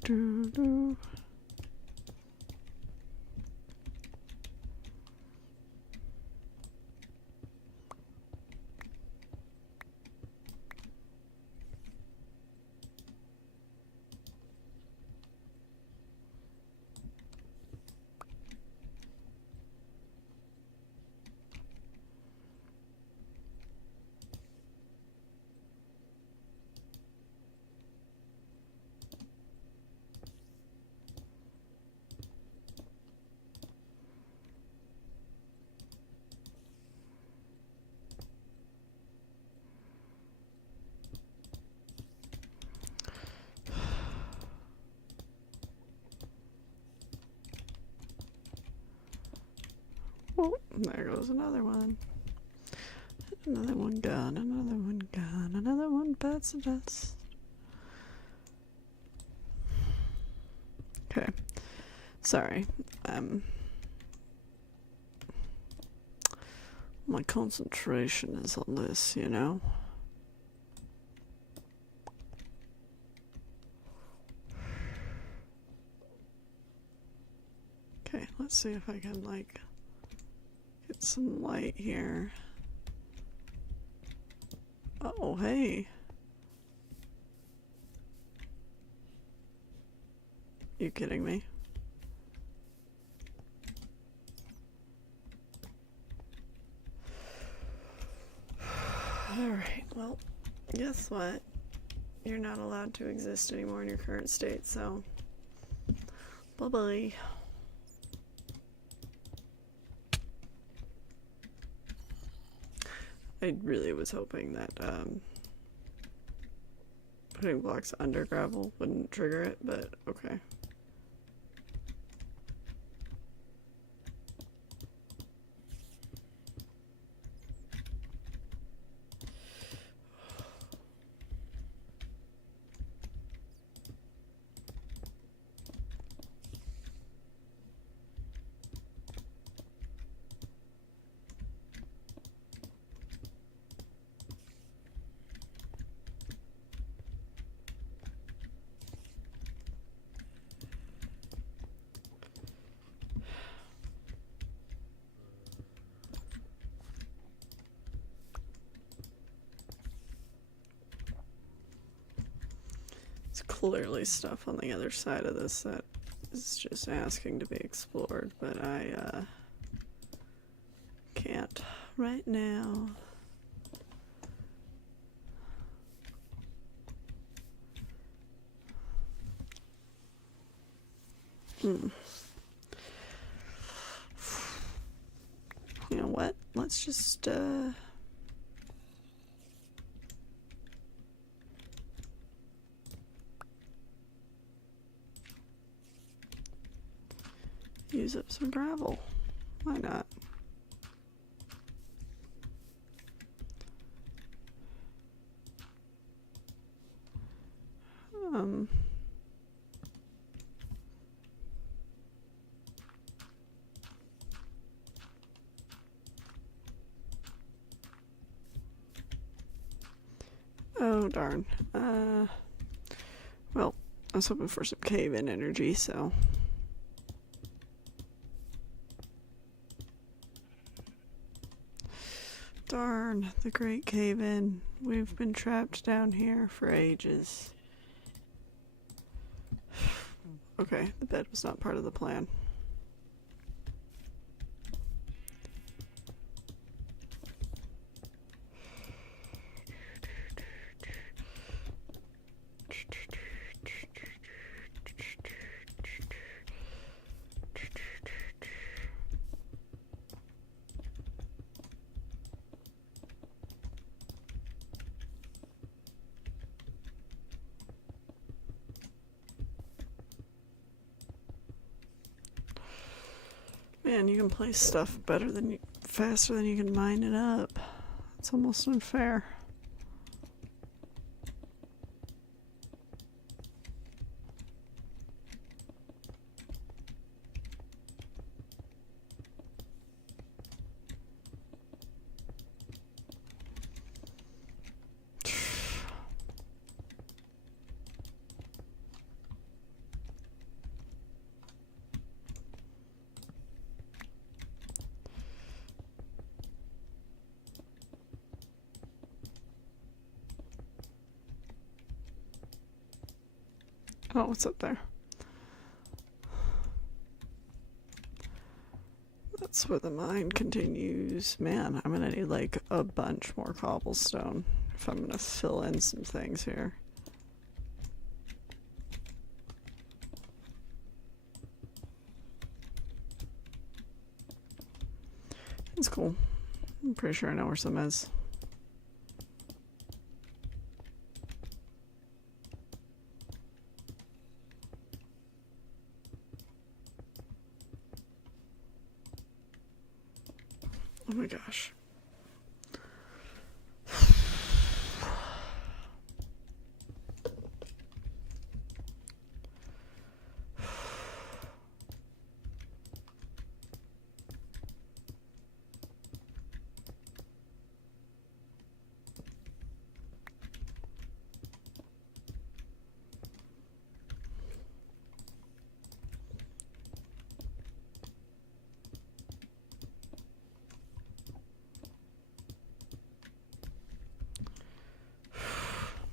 Do, do. Oh, there goes another one. Another one gone, another one gone, another one bites the dust. Okay. Sorry. My concentration is on this, you know? Okay, let's see if I can, like, get some light here. Oh, hey. You kidding me? Alright, well, guess what? You're not allowed to exist anymore in your current state, so bye-bye. I really was hoping that putting blocks under gravel wouldn't trigger it, but okay. There's clearly stuff on the other side of this that is just asking to be explored, but I can't right now. You know what? Let's just use up some gravel. Why not? Oh darn. Well, I was hoping for some cave-in energy, so darn, the Great Cave-In. We've been trapped down here for ages. Okay, the bed was not part of the plan. Man, you can place stuff faster than you can mine it up. It's almost unfair. Oh, what's up there? That's where the mine continues. Man, I'm gonna need like a bunch more cobblestone if I'm gonna fill in some things here. It's cool. I'm pretty sure I know where some is. Oh my gosh.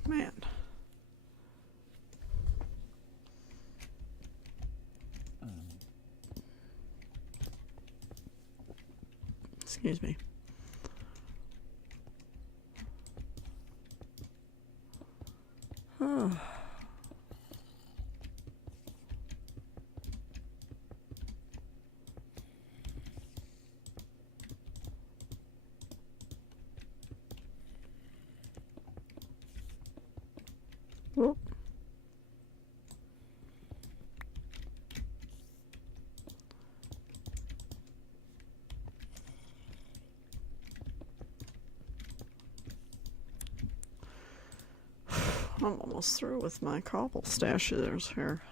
Man. Excuse me. Oh. Whoop. I'm almost through with my cobble stashes here.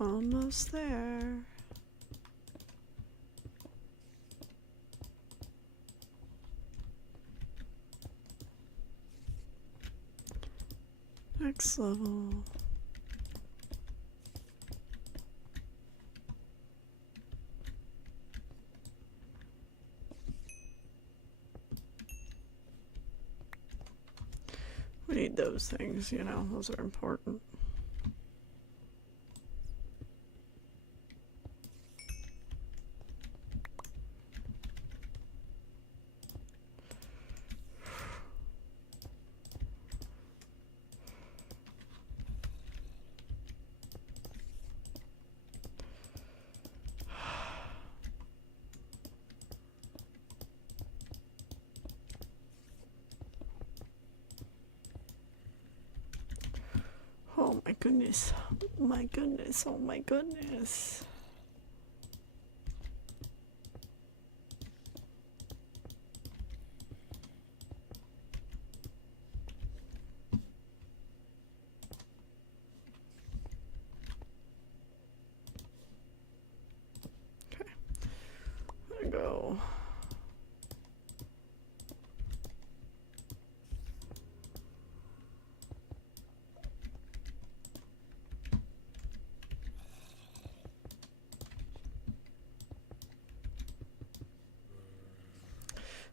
Almost there. Next level. need those things, you know, those are important. Oh my goodness. Oh my goodness. Oh my goodness. Okay. There we go.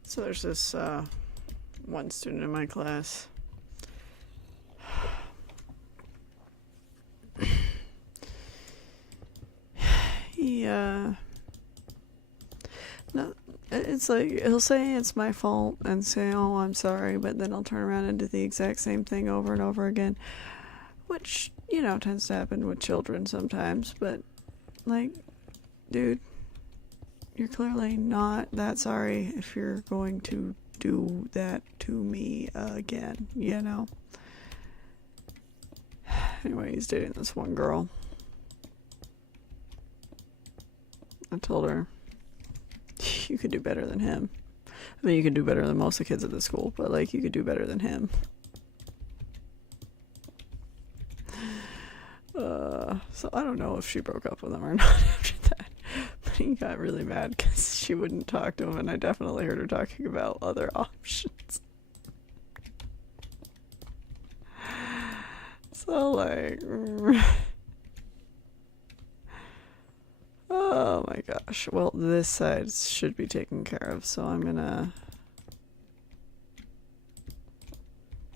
So there's this one student in my class. He no, it's like he'll say it's my fault and say, "Oh, I'm sorry," but then I'll turn around and do the exact same thing over and over again, which, you know, tends to happen with children sometimes. But like, dude, you're clearly not that sorry if you're going to do that to me again, you know? Anyway, he's dating this one girl. I told her, you could do better than him. I mean, you could do better than most of the kids at the school, but like, you could do better than him. So I don't know if she broke up with him or not after that. But he got really mad because she wouldn't talk to him, and I definitely heard her talking about other options. So like, oh my gosh. Well, this side should be taken care of, so I'm gonna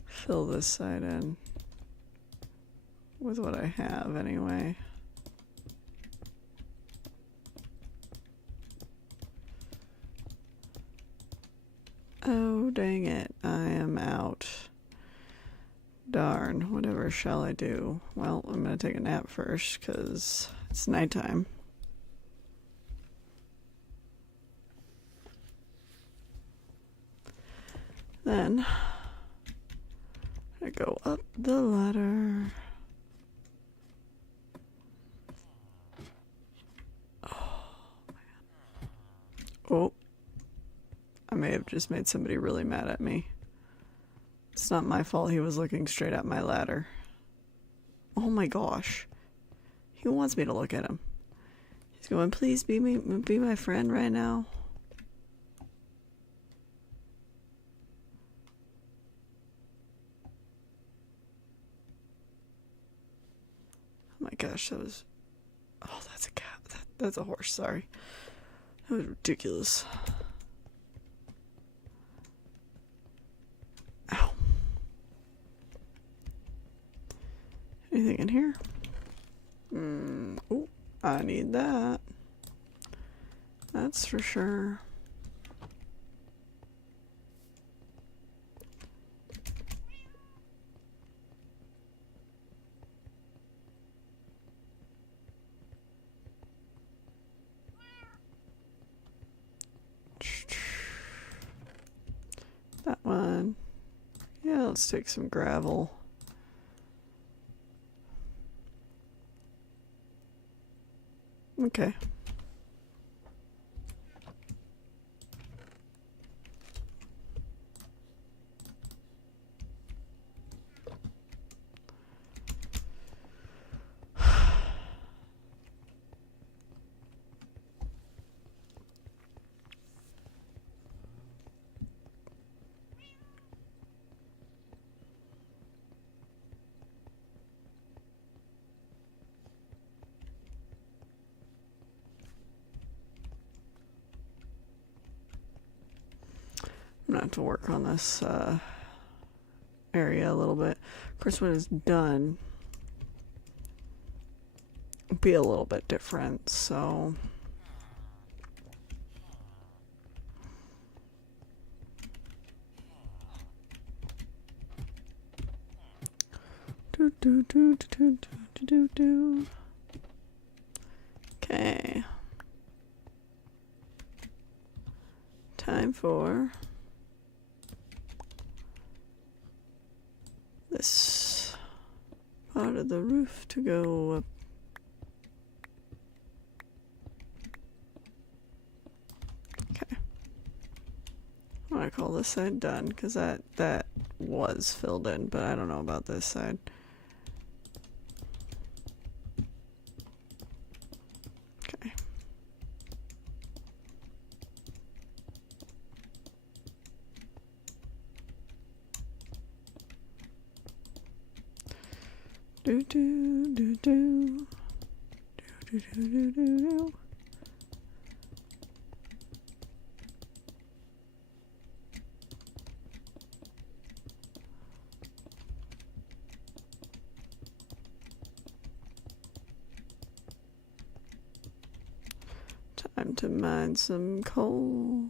fill this side in with what I have anyway. Oh, dang it. I am out. Darn, whatever shall I do? Well, I'm gonna take a nap first, because it's nighttime. Then, I go up the ladder. Oh, I may have just made somebody really mad at me. It's not my fault he was looking straight at my ladder. Oh my gosh. He wants me to look at him. He's going, please be my friend right now. Oh my gosh, that was... Oh, that's a cat. That's a horse, sorry. That was ridiculous. Ow. Anything in here? Oh, I need that. That's for sure. That one. Yeah, let's take some gravel. Okay. I'm gonna have to work on this area a little bit. Of course, when it's done, it'll be a little bit different, so... Okay. Time for this part of the roof to go up. Okay. I'm gonna call this side done because that was filled in, but I don't know about this side. Okay. Do do do do do do do do do. Time to mine some coal.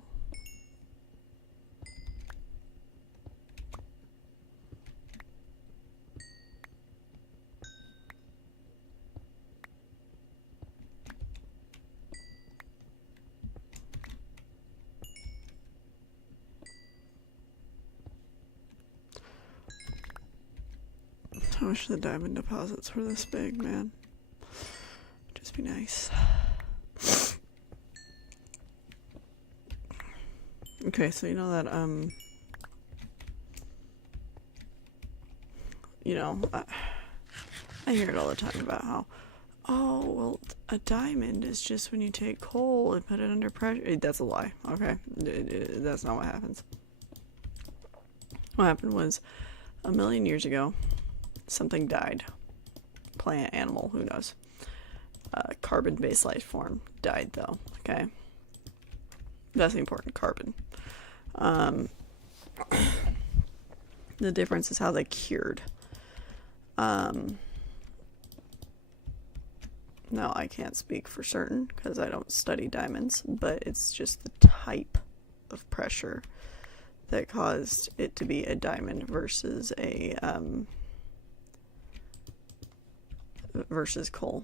I wish the diamond deposits were this big, man. Just be nice. Okay, so you know that, you know, I hear it all the time about how, oh, well, a diamond is just when you take coal and put it under pressure. That's a lie, okay? That's not what happens. What happened was, a million years ago, something died. Plant, animal, who knows. Carbon-based life form died, though, okay? That's important, carbon. The difference is how they cured. Now, I can't speak for certain because I don't study diamonds, but it's just the type of pressure that caused it to be a diamond versus a versus coal.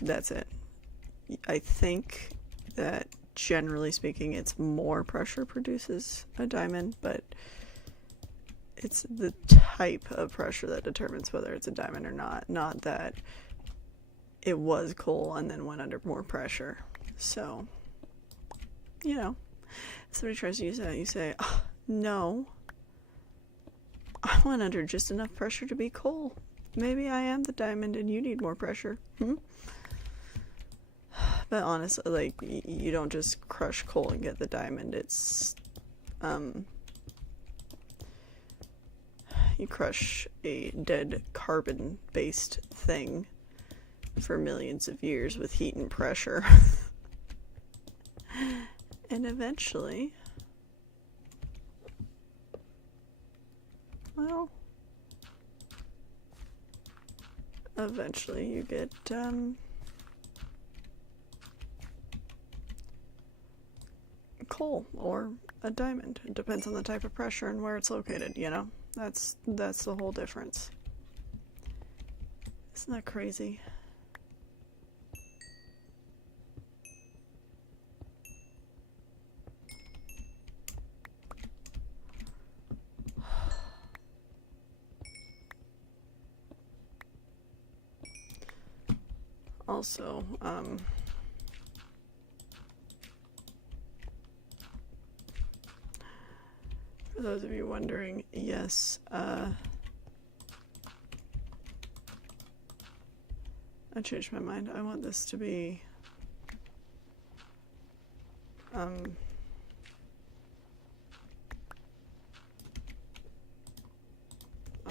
That's it. I think that generally speaking, it's more pressure produces a diamond, but it's the type of pressure that determines whether it's a diamond or not. Not that it was coal and then went under more pressure. So, you know, if somebody tries to use that, you say, oh, no, I went under just enough pressure to be coal. Maybe I am the diamond and you need more pressure. But honestly, like, you don't just crush coal and get the diamond. It's, you crush a dead carbon-based thing for millions of years with heat and pressure. And eventually, well, eventually you get, coal or a diamond. It depends on the type of pressure and where it's located, you know? That's the whole difference. Isn't that crazy? Also, for those of you wondering, yes, I changed my mind. I want this to be, I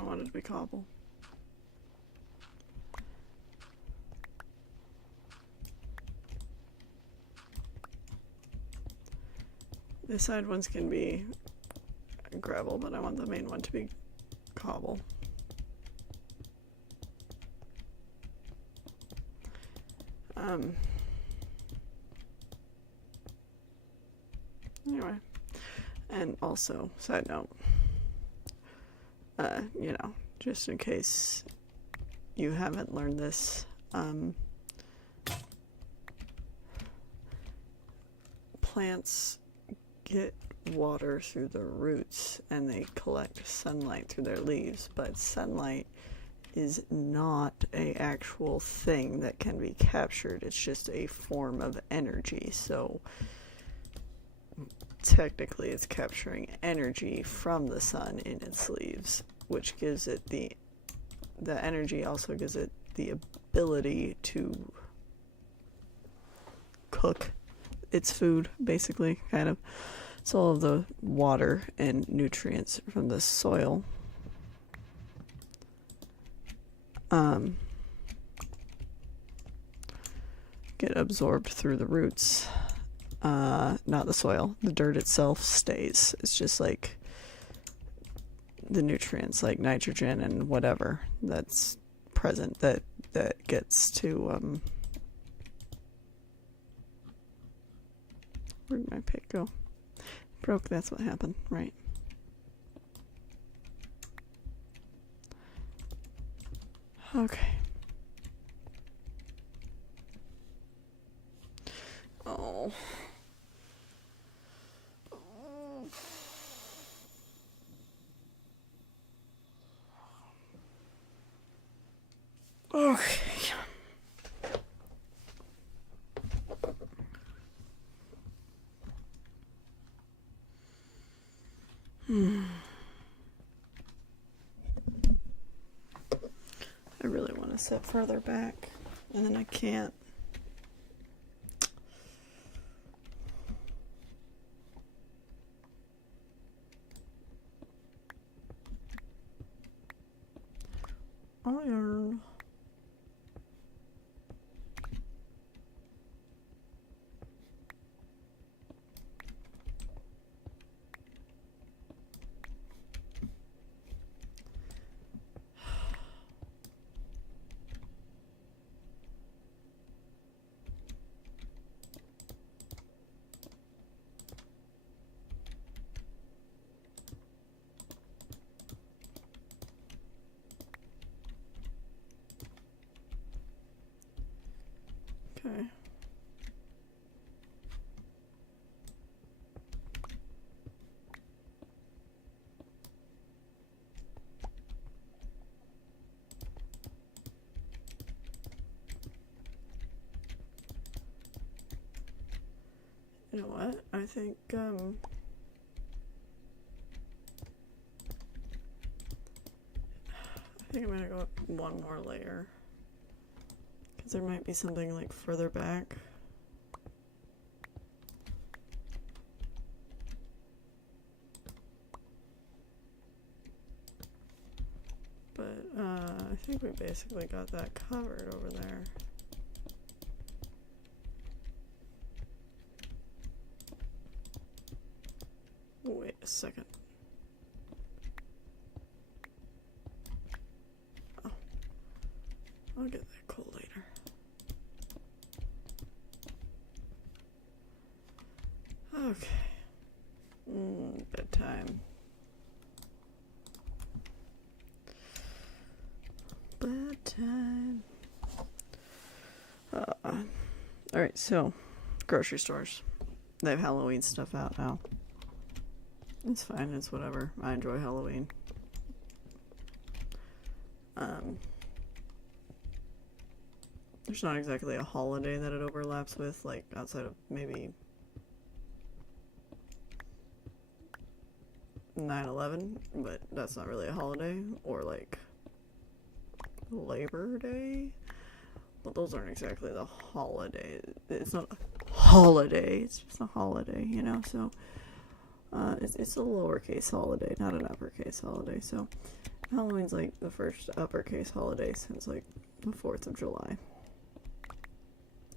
want it to be cobble. The side ones can be gravel, but I want the main one to be cobble. Anyway, and also, side note, you know, just in case you haven't learned this, plants get water through the roots and they collect sunlight through their leaves, but sunlight is not a actual thing that can be captured. It's just a form of energy. So technically it's capturing energy from the sun in its leaves, which gives it the energy also gives it the ability to cook its food, basically, kind of. So all of the water and nutrients from the soil get absorbed through the roots. Not the soil. The dirt itself stays. It's just like the nutrients, like nitrogen and whatever that's present, that gets to where'd my pick go? Broke, that's what happened, right? Okay. Oh. Okay. I really want to sit further back, and then I can't. Iron. Okay. You know what? I think I'm gonna go up one more layer, because there might be something like further back. But I think we basically got that covered over there. Wait a second. Oh, I'll get that coal later. Okay. Bedtime. Bedtime. Alright, so grocery stores. They have Halloween stuff out now. It's fine, it's whatever. I enjoy Halloween. There's not exactly a holiday that it overlaps with, like outside of maybe 9/11, but that's not really a holiday, or like Labor Day. Well, those aren't exactly the holiday. It's not a holiday, it's just a holiday, you know, so it's a lowercase holiday, not an uppercase holiday. So Halloween's like the first uppercase holiday since like the 4th of July.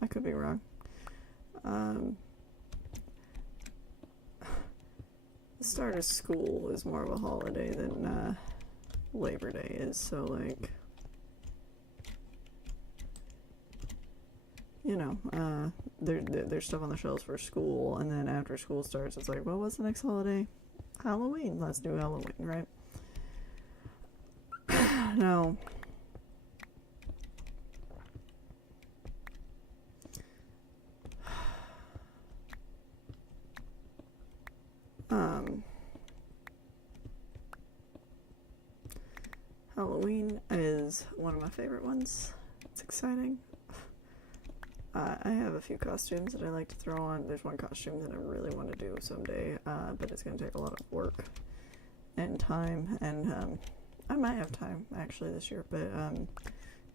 I could be wrong. The start of school is more of a holiday than Labor Day is, so like, you know, there's stuff on the shelves for school, and then after school starts, it's like, well, what's the next holiday? Halloween. Let's do Halloween, right? Now, Halloween is one of my favorite ones. It's exciting. I have a few costumes that I like to throw on. There's one costume that I really want to do someday, but it's going to take a lot of work and time, and I might have time actually this year, but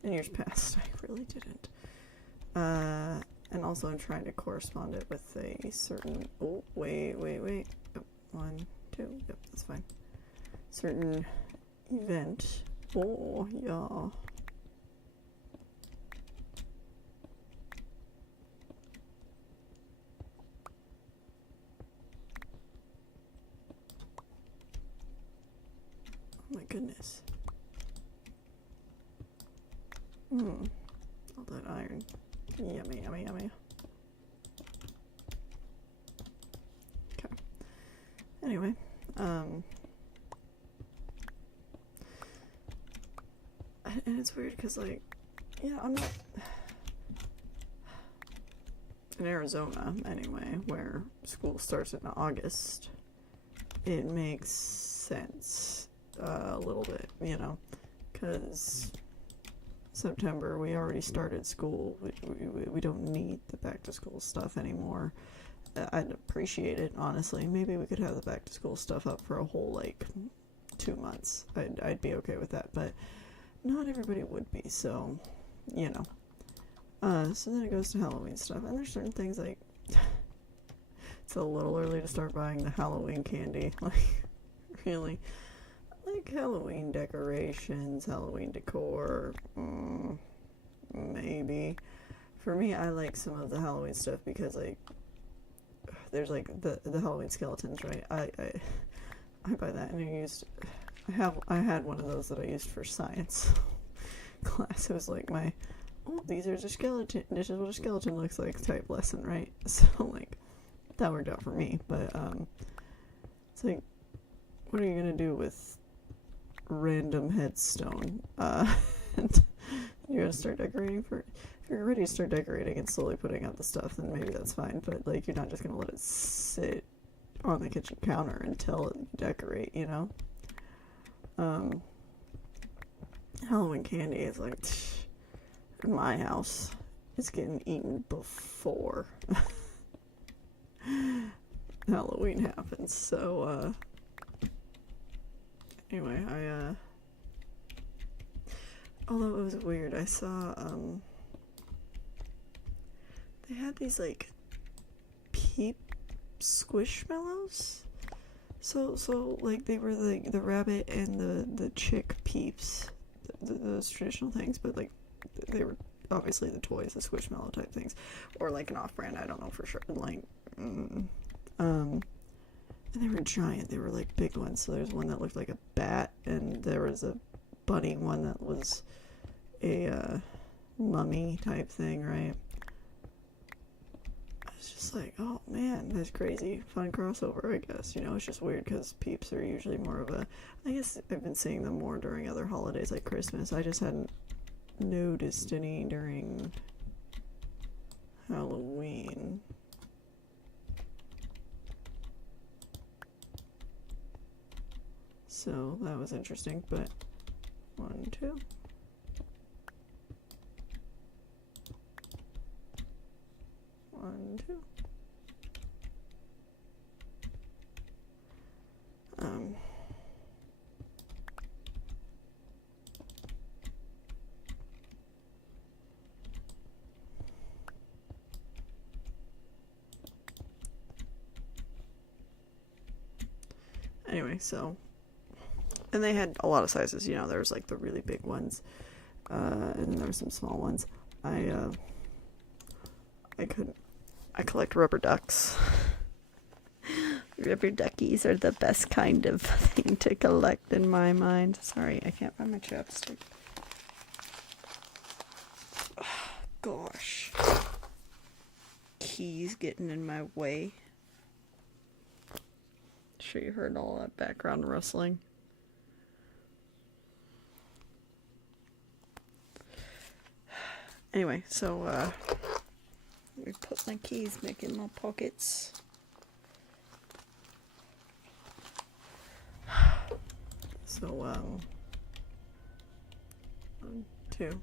in years past I really didn't. And also I'm trying to correspond it with a certain, oh, wait, yep, 1, 2, yep, that's fine. Certain event. Oh, yeah. Oh my goodness. All that iron. Yummy, yummy, yummy. Okay. Anyway, and it's weird because, like, yeah, I'm not in Arizona anyway, where school starts in August. It makes sense a little bit, you know, because September we already started school. We don't need the back to school stuff anymore. I'd appreciate it, honestly. Maybe we could have the back to school stuff up for a whole like 2 months. I'd be okay with that, but not everybody would be, so you know. So then it goes to Halloween stuff, and there's certain things like it's a little early to start buying the Halloween candy. Like, really, like Halloween decorations, Halloween decor. Maybe. For me, I like some of the Halloween stuff because, like, there's like the Halloween skeletons, right? I buy that, and I had one of those that I used for science class. It was like my, oh, these are the skeleton. This is what a skeleton looks like type lesson, right? So like, that worked out for me. But it's like, what are you gonna do with random headstone? You're gonna start decorating for. If you're ready to start decorating and slowly putting out the stuff, then maybe that's fine. But like, you're not just gonna let it sit on the kitchen counter until you decorate, you know. Halloween candy is like, in my house, it's getting eaten before Halloween happens. So anyway, although it was weird, I saw they had these like peep squishmallows. So like they were the rabbit and the chick peeps, those traditional things, but like they were obviously the toys, the squishmallow type things, or like an off-brand, I don't know for sure. Like, and they were giant. They were like big ones. So there's one that looked like a bat, and there was a bunny one that was a mummy type thing, right? It's just like, oh man, that's crazy. Fun crossover, I guess. You know, it's just weird because peeps are usually more of a, I guess I've been seeing them more during other holidays like Christmas. I just hadn't noticed any during Halloween. So that was interesting, but 1, 2. Anyway, so, and they had a lot of sizes, you know, there was like the really big ones, and then there were some small ones. I collect rubber ducks Rubber duckies are the best kind of thing to collect in my mind. Sorry, I can't find my chapstick. Oh, gosh. Keys getting in my way. Sure you heard all that background rustling. Anyway, so we put my keys back in my pockets. So, 1, 2.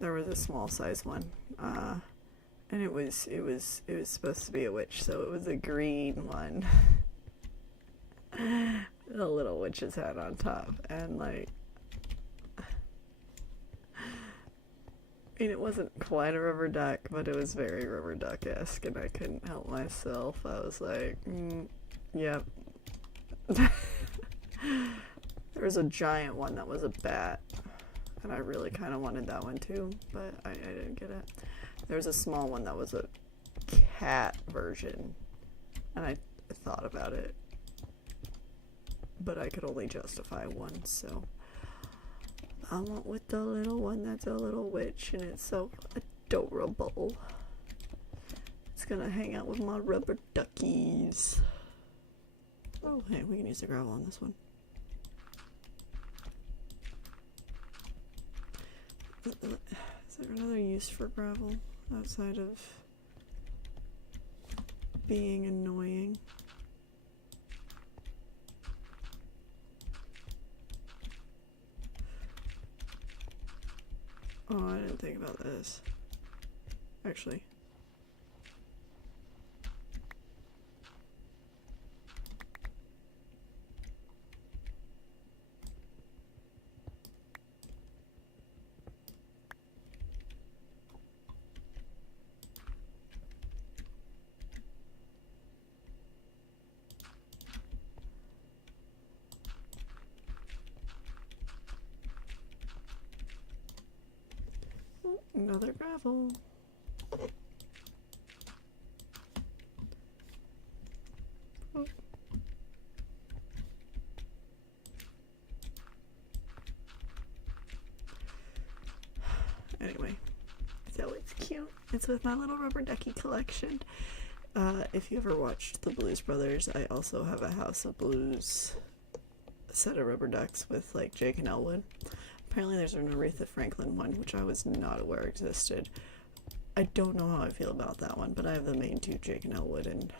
There was a small size one, and it was supposed to be a witch, so it was a green one. The little witch's hat on top, and like, I mean, it wasn't quite a rubber duck, but it was very rubber duck-esque, and I couldn't help myself. I was like, yep. There was a giant one that was a bat, and I really kind of wanted that one too, but I didn't get it. There was a small one that was a cat version, and I thought about it, but I could only justify one, so I went with the little one that's a little witch, and it's so adorable. It's gonna hang out with my rubber duckies. Oh, hey, we can use the gravel on this one. Is there another use for gravel outside of being annoying? Oh, I didn't think about this. Actually. Another gravel. Oh. Anyway, so it's cute. It's with my little rubber ducky collection. If you ever watched the Blues Brothers, I also have a House of Blues set of rubber ducks with like Jake and Elwood. Apparently there's an Aretha Franklin one, which I was not aware existed. I don't know how I feel about that one, but I have the main two, Jake and Elwood, and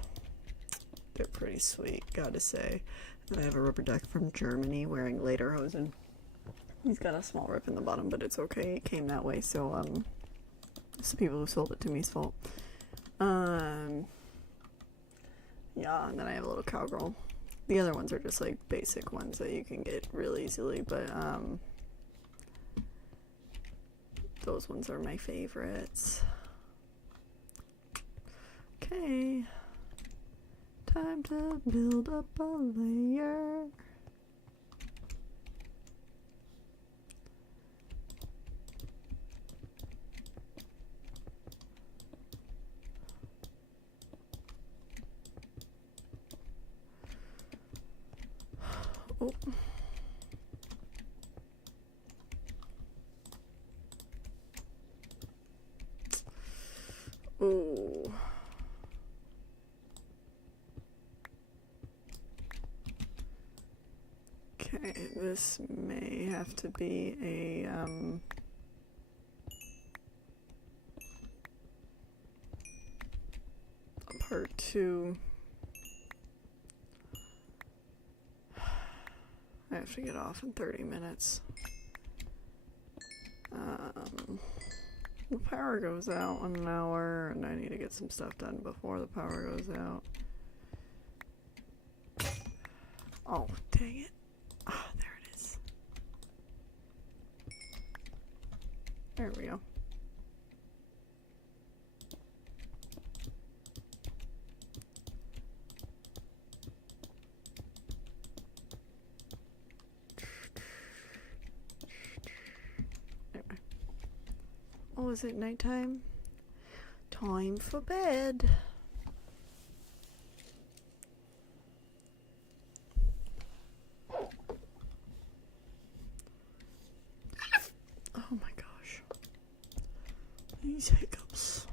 they're pretty sweet, gotta say. And I have a rubber duck from Germany wearing lederhosen. He's got a small rip in the bottom, but it's okay. It came that way, so it's the people who sold it to me's fault. Yeah, and then I have a little cowgirl. The other ones are just like basic ones that you can get real easily, but those ones are my favorites. Okay, time to build up a layer. Oh. Ooh. Okay, this may have to be a part 2. I have to get off in 30 minutes. The power goes out in an hour, and I need to get some stuff done before the power goes out. Oh, dang it. Ah, there it is. There we go. Oh, is it nighttime? Time for bed. panels.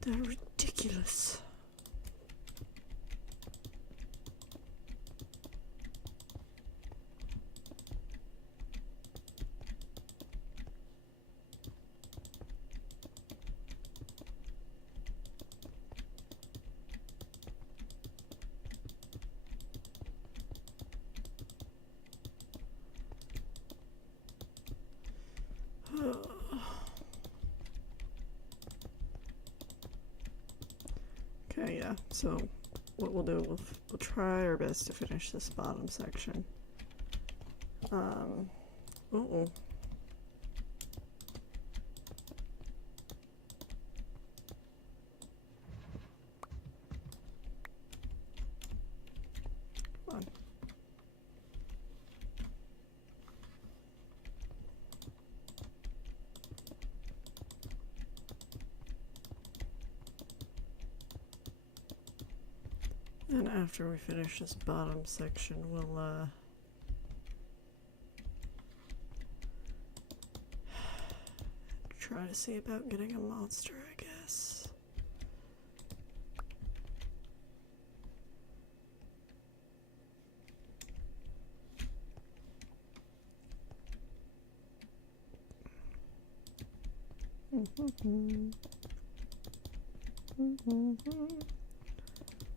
They're ridiculous. Okay, yeah, so what we'll do, we'll try our best to finish this bottom section. Uh-oh. Come on. And after we finish this bottom section, we'll try to see about getting a monster, I guess.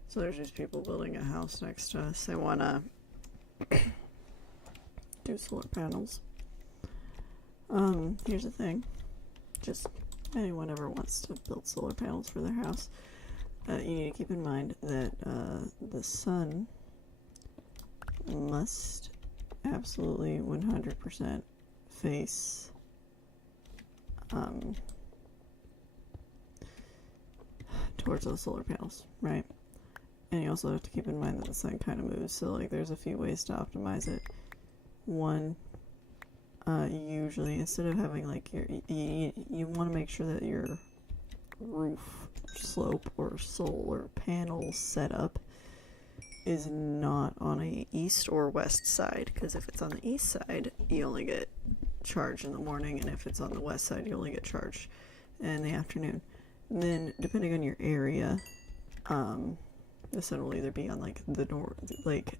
So there's these people building a house next to us. They want to do solar panels. Here's the thing. Just anyone ever wants to build solar panels for their house, you need to keep in mind that the sun must absolutely 100% face towards those solar panels, right? And you also have to keep in mind that the sun kind of moves, so like there's a few ways to optimize it. One, usually instead of having like you want to make sure that your roof slope or solar panel setup is not on a east or west side, because if it's on the east side you only get charged in the morning, and if it's on the west side you only get charged in the afternoon. And then depending on your area, the sun will either be on like the north, like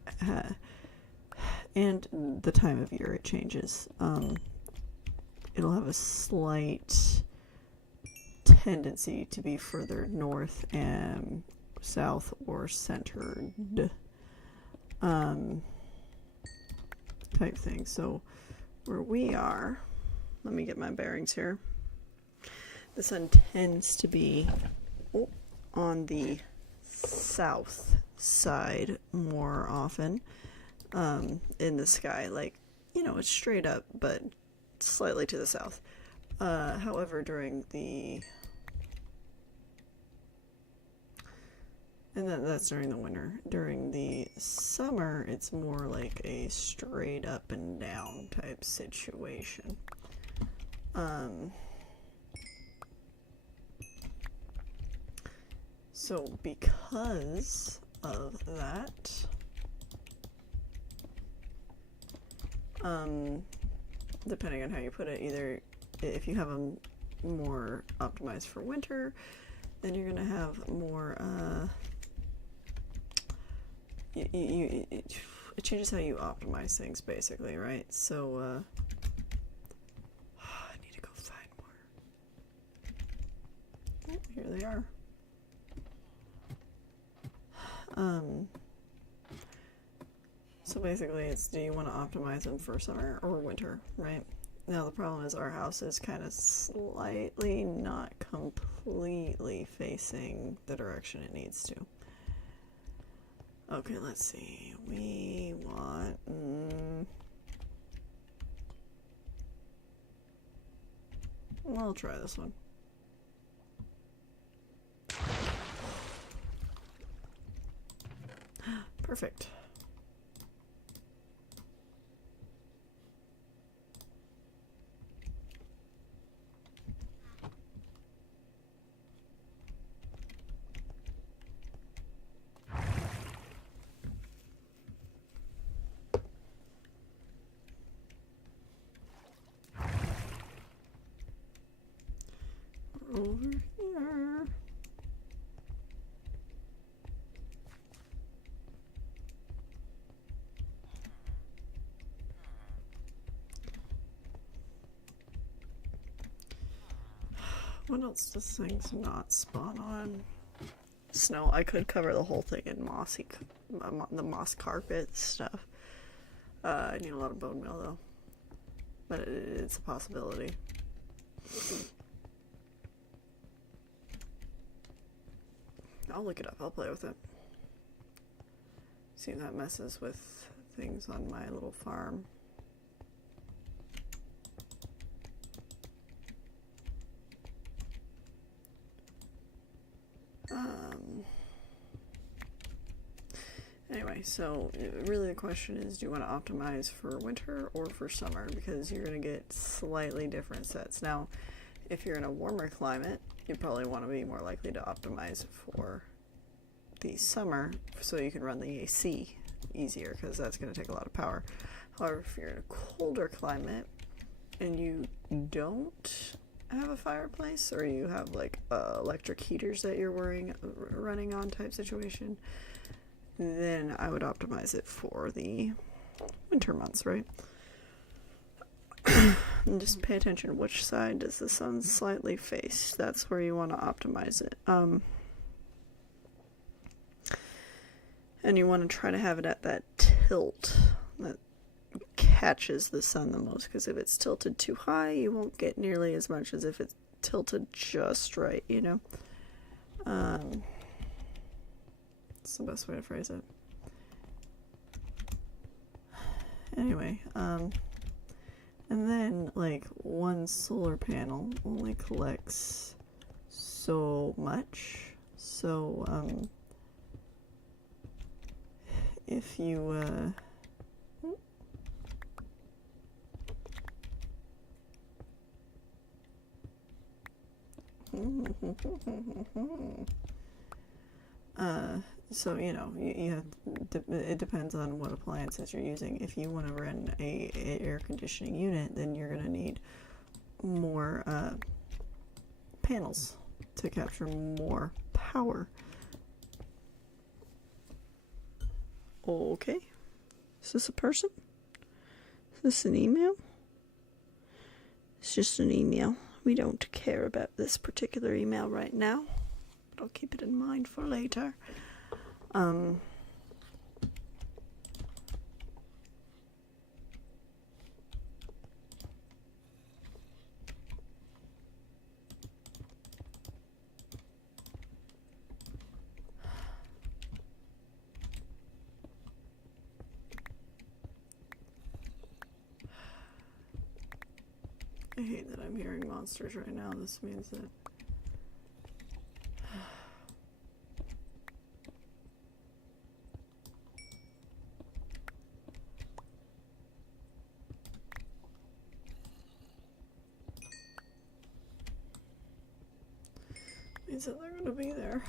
and the time of year it changes. It'll have a slight tendency to be further north and south or centered type thing. So where we are, let me get my bearings here. The sun tends to be on the south side more often in the sky. Like, you know, it's straight up, but slightly to the south. However, during the... And that's during the winter. During the summer, it's more like a straight up and down type situation. So because of that, depending on how you put it, either if you have them more optimized for winter, then you're going to have more, it changes how you optimize things, basically, right? So, I need to go find more. Oh, here they are. So basically it's, do you want to optimize them for summer or winter, right? Now the problem is our house is kind of slightly, not completely facing the direction it needs to. Okay, let's see. We want... I'll try this one. Perfect. over here. What else does things not spawn on? Snow. I could cover the whole thing in mossy, the moss carpet stuff. I need a lot of bone meal though, but it's a possibility. I'll look it up. I'll play with it. See if that messes with things on my little farm. Anyway, so really the question is, do you want to optimize for winter or for summer? Because you're going to get slightly different sets. Now, if you're in a warmer climate, you probably want to be more likely to optimize for the summer so you can run the AC easier, because that's going to take a lot of power. However, if you're in a colder climate and you don't have a fireplace, or you have like electric heaters that you're running on type situation, then I would optimize it for the winter months, right? And just pay attention, which side does the sun slightly face? That's where you want to optimize it. And you want to try to have it at that tilt that catches the sun the most, because if it's tilted too high, you won't get nearly as much as if it's tilted just right, you know? That's the best way to phrase it. Anyway, and then, like, one solar panel only collects so much. So, if you, so, you know, you have it depends on what appliances you're using. If you want to run a air conditioning unit, then you're going to need more panels to capture more power. Okay. Is this a person? Is this an email? It's just an email. We don't care about this particular email right now, but I'll keep it in mind for later. I hate that I'm hearing monsters right now. This means that they're going to be there.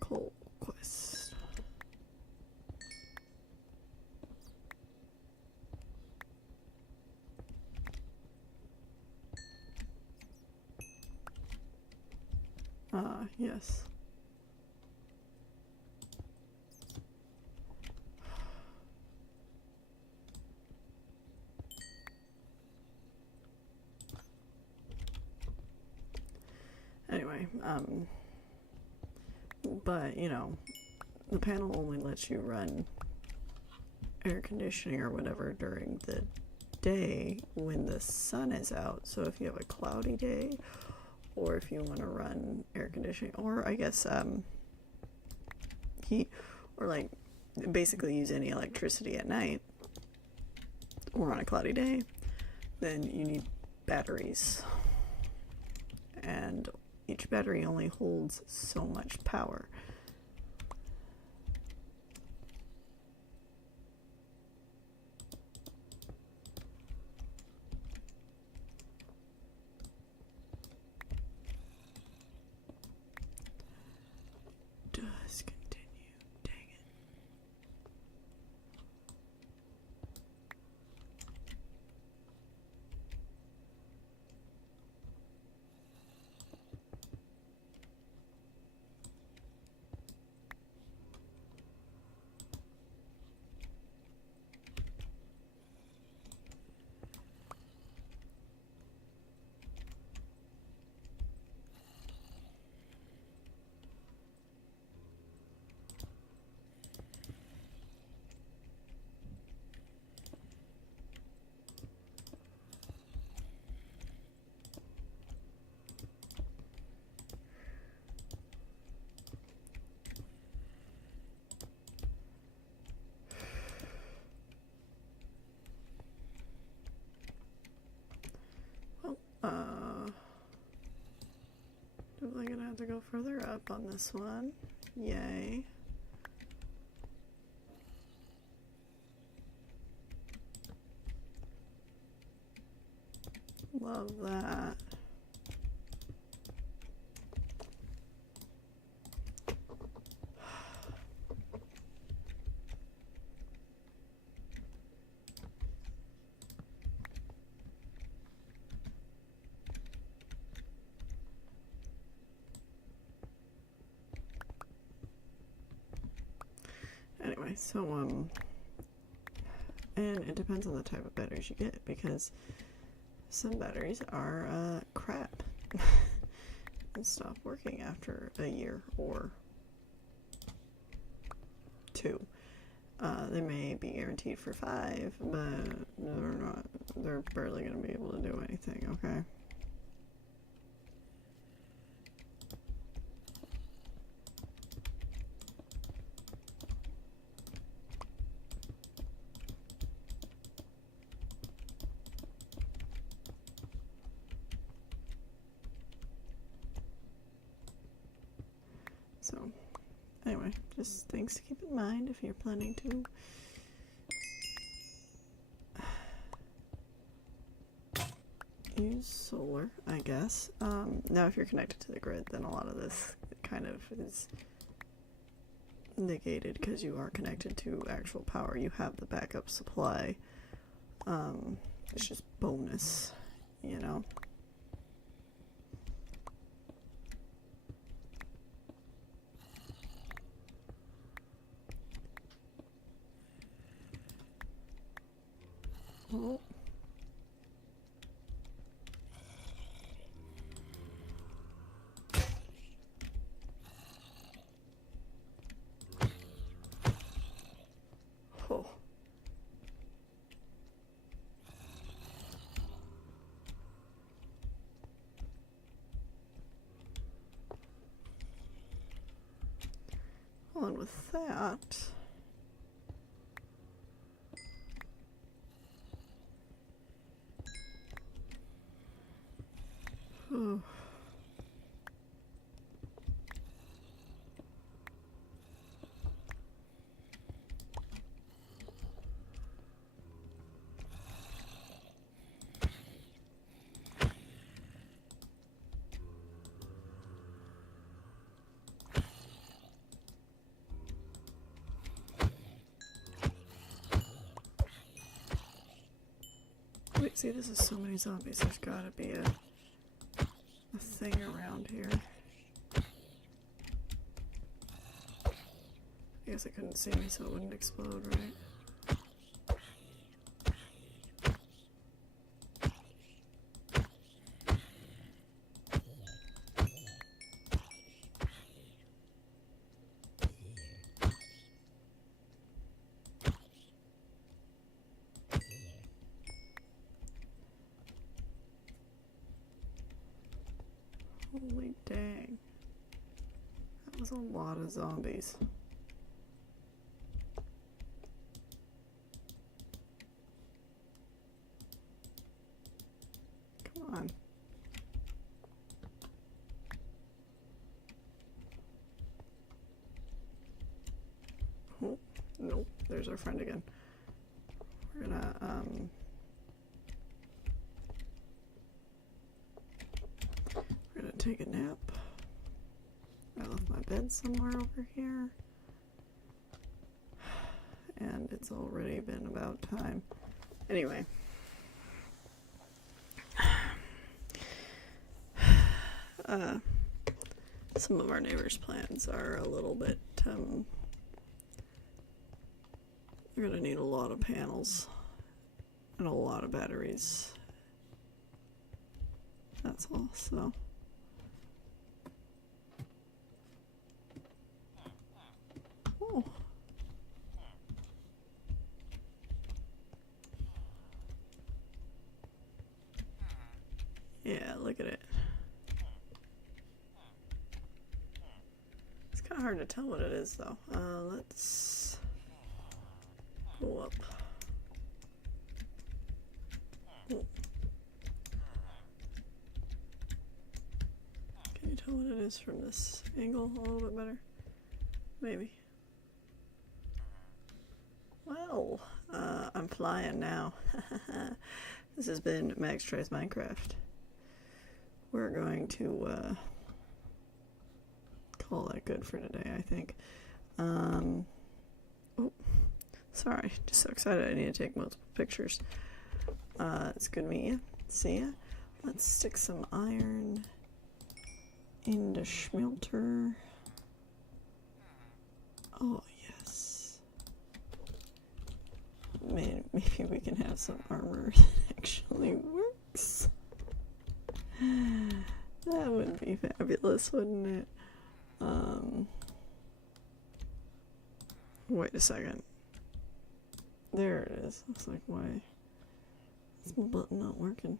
Coal quest. Yes. Anyway, but, you know, the panel only lets you run air conditioning or whatever during the day when the sun is out. So if you have a cloudy day, or if you want to run air conditioning, or I guess heat, or like basically use any electricity at night or on a cloudy day, then you need batteries. And each battery only holds so much power. Does continue, dang it. further up on this one. Yay. Love that. Anyway, so and it depends on the type of batteries you get, because some batteries are crap and stop working after a year or two. They may be guaranteed for 5, but they're barely going to be able to do anything, okay? So, anyway, just things to keep in mind if you're planning to use solar, I guess. Now, if you're connected to the grid, then a lot of this kind of is negated because you are connected to actual power. You have the backup supply. It's just bonus, you know? Oh. Oh. Well, and with that, oh. Wait, see, this is so many zombies. There's gotta be a thing around here. I guess it couldn't see me, so it wouldn't explode, right? Holy dang. That was a lot of zombies. Come on. Oh, nope. There's our friend again. We're gonna, take a nap. I left my bed somewhere over here. And it's already been about time. Anyway. Some of our neighbors' plans are a little bit, they're gonna need a lot of panels and a lot of batteries. That's all, so. Oh. Yeah, look at it. It's kind of hard to tell what it is, though. Let's go up. Oh. Can you tell what it is from this angle a little bit better? Maybe. Well, I'm flying now. This has been Max Tries Minecraft. We're going to call that good for today, I think. Oh, sorry, just so excited I need to take multiple pictures. It's good to meet you. See ya. Let's stick some iron into smelter. Oh, yes. Man, maybe we can have some armor that actually works. That would be fabulous, wouldn't it? Wait a second. There it is. I was like, why is my button not working?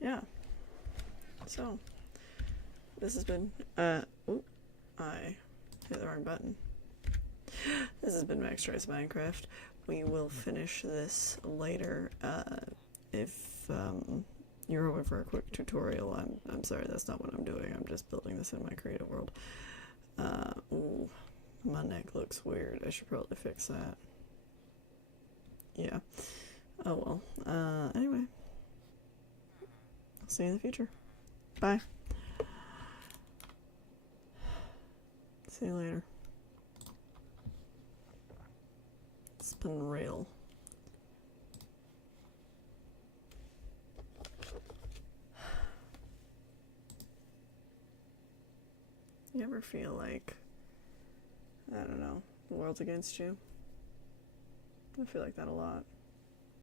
Yeah. So, this has been, I hit the wrong button. This has been Max Tries Minecraft. We will finish this later. If you're hoping for a quick tutorial, I'm sorry, that's not what I'm doing. I'm just building this in my creative world. Ooh, my neck looks weird. I should probably fix that. Yeah. Oh well. Anyway. I'll see you in the future. Bye. See you later. Spin rail. You ever feel like, I don't know, the world's against you? I feel like that a lot.